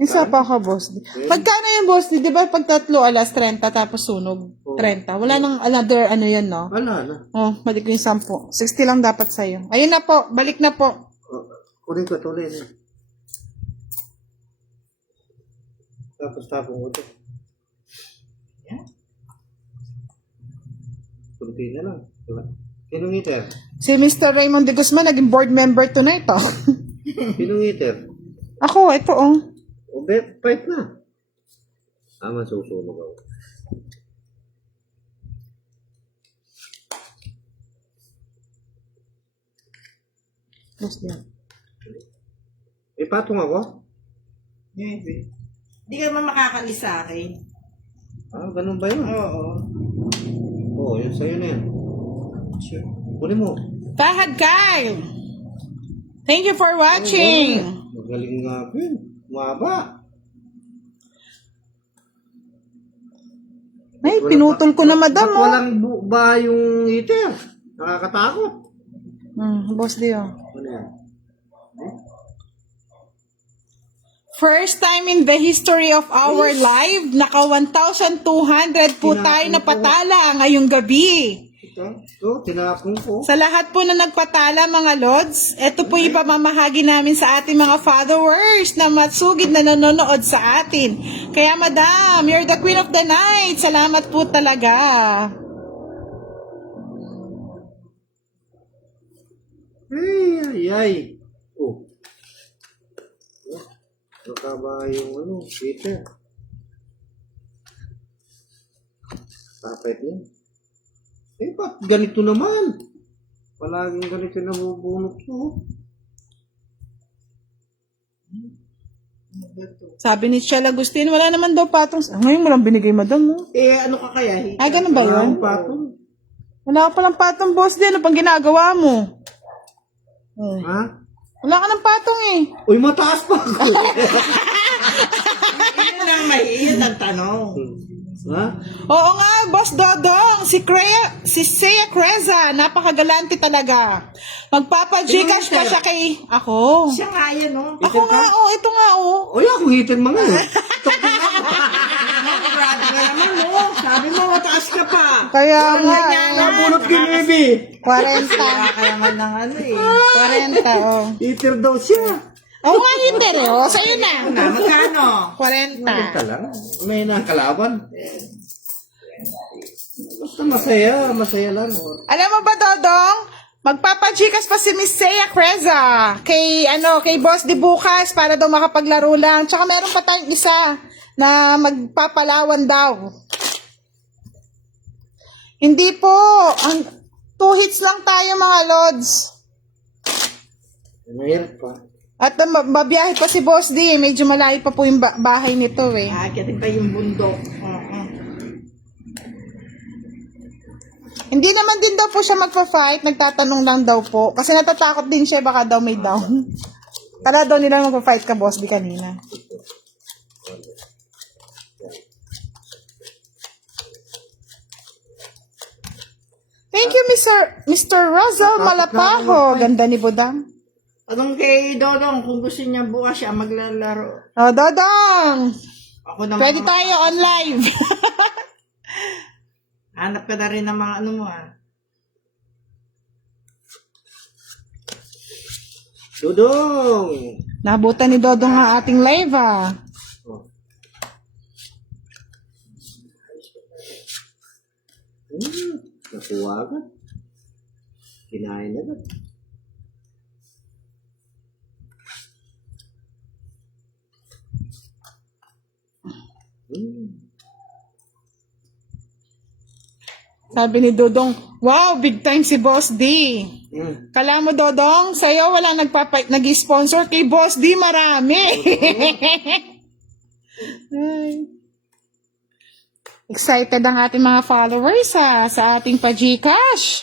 Isa pa ka, boss. Magkano yung boss? Di ba pag tatlo alas 30 tapos sunog? Oo. 30. Wala nang another ano yan, no? Wala na. Oh, balik ko yung 10. 60 lang dapat sa'yo. Ayun na po. Balik na po. Kunin ko tuloy na. Tapos tapong ko ito. Yan. Kunti na lang. Sinong heater? Si Mr. Raymond de Guzman, naging board member tonight, oh. Sinong heater? Ako, ito, oh. O, fight na. Masusunog ako. Boss niya. Patong ako? Maybe. Hindi ka naman makakalis sa akin. Ganun ba yun? Oo. Oo, yun sa'yo na yan. Sure. Kunin mo. Tahad Kyle! Thank you for watching! Magaling nga ako yun. Maba. Ay, pinutol ko na, madam, Ba't oh. walang ba yung heater? Nakakatakot. Boss Dio. Ano yan? First time in the history of our live, naka 1,200 po tayo napatala ngayong gabi. Ito, tinapon ko. Sa lahat po na nagpatala, mga Lods, ito po yung pamamahagi namin sa ating mga followers na matsugid na nanonood sa atin. Kaya, madam, you're the queen of the night. Salamat po talaga. Ay. Oh. Baka ba yung heater? Tapet niya. Ba't ganito naman? Palaging ganito na bubunot ko. Sabi ni Shell Agustin, wala naman daw patong. Ngayon mo lang binigay, madam, no? Ano ka kaya? Ay, ganun ba yun? Patong. Wala ka palang patong, boss din. Ano pang ginagawa mo? Ha? Wala ka ng patong, eh. Uy, mataas pa ako. Yun ang mahihin ang tanong. Ha? Oo nga, Boss Dodong. Si Sea Creza, napakagalante talaga. Magpapa-Gcash pa siya kay ako. Siya nga yan, no? Ako nga, oh. Ito nga, oh. Uy, ako heater mga yun. Grabe ka naman, no? Sabi mo, mataas ka pa. Kaya nga, Nabunot ko yung baby. 40. Kaya naman ng ano eh. 40, oh. Heater daw siya. Oo nga, hindi rin, oh. Sa'yo na. Magkano? 40. Ito lang. May nakalaban. Basta masaya lang. Alam mo ba, Dodong? Magpapa-Gcash pa si Miss Sea Creza kay Boss Di bukas para daw makapaglaro lang. Tsaka meron pa tayong isa na magpapalawan daw. Hindi po. 2 hits lang tayo, mga Lods. Mahirap pa. At mabiyahe pa si Boss D. Medyo malayo pa po yung bahay nito, eh. Kaya pa yung bundok. Oo. Hindi naman din daw po siya magpa-fight. Nagtatanong lang daw po. Kasi natatakot din siya. Baka daw may down. Kala daw nila magpa-fight ka, Boss D, kanina. Thank you, Mr. Russell Malapaho. Ganda ni Budang. Anong kay Dodong kung gusto niya bukas siya maglalaro? Oh, Dodong! Ako naman. Pwede tayo on live. Hanap ka na rin ng mga ano mo Dudong! Nabutan ni Dodong ang ating live, ah. Oh. Nakuha ka. Kinain na ba? Sabi ni Dodong, wow, big time si Boss D. Kala mo, Dodong, sa'yo wala nag-sponsor kay Boss D, marami. Excited ang ating mga followers sa ating pa-Gcash.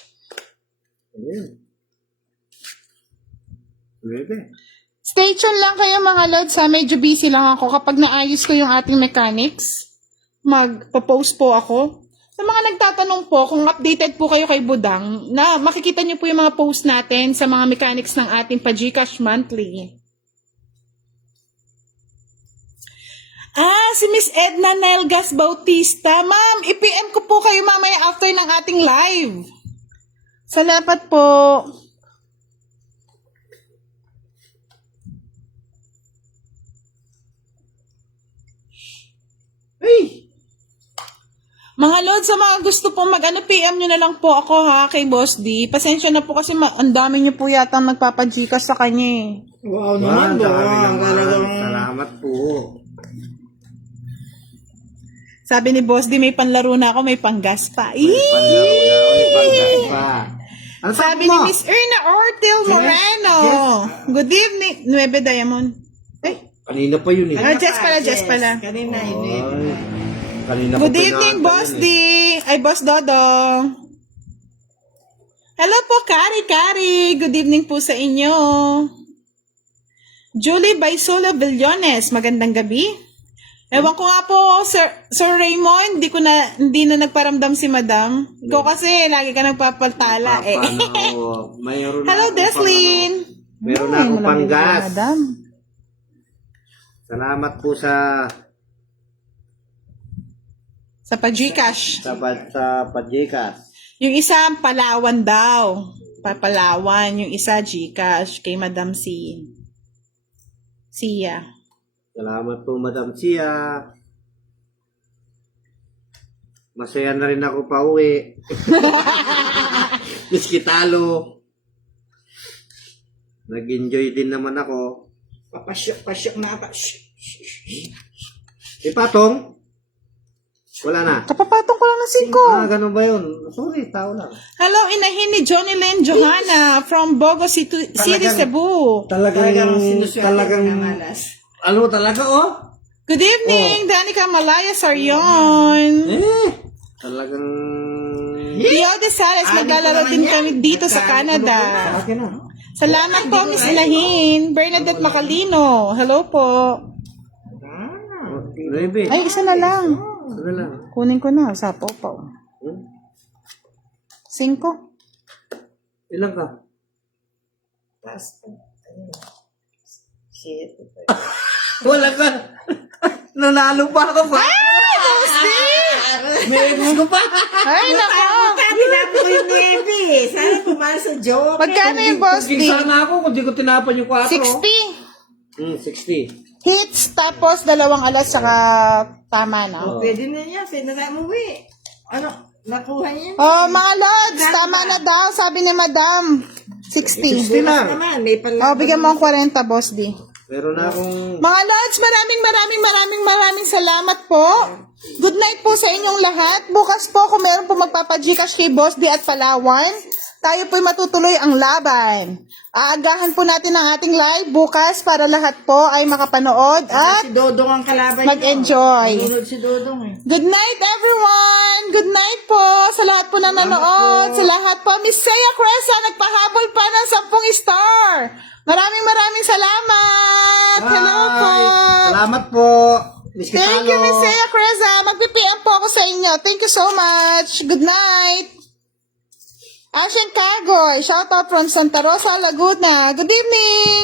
Stay tuned lang kayo, mga Lods, ha. Medyo busy lang ako. Kapag naayos ko yung ating mechanics, magpo-post po ako. Sa mga nagtatanong po, kung updated po kayo kay Budang, na makikita niyo po yung mga post natin sa mga mechanics ng ating pa-Gcash monthly. Si Miss Edna Nelgas Bautista. Ma'am, i-PM ko po kayo mamaya after ng ating live. Salamat po. Hey! Mga Lord, sa mga gusto pong PM nyo na lang po ako ha, kay Boss D. Pasensya na po kasi ang dami nyo po yata magpapagchikas sa kanya eh. Wow naman, Dami wow. naman. Salamat po. Sabi ni Boss D, may panlaro na ako, may panggas pa. Panlaro na, may panggas pa. Ano Sabi ni Miss Erna Ortil Moreno. Good evening. Nueve Diamond. Ay, Kanina pa yun eh. Jess pala, Jess pala. Kanina, Ay, hindi. kanina Good pa evening, pinatay Boss yun D. Ay, Boss Dodong. Hello po, Kari. Good evening po sa inyo. Julie Baisolo Villones, magandang gabi. Ewan ko nga po, Sir Raymond, hindi na nagparamdam si Madam. Ikaw kasi, lagi ka nagpapaltala eh. Paano? Mayroon na Hello, akong Deslin. Meron na akong Malamig panggas. si Madam. Salamat po sa Sa Pajikas. Yung isa, Palawan daw. Palawan. Yung isa, Gcash. Kay Madam Sia. Salamat po, Madam Sia. Masaya na rin ako pa uwi. Miski talo. Nag-enjoy din naman ako. Pasyok na ata. Patong? Wala na. Kapapatong ko lang ng 5. Ganun ba yun? Sorry, tao lang. Hello, inahin ni Johnny Lynn Johanna from Bogo City, Cebu. Talagang ano talaga, oh? Good evening, Danica Malaya Sarion. Talagang... Tio de Sales, maglalaro din kami dito sa Canada. Akin na. Salamat po, Miss Inahin. Bernadette Macalino. Hello po. Rebe. Ay, isa na lang. Ano lang? Kunin ko na. Sapo pa. 5. Ilan ka? Wala ka. Nanalo pa ako ba? May ko pa. Ay, nako. Tinapo ko yung niebe. Sana pumalo sa joke. Magkano yung Boss D? Sana ako kung di ko tinapan yung 4. 60. 60. Hits, tapos 2 alas, saka tama na. Pwede na yan. Pwede na umuwi. Ano? Nakuha niya. Oh, mga Lods, tama na daw, sabi ni Madam. 60. 60 lang. Naman, may pala. Oh, bigyan mo ang 40, Boss D. Meron na akong... Mga Lods, maraming salamat po. Good night po sa inyong lahat. Bukas po, kung meron po magpapagcash kay Boss D at Palawan, tayo po'y matutuloy ang laban. Aagahan po natin ang ating live bukas para lahat po ay makapanood at Si Dodong ang kalaban niyo. mag-enjoy. Nanonood si Dodong eh. Good night, everyone! Good night po sa lahat po ng nanood. Sa lahat po. Miss Saya Cresa, nagpahabol pa ng 10 star. Maraming salamat. Hello po. Salamat po. Miss Thank you, Miss Saya Cresa. Mag-PM po ako sa inyo. Thank you so much. Good night. Ashen Cagoy, shout out from Santa Rosa, Laguna. Good evening.